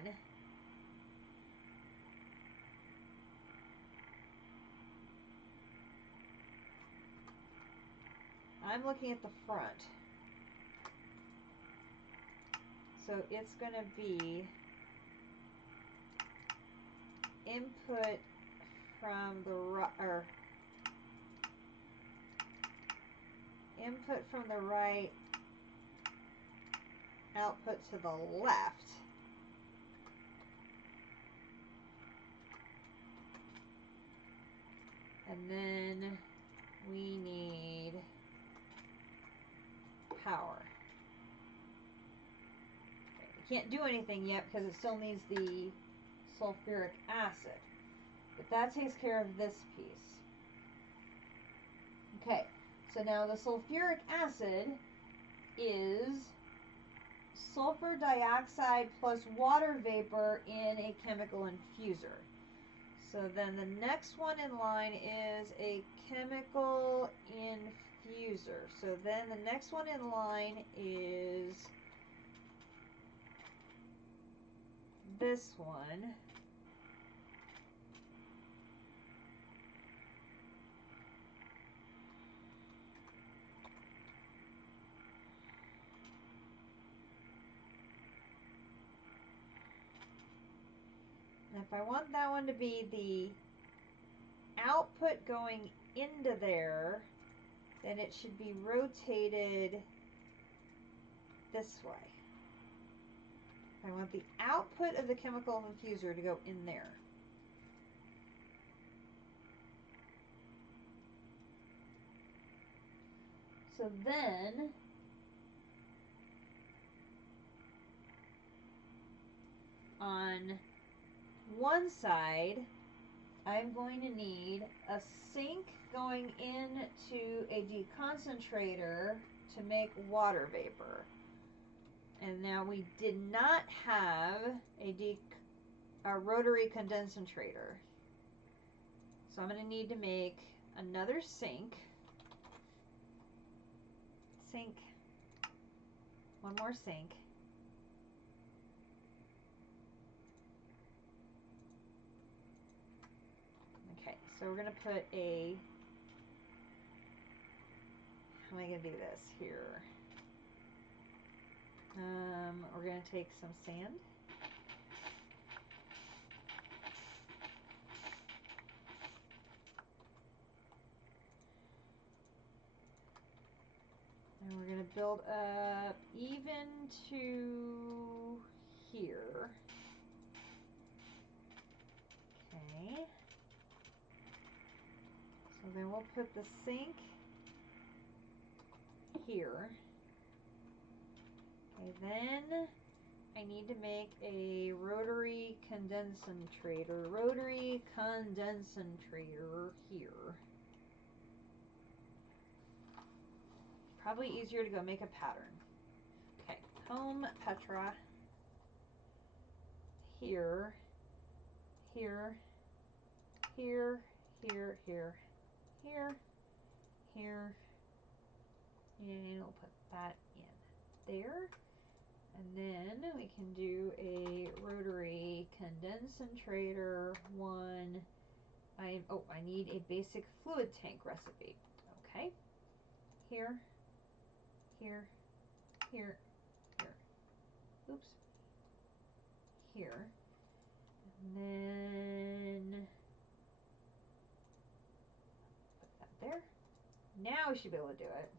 I'm looking at the front. So it's going to be input from the right, or input from the right, output to the left. And then we need power. Okay, we can't do anything yet because it still needs the sulfuric acid. But that takes care of this piece. Okay, so now the sulfuric acid is sulfur dioxide plus water vapor in a chemical infuser. So then the next one in line is a chemical infuser. So then the next one in line is this one. And if I want that one to be the output going into there, then it should be rotated this way. I want the output of the chemical infuser to go in there. So then on one side, I'm going to need a sink going into a deconcentrator to make water vapor. And now we did not have a rotary condensator. So I'm going to need to make another sink. One more sink. Okay, so we're going to put a, how am I going to do this here? We're going to take some sand. And we're going to build up even to here. Okay. So then we'll put the sink here. Okay, then I need to make a rotary condensator. Rotary condensator here. Probably easier to go make a pattern. Okay, home Petra. Here, here, here, here, here, here, here, and we'll put that in there. And then we can do a rotary condensator one. I need a basic fluid tank recipe. Okay, here, here, here, here. Oops. Here. And then put that there. Now we should be able to do it.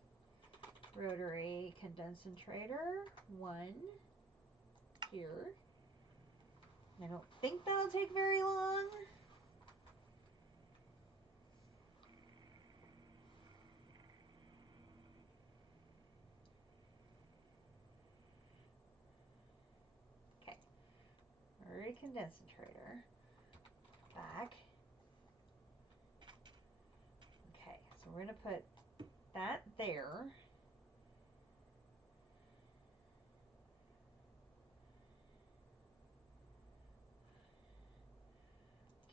Rotary condensator one here. I don't think that'll take very long. Okay. Rotary condensator. Back. Okay, so we're going to put that there.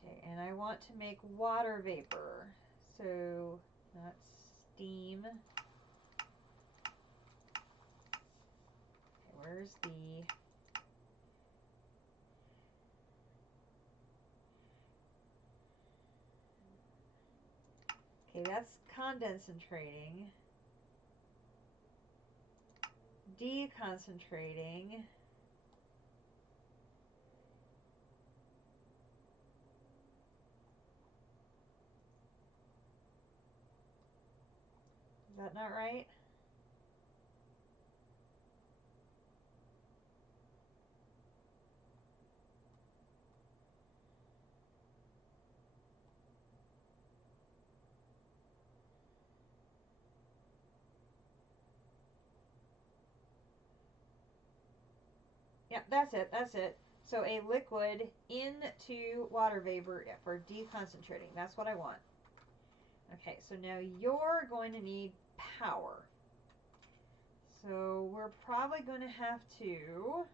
Okay, and I want to make water vapor. So that's steam. Okay, where's the... Okay, that's condensating. Deconcentrating. Is that not right? Yep, that's it. That's it. So a liquid into water vapor for deconcentrating. That's what I want. Okay, so now you're going to need power. So we're probably going to have to...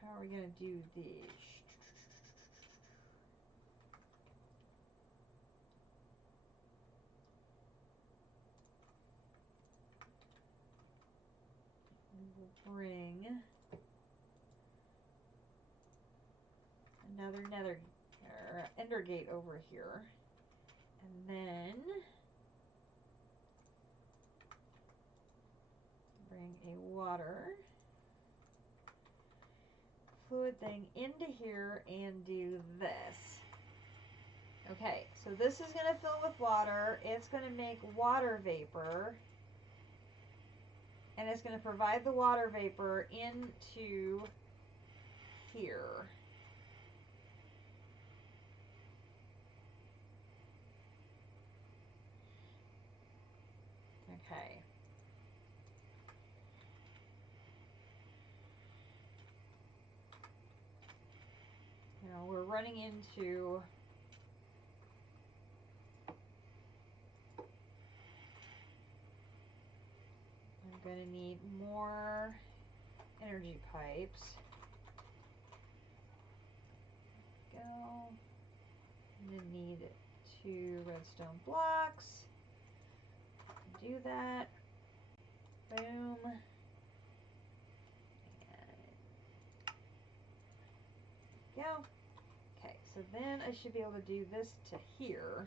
How are we going to do these? We'll bring another ender gate over here. And then bring a water fluid thing into here and do this. Okay, so this is going to fill with water. It's going to make water vapor. And it's going to provide the water vapor into here. Okay. Now we're running into... I'm going to need more energy pipes. Go. I'm going to need 2 redstone blocks. Do that. Boom. And go. Okay, so then I should be able to do this to here.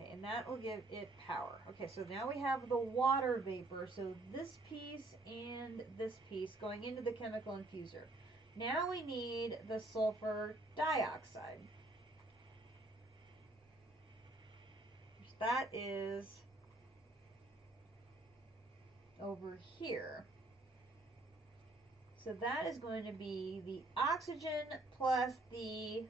Okay, and that will give it power. Okay, so now we have the water vapor. So this piece and this piece going into the chemical infuser. Now we need the sulfur dioxide. That is over here. So that is going to be the oxygen plus the,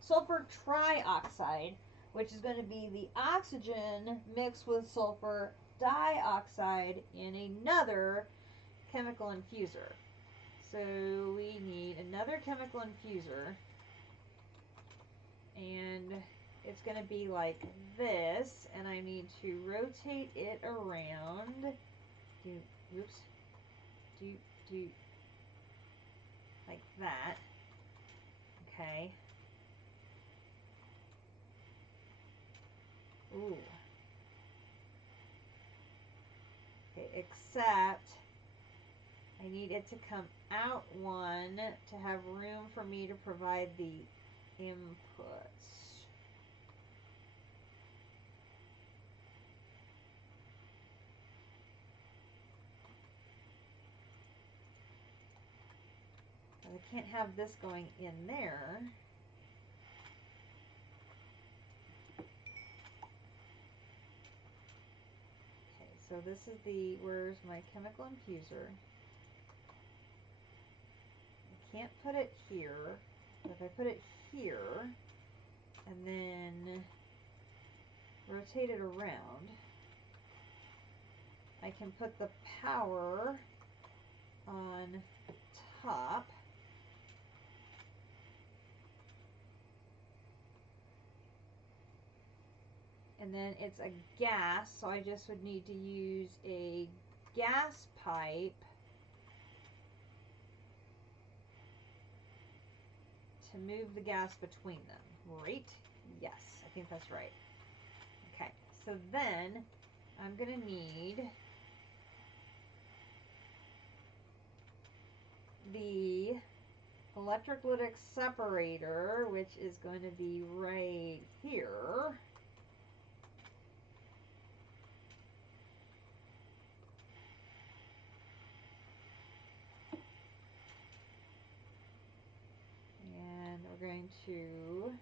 sulfur trioxide, which is going to be the oxygen mixed with sulfur dioxide in another chemical infuser. So we need another chemical infuser, and it's going to be like this, and I need to rotate it around. Like that. Okay. Ooh. Okay, except I need it to come out one to have room for me to provide the inputs. I can't have this going in there. Okay, so this is the, where's my chemical infuser? I can't put it here. But if I put it here, and then rotate it around, I can put the power on top. And then it's a gas, so I just would need to use a gas pipe to move the gas between them, right? Yes, I think that's right. Okay, so then I'm going to need the electrolytic separator, which is going to be right here. And we're going to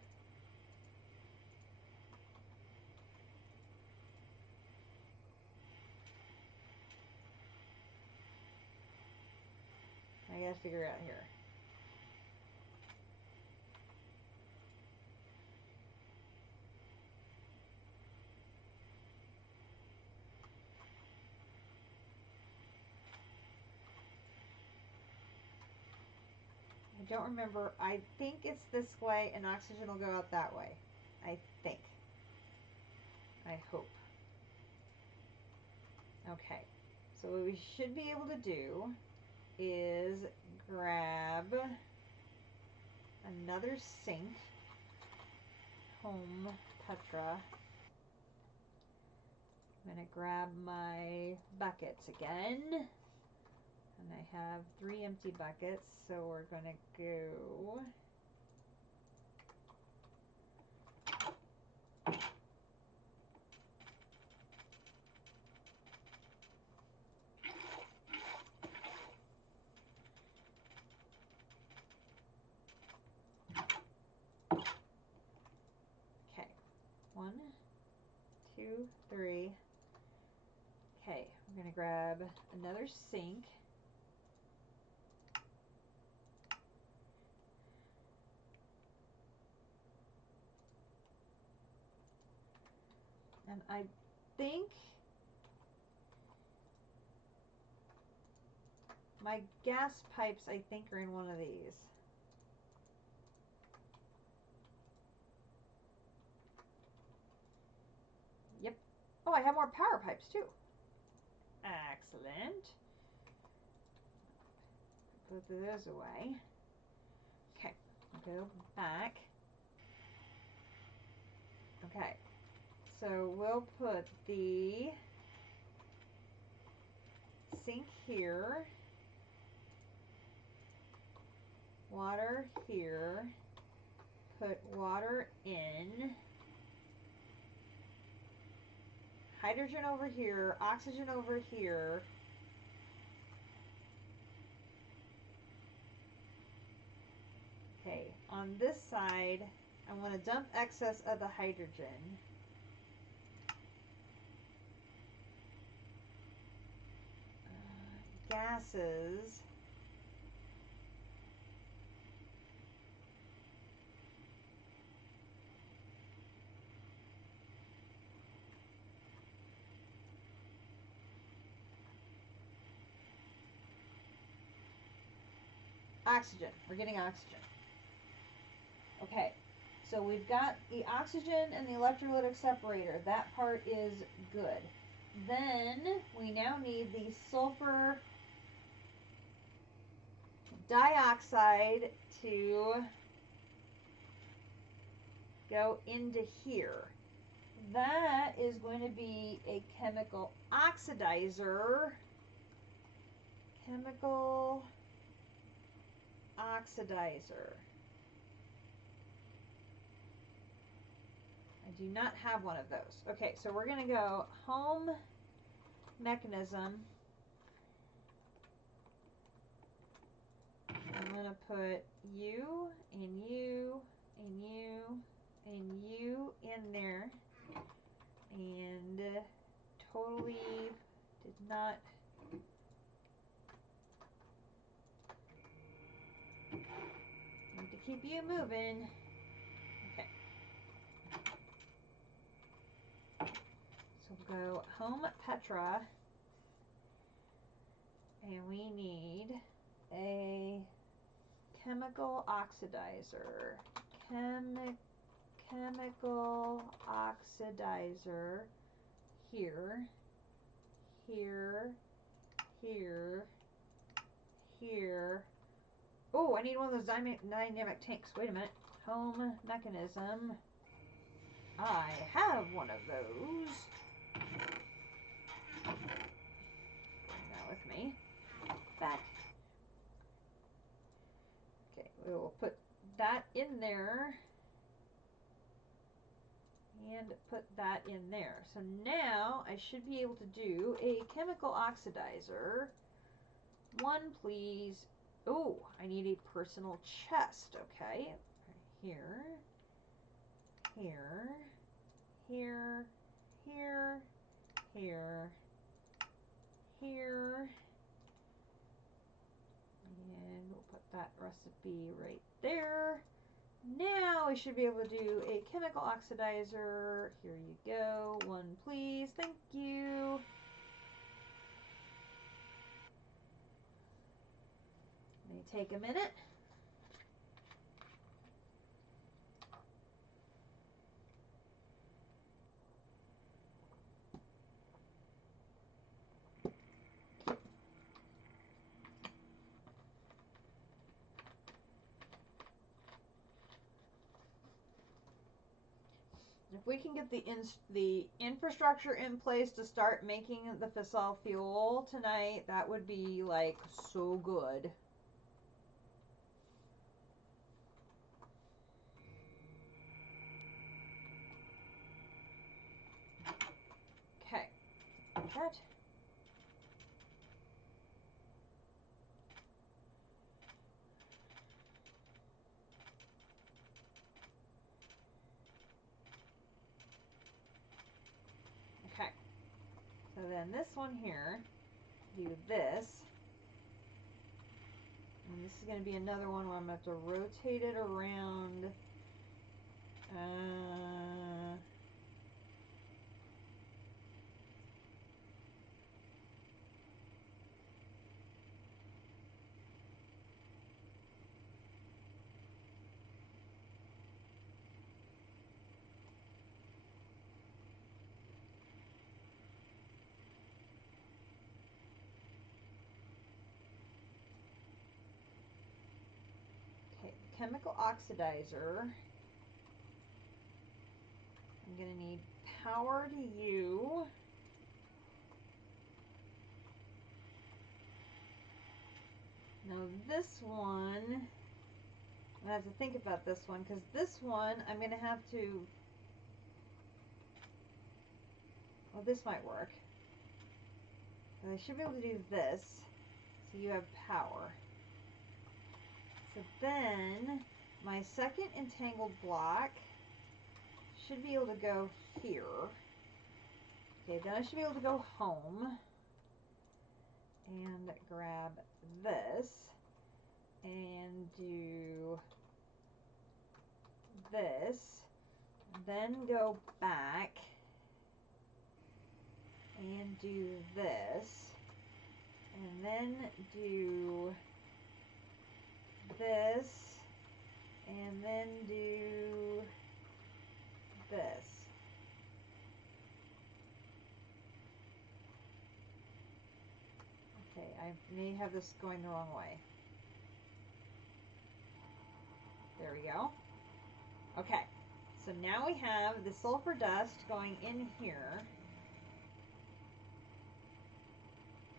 I gotta figure it out here. I don't remember. I think it's this way and oxygen will go out that way. I think. I hope. Okay. So what we should be able to do is grab another sink. Home Petra. I'm going to grab my buckets again. And I have 3 empty buckets, so we're going to go okay. 1, 2, 3. Okay, we're going to grab another sink. And I think my gas pipes, I think, are in one of these. Yep. Oh, I have more power pipes too. Excellent. Put those away. Okay, go back. Okay, so we'll put the sink here, water here, put water in, hydrogen over here, oxygen over here. Okay, on this side, I want to dump excess of the hydrogen. Gases. Oxygen. We're getting oxygen. Okay, so we've got the oxygen and the electrolytic separator. That part is good. Then we now need the sulfur dioxide to go into here. That is going to be a chemical oxidizer. Chemical oxidizer. I do not have one of those. Okay, so we're going to go home mechanism. I'm going to put you and you and you and you in there. And totally did not need to keep you moving. Okay. So we'll go home Petra. And we need a chemical oxidizer. Chemical oxidizer here, here, here, here, Oh, I need one of those dynamic tanks. Wait a minute. Home mechanism. I have one of those. Bring that with me. Back. Okay, we will put that in there. And put that in there. So now I should be able to do a chemical oxidizer. One, please. Oh, I need a personal chest. Okay. Here. Here. Here. Here. Here. Here. And we'll put that recipe right there. Now we should be able to do a chemical oxidizer. Here you go. One, please. Thank you. May take a minute. If we can get the infrastructure in place to start making the fissile fuel tonight, that would be like so good. Okay, that. Okay, so then this one here, do this. And this is going to be another one where I'm going to have to rotate it around. Okay, chemical oxidizer. I'm going to need power to you. Now this one, I have to think about this one, because this one I'm going to have to, well, this might work. I should be able to do this, so you have power. So then, my second entangled block should be able to go here. Okay, then I should be able to go home and grab this and do this, then go back and do this, and then do this, and then do this. Okay, I may have this going the wrong way. There we go. Okay, so now we have the sulfur dust going in here.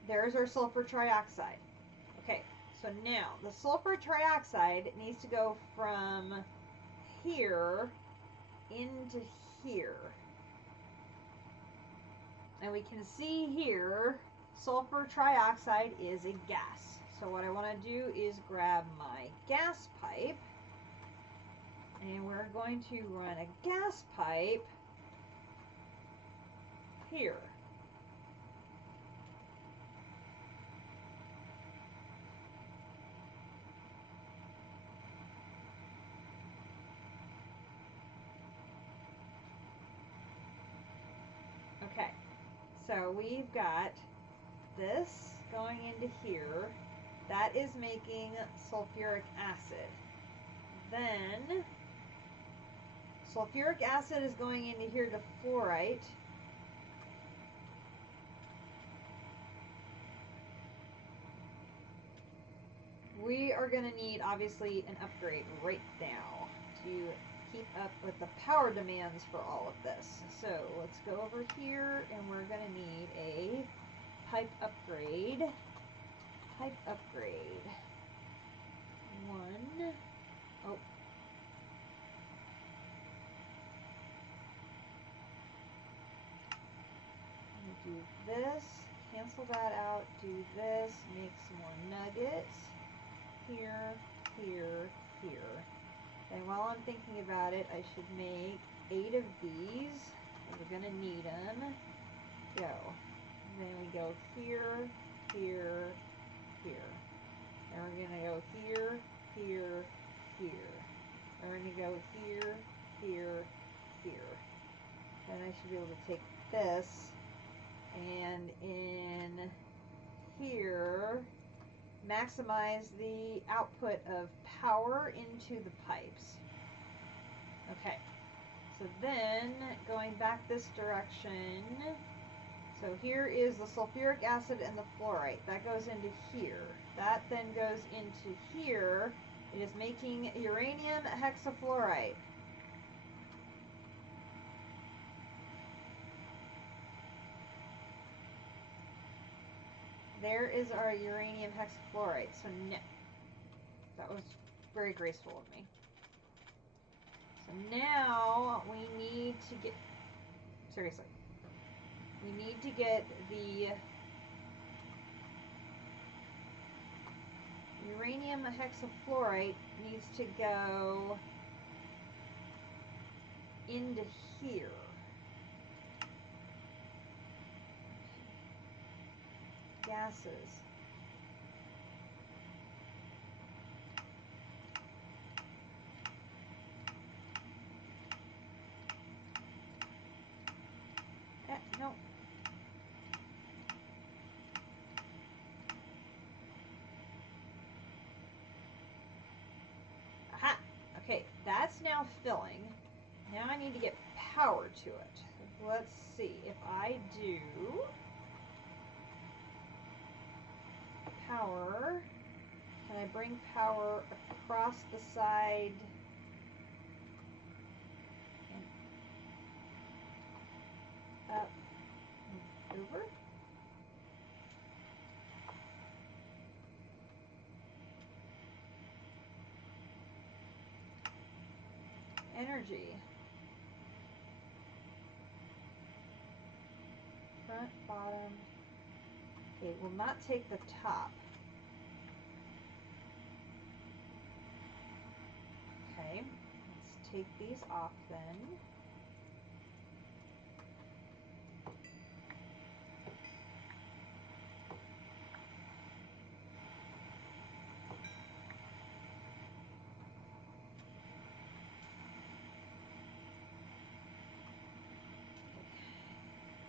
There's our sulfur trioxide. Okay, so now the sulfur trioxide needs to go from here into here. And we can see here, sulfur trioxide is a gas. So what I want to do is grab my gas pipe, and we're going to run a gas pipe here. Okay, so we've got this going into here. That is making sulfuric acid. Then sulfuric acid is going into here to fluorite. We are going to need, obviously, an upgrade right now to keep up with the power demands for all of this. So let's go over here, and we're going to need a pipe upgrade. Pipe upgrade. One. Oh. Do this, cancel that out, do this, make some more nuggets. Here, here, here. And while I'm thinking about it, I should make 8 of these. We're going to need them. Go. And then we go here, here, here. And we're going to go here, here, here. And we're going to go here, here, here. And I should be able to take this and in here maximize the output of power into the pipes. Okay, so then going back this direction, so here is the sulfuric acid and the fluorite. That goes into here. That then goes into here. It is making uranium hexafluoride. There is our uranium hexafluoride. So no, that was very graceful of me. So now we need to get, seriously, we need to get the uranium hexafluoride needs to go into here. Gases. No. Aha! Okay, that's now filling. Now I need to get power to it. Let's see if I do power. Can I bring power across the side and up and over? Energy. Front, bottom. Okay, will not take the top. Okay, let's take these off then.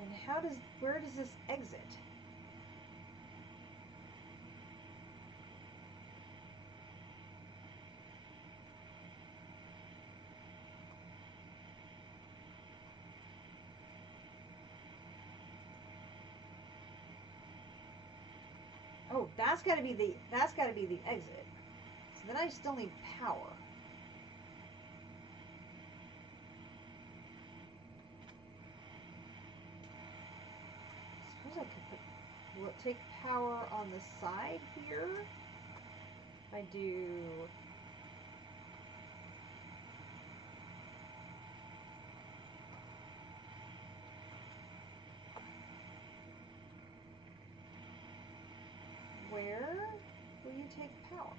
And where does this exit? Oh, that's got to be the exit. So then I still need power. I suppose I could put, will it take power on the side here? If I do where will you take power?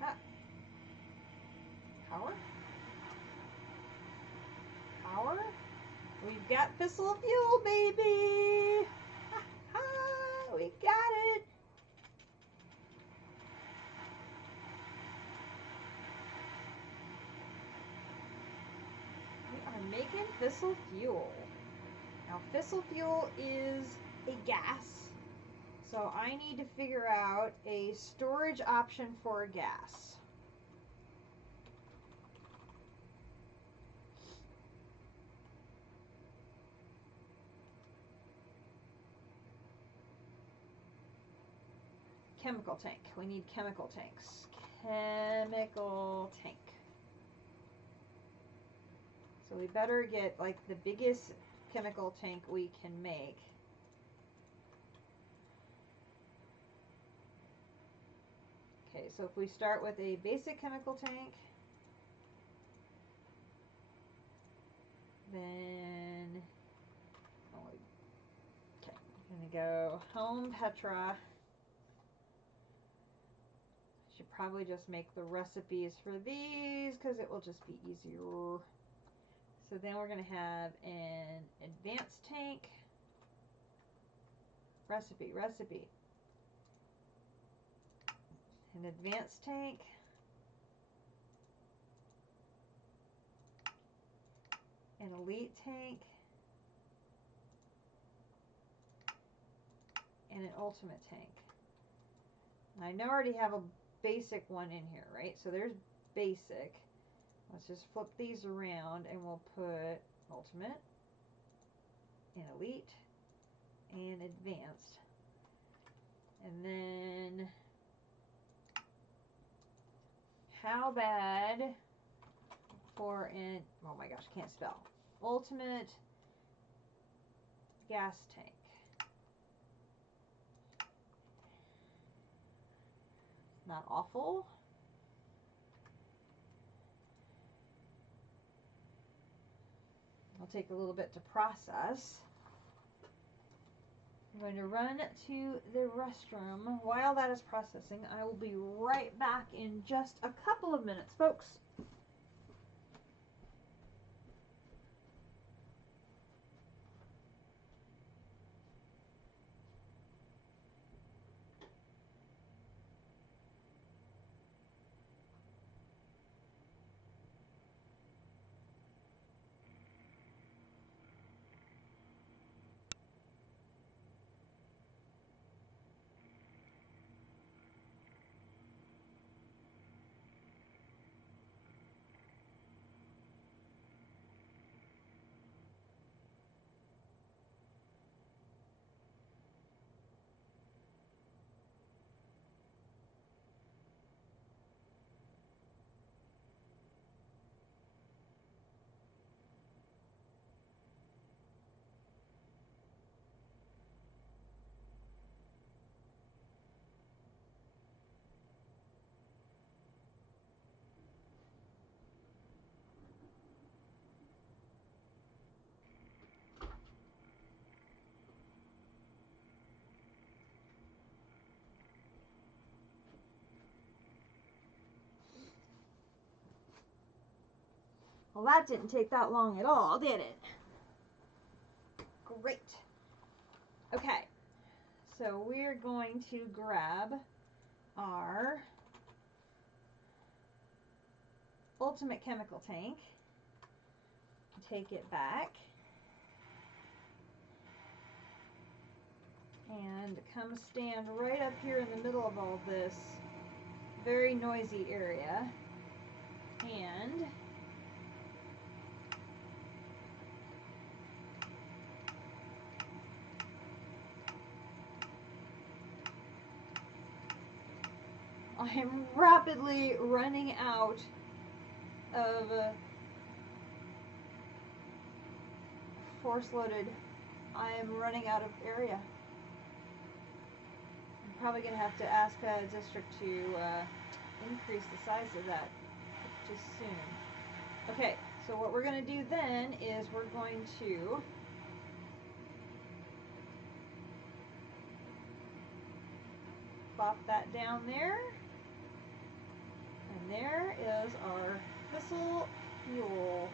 Ha. Power? Power? We've got fissile fuel, baby! Ha ha! We got it! We are making fissile fuel. Now, fissile fuel is a gas, so I need to figure out a storage option for a gas. chemical tank. We need chemical tanks. Chemical tank. So we better get like the biggest chemical tank we can make. Okay, so if we start with a basic chemical tank, then, okay, I'm gonna go home Petra. Should probably just make the recipes for these because it will just be easier. So then we're gonna have an advanced tank. Recipe. An advanced tank. An elite tank. And an ultimate tank. And I know I already have a basic one in here, right? So there's basic. Let's just flip these around and we'll put ultimate and elite and advanced. And then how bad for an, oh my gosh, can't spell, ultimate gas tank. Not awful. It'll take a little bit to process. I'm going to run to the restroom. While that is processing, I will be right back in just a couple of minutes, folks. Well, that didn't take that long at all, did it? Great. Okay, so we're going to grab our ultimate chemical tank, take it back, and come stand right up here in the middle of all this very noisy area, and I am rapidly running out of force-loaded. I am running out of area. I'm probably going to have to ask district to increase the size of that just soon. Okay, so what we're going to do then is we're going to plop that down there. And there is our fissile fuel.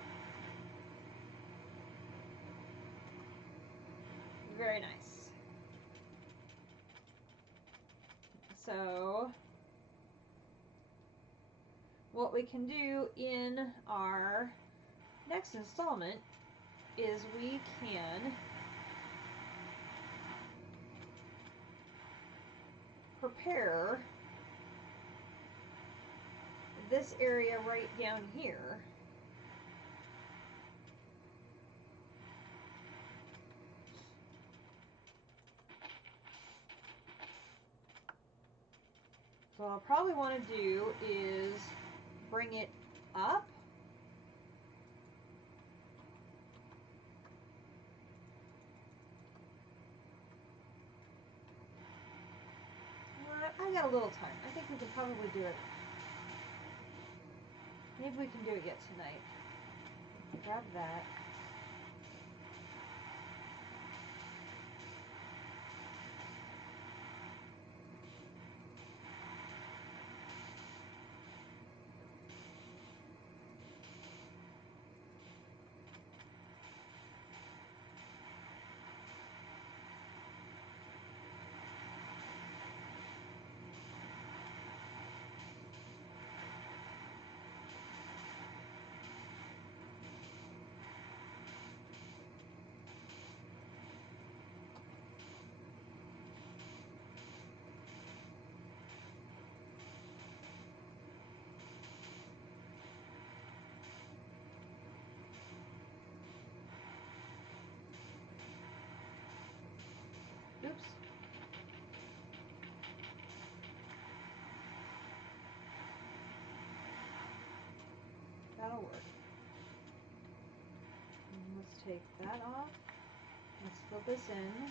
Very nice. So what we can do in our next installment is we can prepare this area right down here. What I probably want to do is bring it up. I got a little time. I think we can probably do it. Maybe we can do it yet tonight. Grab that. Oops. That'll work. And let's take that off. Let's fill this in.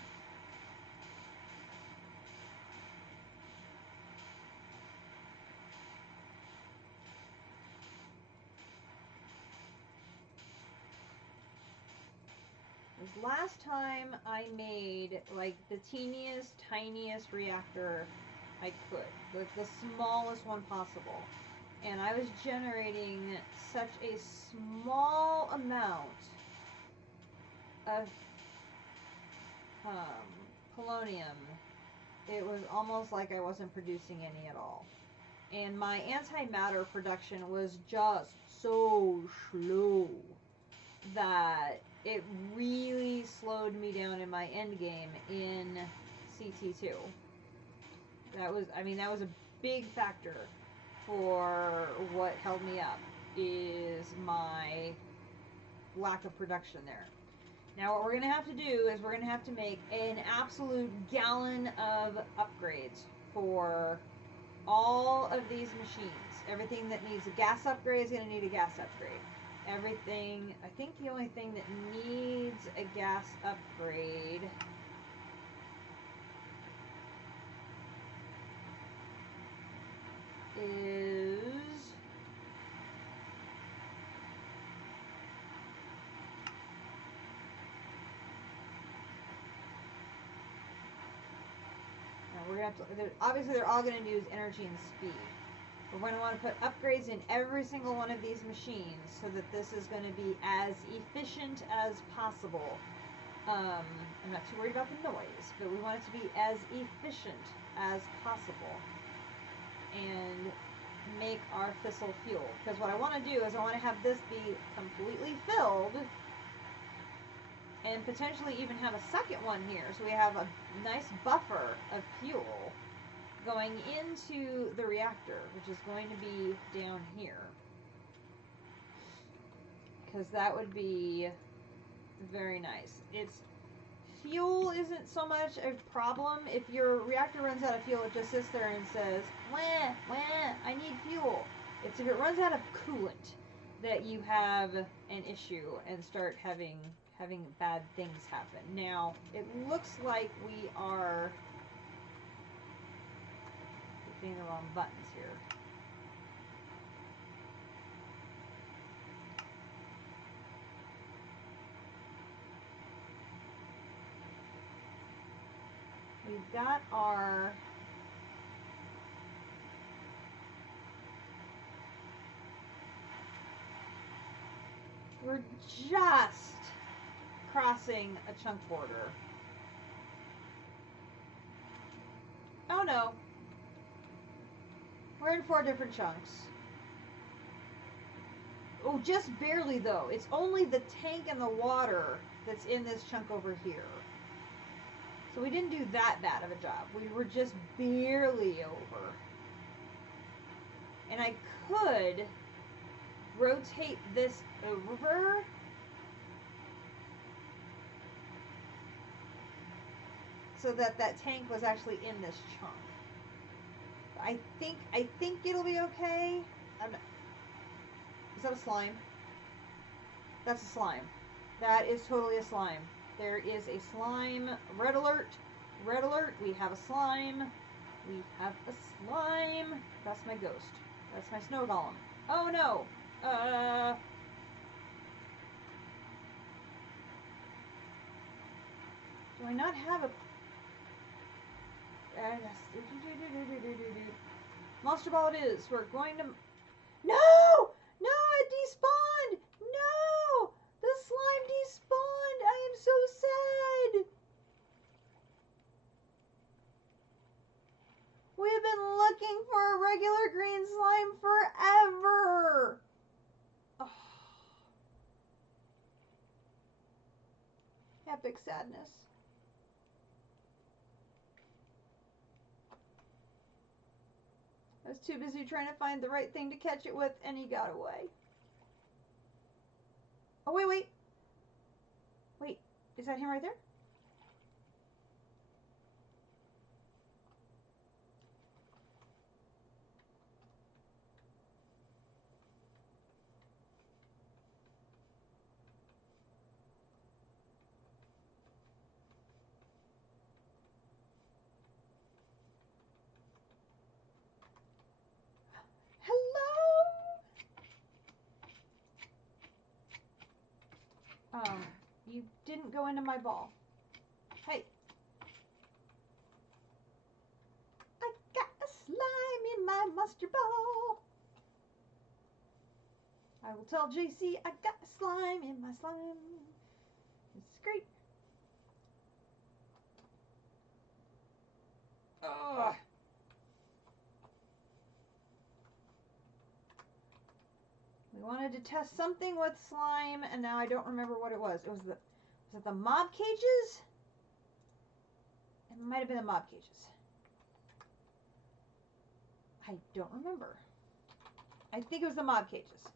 This last time I made like the teeniest, tiniest reactor I could, like the smallest one possible. And I was generating such a small amount of polonium, it was almost like I wasn't producing any at all. And my antimatter production was just so slow that it really slowed me down in my end game in CT2. That was a big factor for what held me up, is my lack of production there. Now what we're going to have to do is we're going to have to make an absolute gallon of upgrades for all of these machines. Everything that needs a gas upgrade is going to need a gas upgrade. Everything, I think the only thing that needs a gas upgrade is we're gonna have to, obviously they're all going to use energy and speed. We're going to want to put upgrades in every single one of these machines so that this is going to be as efficient as possible. I'm not too worried about the noise, but we want it to be as efficient as possible and make our fissile fuel. Because what I want to do is I want to have this be completely filled and potentially even have a second one here, so we have a nice buffer of fuel going into the reactor, which is going to be down here, because that would be very nice. It's fuel isn't so much a problem. If your reactor runs out of fuel, it just sits there and says, wah, wah, I need fuel. It's if it runs out of coolant that you have an issue and start having bad things happen. Now, it looks like we are hitting the wrong buttons here. We've got our we're just crossing a chunk border. Oh no. We're in 4 different chunks. Oh, just barely though. It's only the tank and the water that's in this chunk over here. So we didn't do that bad of a job. We were just barely over. And I could rotate this over so that that tank was actually in this chunk. I think it'll be okay. Is that a slime? That's a slime. That is totally a slime. There is a slime. Red alert. Red alert. We have a slime. We have a slime. That's my ghost. That's my snow golem. Oh no. Do I not have a... Monster ball it is. We're going to... No! No, it despawned! No! The slime despawned! I am so sad! We've been looking for a regular green slime forever! Oh. Epic sadness. I was too busy trying to find the right thing to catch it with, and he got away. Oh, wait, wait. Wait, is that him right there? You didn't go into my ball. Hey. I got a slime in my monster ball. I will tell JC I got a slime in my slime. It's great. Ugh. We wanted to test something with slime, and now I don't remember what it was. Was it the mob cages? It might have been the mob cages. I don't remember. I think it was the mob cages.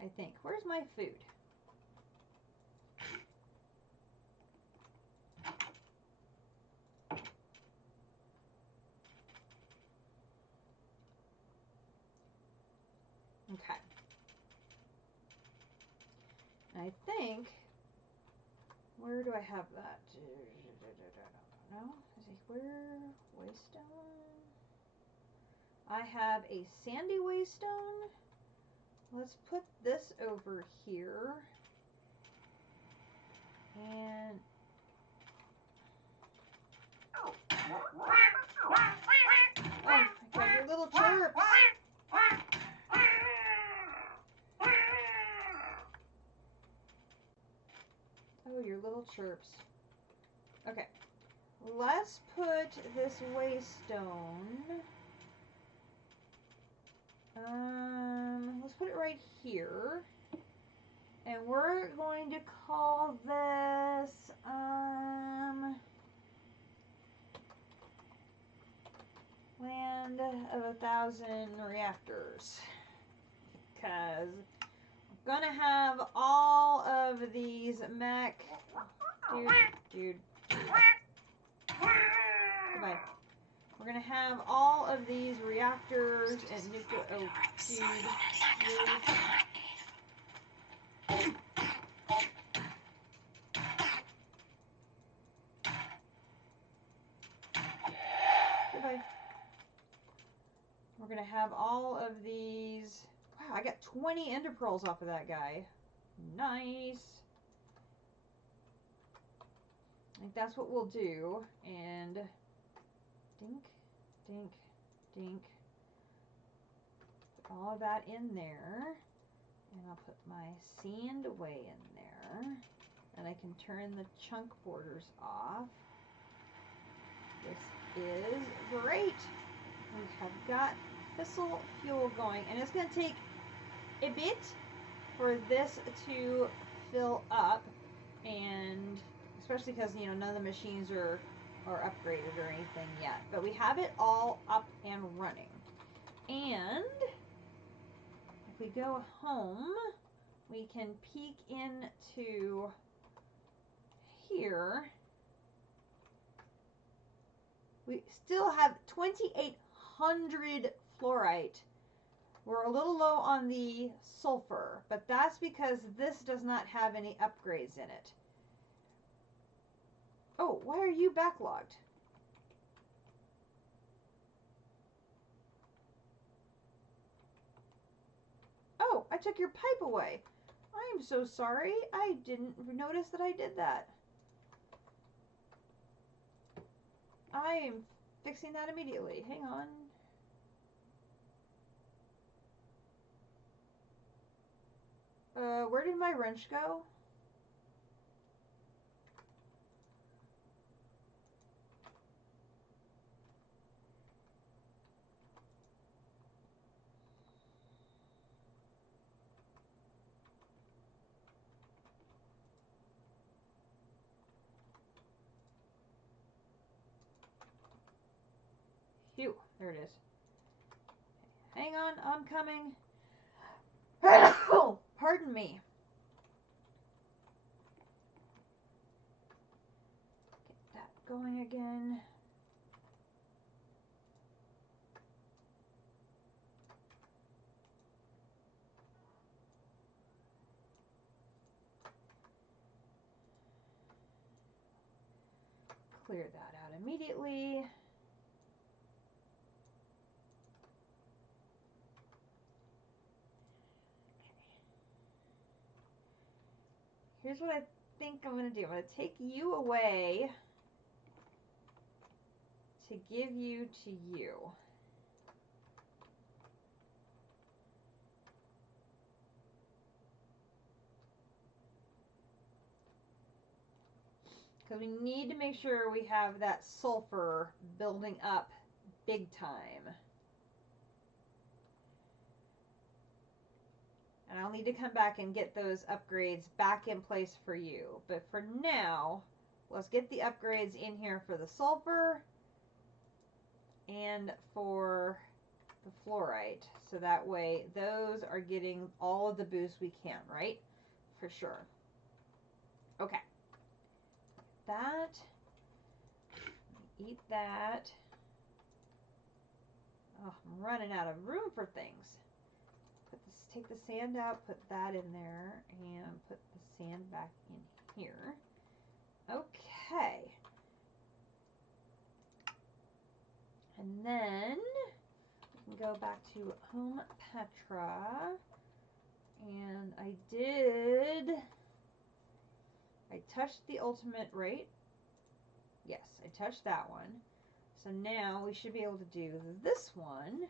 I think. Where's my food? Okay. I think, where do I have that? No? Is it where? Waystone? I have a sandy waystone. Let's put this over here. And oh, I got your little chirps. Oh, your little chirps. Okay. Let's put this waystone. Let's put it right here. And we're going to call this, Land of 1,000 Reactors. Because I'm gonna have all of these mech... Dude. Goodbye. We're gonna have all of these reactors and nuclear... Oh, dude. Goodbye. We're gonna have all of these... Wow, I got 20 ender pearls off of that guy. Nice. I think that's what we'll do. And... Dink, dink, dink. Put all of that in there. And I'll put my sand away in there. And I can turn the chunk borders off. This is great. We have got fissile fuel going. And it's going to take a bit for this to fill up. And especially because, you know, none of the machines are upgraded or anything yet. But we have it all up and running. And if we go home, we can peek into here. We still have 2,800 fluorite. We're a little low on the sulfur, but that's because this does not have any upgrades in it. Oh, why are you backlogged? Oh, I took your pipe away. I'm so sorry. I didn't notice that I did that. I am fixing that immediately. Hang on. Where did my wrench go? Phew, there it is. Hang on, I'm coming. Oh, pardon me. Get that going again. Clear that out immediately. Here's what I think I'm going to do. I'm going to take you away to give you to you. Because we need to make sure we have that sulfur building up big time. And I'll need to come back and get those upgrades back in place for you. But for now, let's get the upgrades in here for the sulfur and for the fluorite. So that way those are getting all of the boost we can, right? For sure. Okay. That. Eat that. Oh, I'm running out of room for things. Take the sand out, put that in there, and put the sand back in here. Okay. And then we can go back to Home Petra. And I touched the ultimate, right? Yes, I touched that one. So now we should be able to do this one.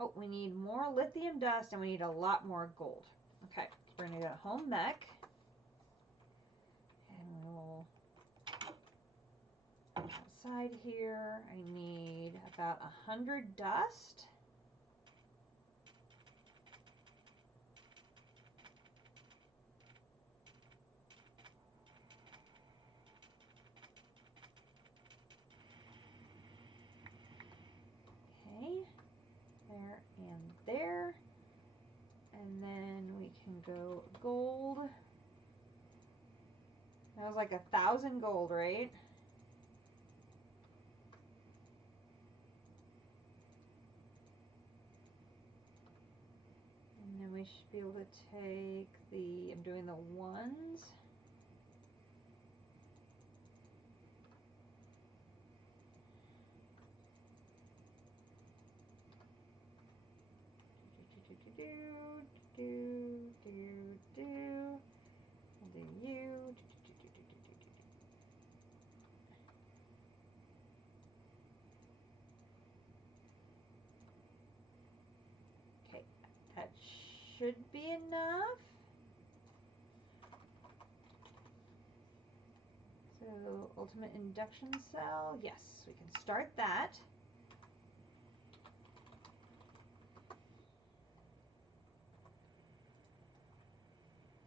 Oh, we need more lithium dust and we need a lot more gold. Okay, we're going to go home mech. And we'll outside here. I need about 100 dust. Okay, there and there. And then we can go gold. That was like 1,000 gold, right? And then we should be able to take the, I'm doing the ones. And then you. Okay, that should be enough. So, ultimate induction cell. Yes, we can start that.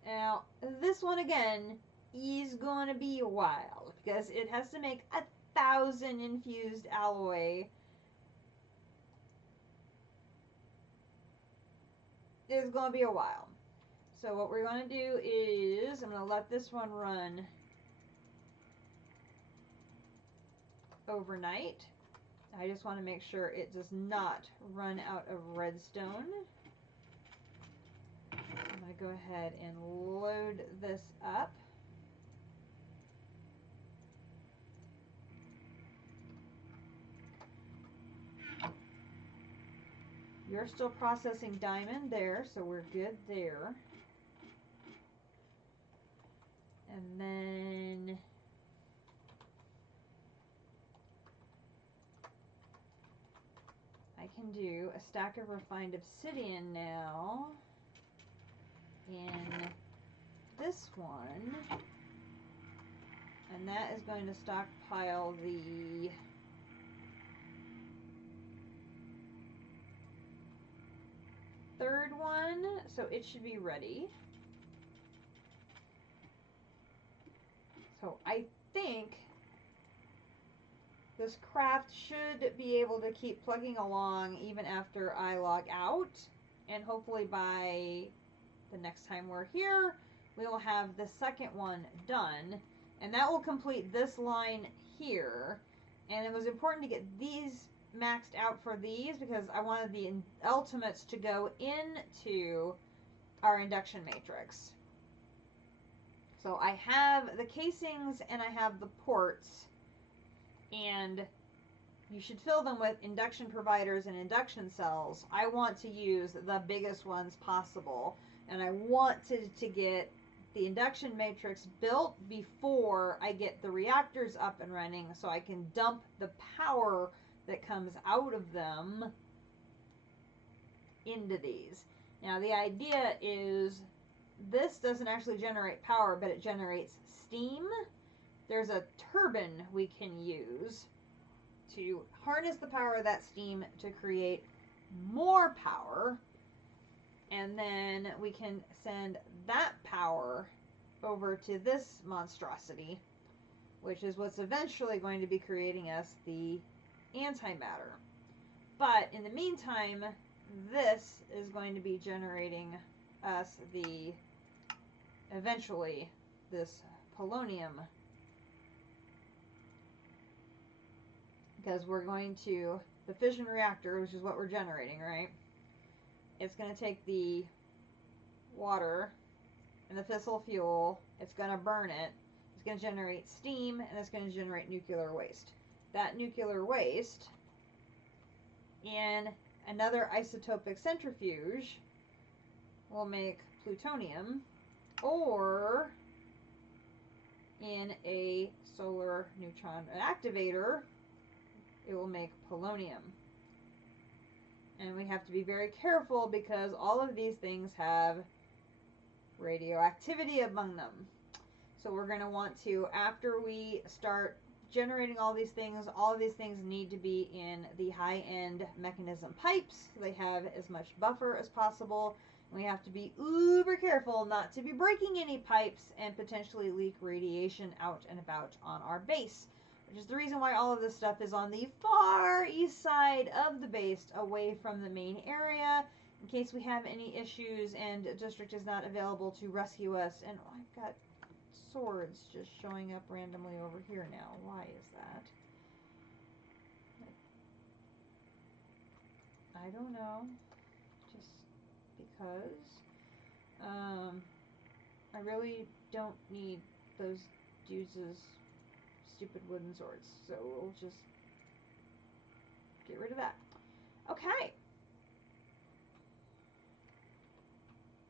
Now, this one again is going to be a while because it has to make 1,000 infused alloy. It's going to be a while. So what we're going to do is, I'm going to let this one run overnight. I just want to make sure it does not run out of redstone. I'm going to go ahead and load this up. You're still processing diamond there, so we're good there. And then I can do a stack of refined obsidian now in this one. And that is going to stockpile the third one, so it should be ready. So I think this craft should be able to keep plugging along even after I log out, and hopefully by the next time we're here we will have the second one done, and that will complete this line here. And it was important to get these maxed out for these because I wanted the ultimates to go into our induction matrix. So I have the casings and I have the ports, and you should fill them with induction providers and induction cells. I want to use the biggest ones possible, and I want to get the induction matrix built before I get the reactors up and running, so I can dump the power that comes out of them into these. Now the idea is this doesn't actually generate power, but it generates steam. There's a turbine we can use to harness the power of that steam to create more power, and then we can send that power over to this monstrosity, which is what's eventually going to be creating us the antimatter. But in the meantime, this is going to be generating us the eventually this polonium, because we're going to the fission reactor, which is what we're generating, right? It's going to take the water and the fissile fuel, it's going to burn it, it's going to generate steam, and it's going to generate nuclear waste. That nuclear waste in another isotopic centrifuge will make plutonium, or in a solar neutron activator it will make polonium. And we have to be very careful because all of these things have radioactivity among them. So we're going to want to, after we start generating all these things need to be in the high-end Mekanism pipes. So they have as much buffer as possible. And we have to be uber careful not to be breaking any pipes and potentially leak radiation out and about on our base, which is the reason why all of this stuff is on the far east side of the base, away from the main area, in case we have any issues and district is not available to rescue us. And oh, I've got swords just showing up randomly over here now. Why is that? I don't know. Just because. I really don't need those dudes' stupid wooden swords, so we'll just get rid of that. Okay.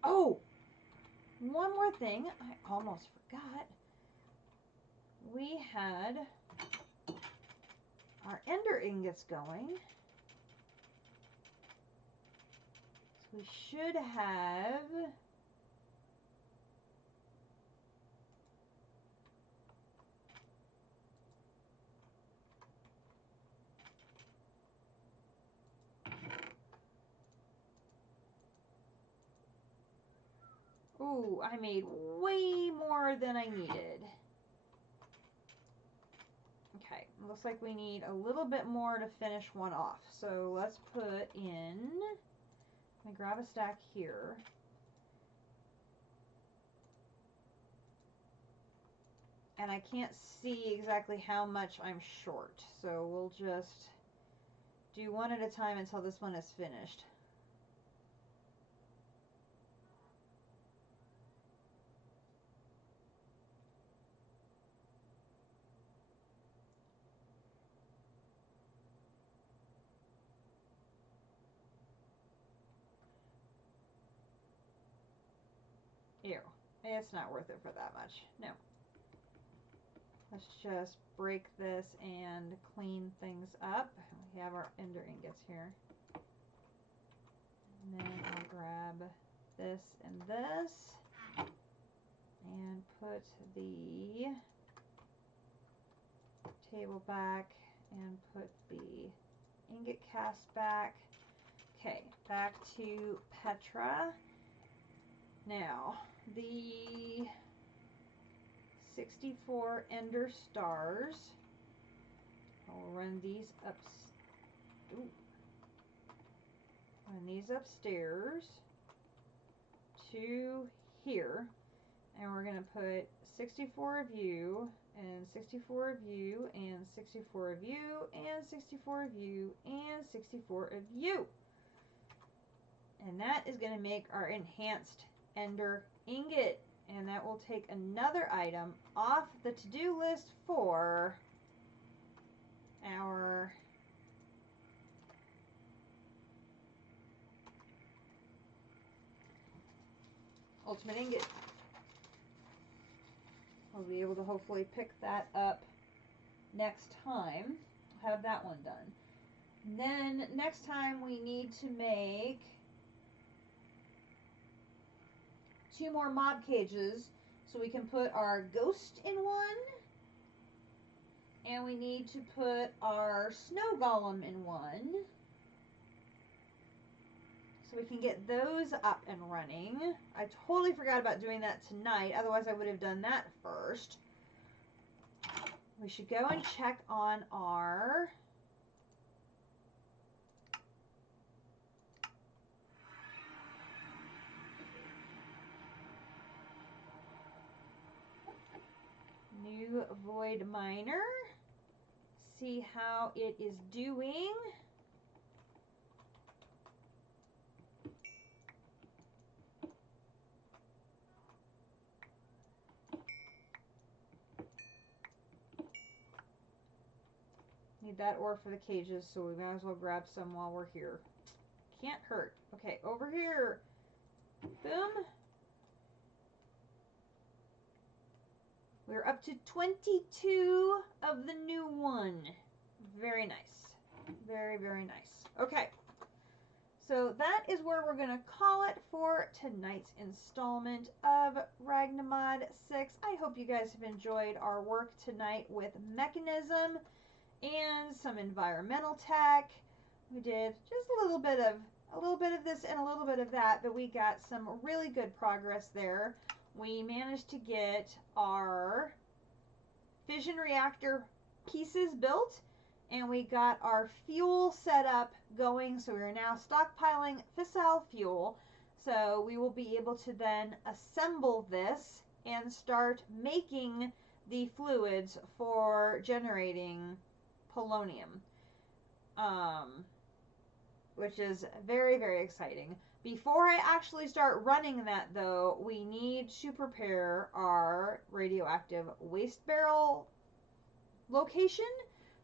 Oh, one more thing I almost forgot. We had our ender ingots going. So we should have ooh, I made way more than I needed. Okay, looks like we need a little bit more to finish one off. So let's put in, let me grab a stack here. And I can't see exactly how much I'm short, so we'll just do one at a time until this one is finished. Ew. It's not worth it for that much. No. Let's just break this and clean things up. We have our ender ingots here. And then I'll grab this and this and put the table back and put the ingot cast back. Okay, back to Petra. Now, the 64 ender stars. I'll run these up. Ooh. Run these upstairs to here, and we're going to put 64 of you, and 64 of you, and 64 of you, and 64 of you, and 64 of you. And that is going to make our enhanced ender ingot, and that will take another item off the to-do list for our ultimate ingot. We'll be able to hopefully pick that up next time. Have that one done. Then next time we need to make 2 more mob cages so we can put our ghost in one, and we need to put our snow golem in one so we can get those up and running. I totally forgot about doing that tonight, otherwise I would have done that first. We should go and check on our new void miner, see how it is doing. Need that ore for the cages, so we might as well grab some while we're here. Can't hurt. Okay, over here. Boom. We're up to 22 of the new one. Very nice. Very, very nice. Okay. So that is where we're going to call it for tonight's installment of Ragnamod 6. I hope you guys have enjoyed our work tonight with Mekanism and some environmental tech. We did just a little bit of this and a little bit of that, but we got some really good progress there. We managed to get our fission reactor pieces built, and we got our fuel set up going, so we're now stockpiling fissile fuel. So we will be able to then assemble this and start making the fluids for generating polonium, which is very, very exciting. Before I actually start running that, though, we need to prepare our radioactive waste barrel location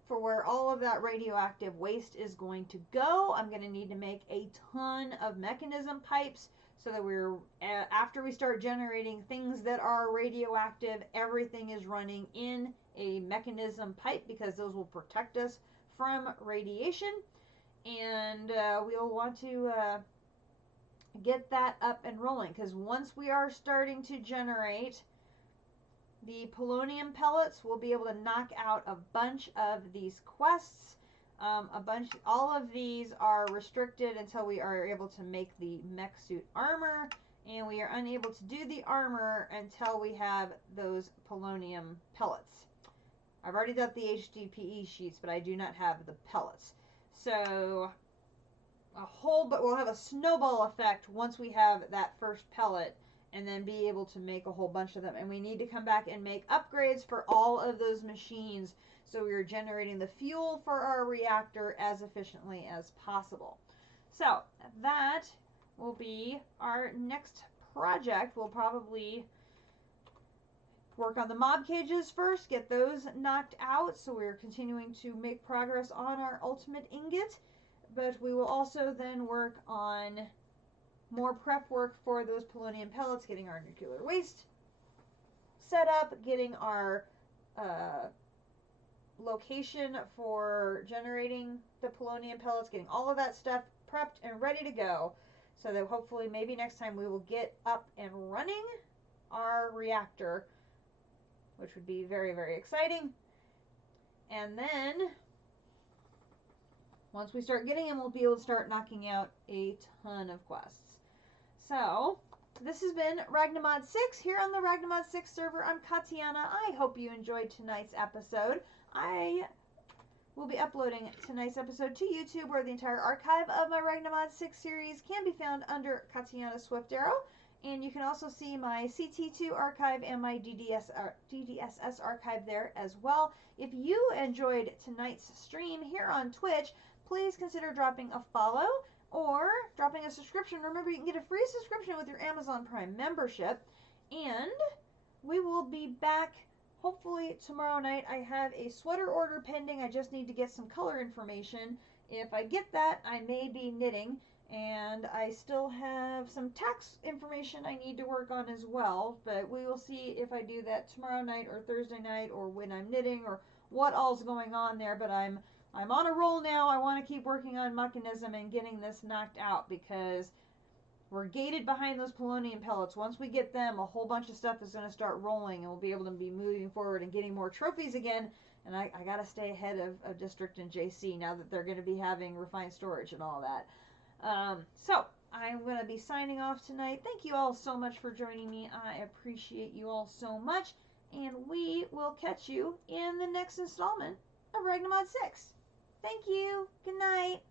for where all of that radioactive waste is going to go. I'm going to need to make a ton of mechanism pipes so that we're, after we start generating things that are radioactive, everything is running in a mechanism pipe, because those will protect us from radiation. And we'll want to get that up and rolling, because once we are starting to generate the polonium pellets, we'll be able to knock out a bunch of these quests. All of these are restricted until we are able to make the mech suit armor, and we are unable to do the armor until we have those polonium pellets. I've already got the HDPE sheets, but I do not have the pellets. So we'll have a snowball effect once we have that first pellet, and then be able to make a whole bunch of them. And we need to come back and make upgrades for all of those machines So we are generating the fuel for our reactor as efficiently as possible. So that will be our next project. We'll probably work on the mob cages first, get those knocked out. So we're continuing to make progress on our ultimate ingot. But we will also then work on more prep work for those polonium pellets, getting our nuclear waste set up, getting our location for generating the polonium pellets, getting all of that stuff prepped and ready to go, so that hopefully maybe next time we will get up and running our reactor, which would be very, very exciting. And then once we start getting them, we'll be able to start knocking out a ton of quests. So this has been Ragnamod 6 here on the Ragnamod 6 server. I'm Katiana. I hope you enjoyed tonight's episode. I will be uploading tonight's episode to YouTube, where the entire archive of my Ragnamod 6 series can be found under Katiana Swift Arrow. And you can also see my CT2 archive and my DDSS archive there as well. If you enjoyed tonight's stream here on Twitch, please consider dropping a follow or dropping a subscription. Remember, you can get a free subscription with your Amazon Prime membership. And we will be back hopefully tomorrow night. I have a sweater order pending. I just need to get some color information. If I get that, I may be knitting. And I still have some tax information I need to work on as well. But we will see if I do that tomorrow night or Thursday night, or when I'm knitting, or what all's going on there. But I'm on a roll now. I want to keep working on Mekanism and getting this knocked out, because we're gated behind those polonium pellets. Once we get them, a whole bunch of stuff is going to start rolling, and we'll be able to be moving forward and getting more trophies again. And I got to stay ahead of District and JC now that they're going to be having refined storage and all that. So I'm going to be signing off tonight. Thank you all so much for joining me. I appreciate you all so much. And we will catch you in the next installment of Ragnamod 6. Thank you. Good night.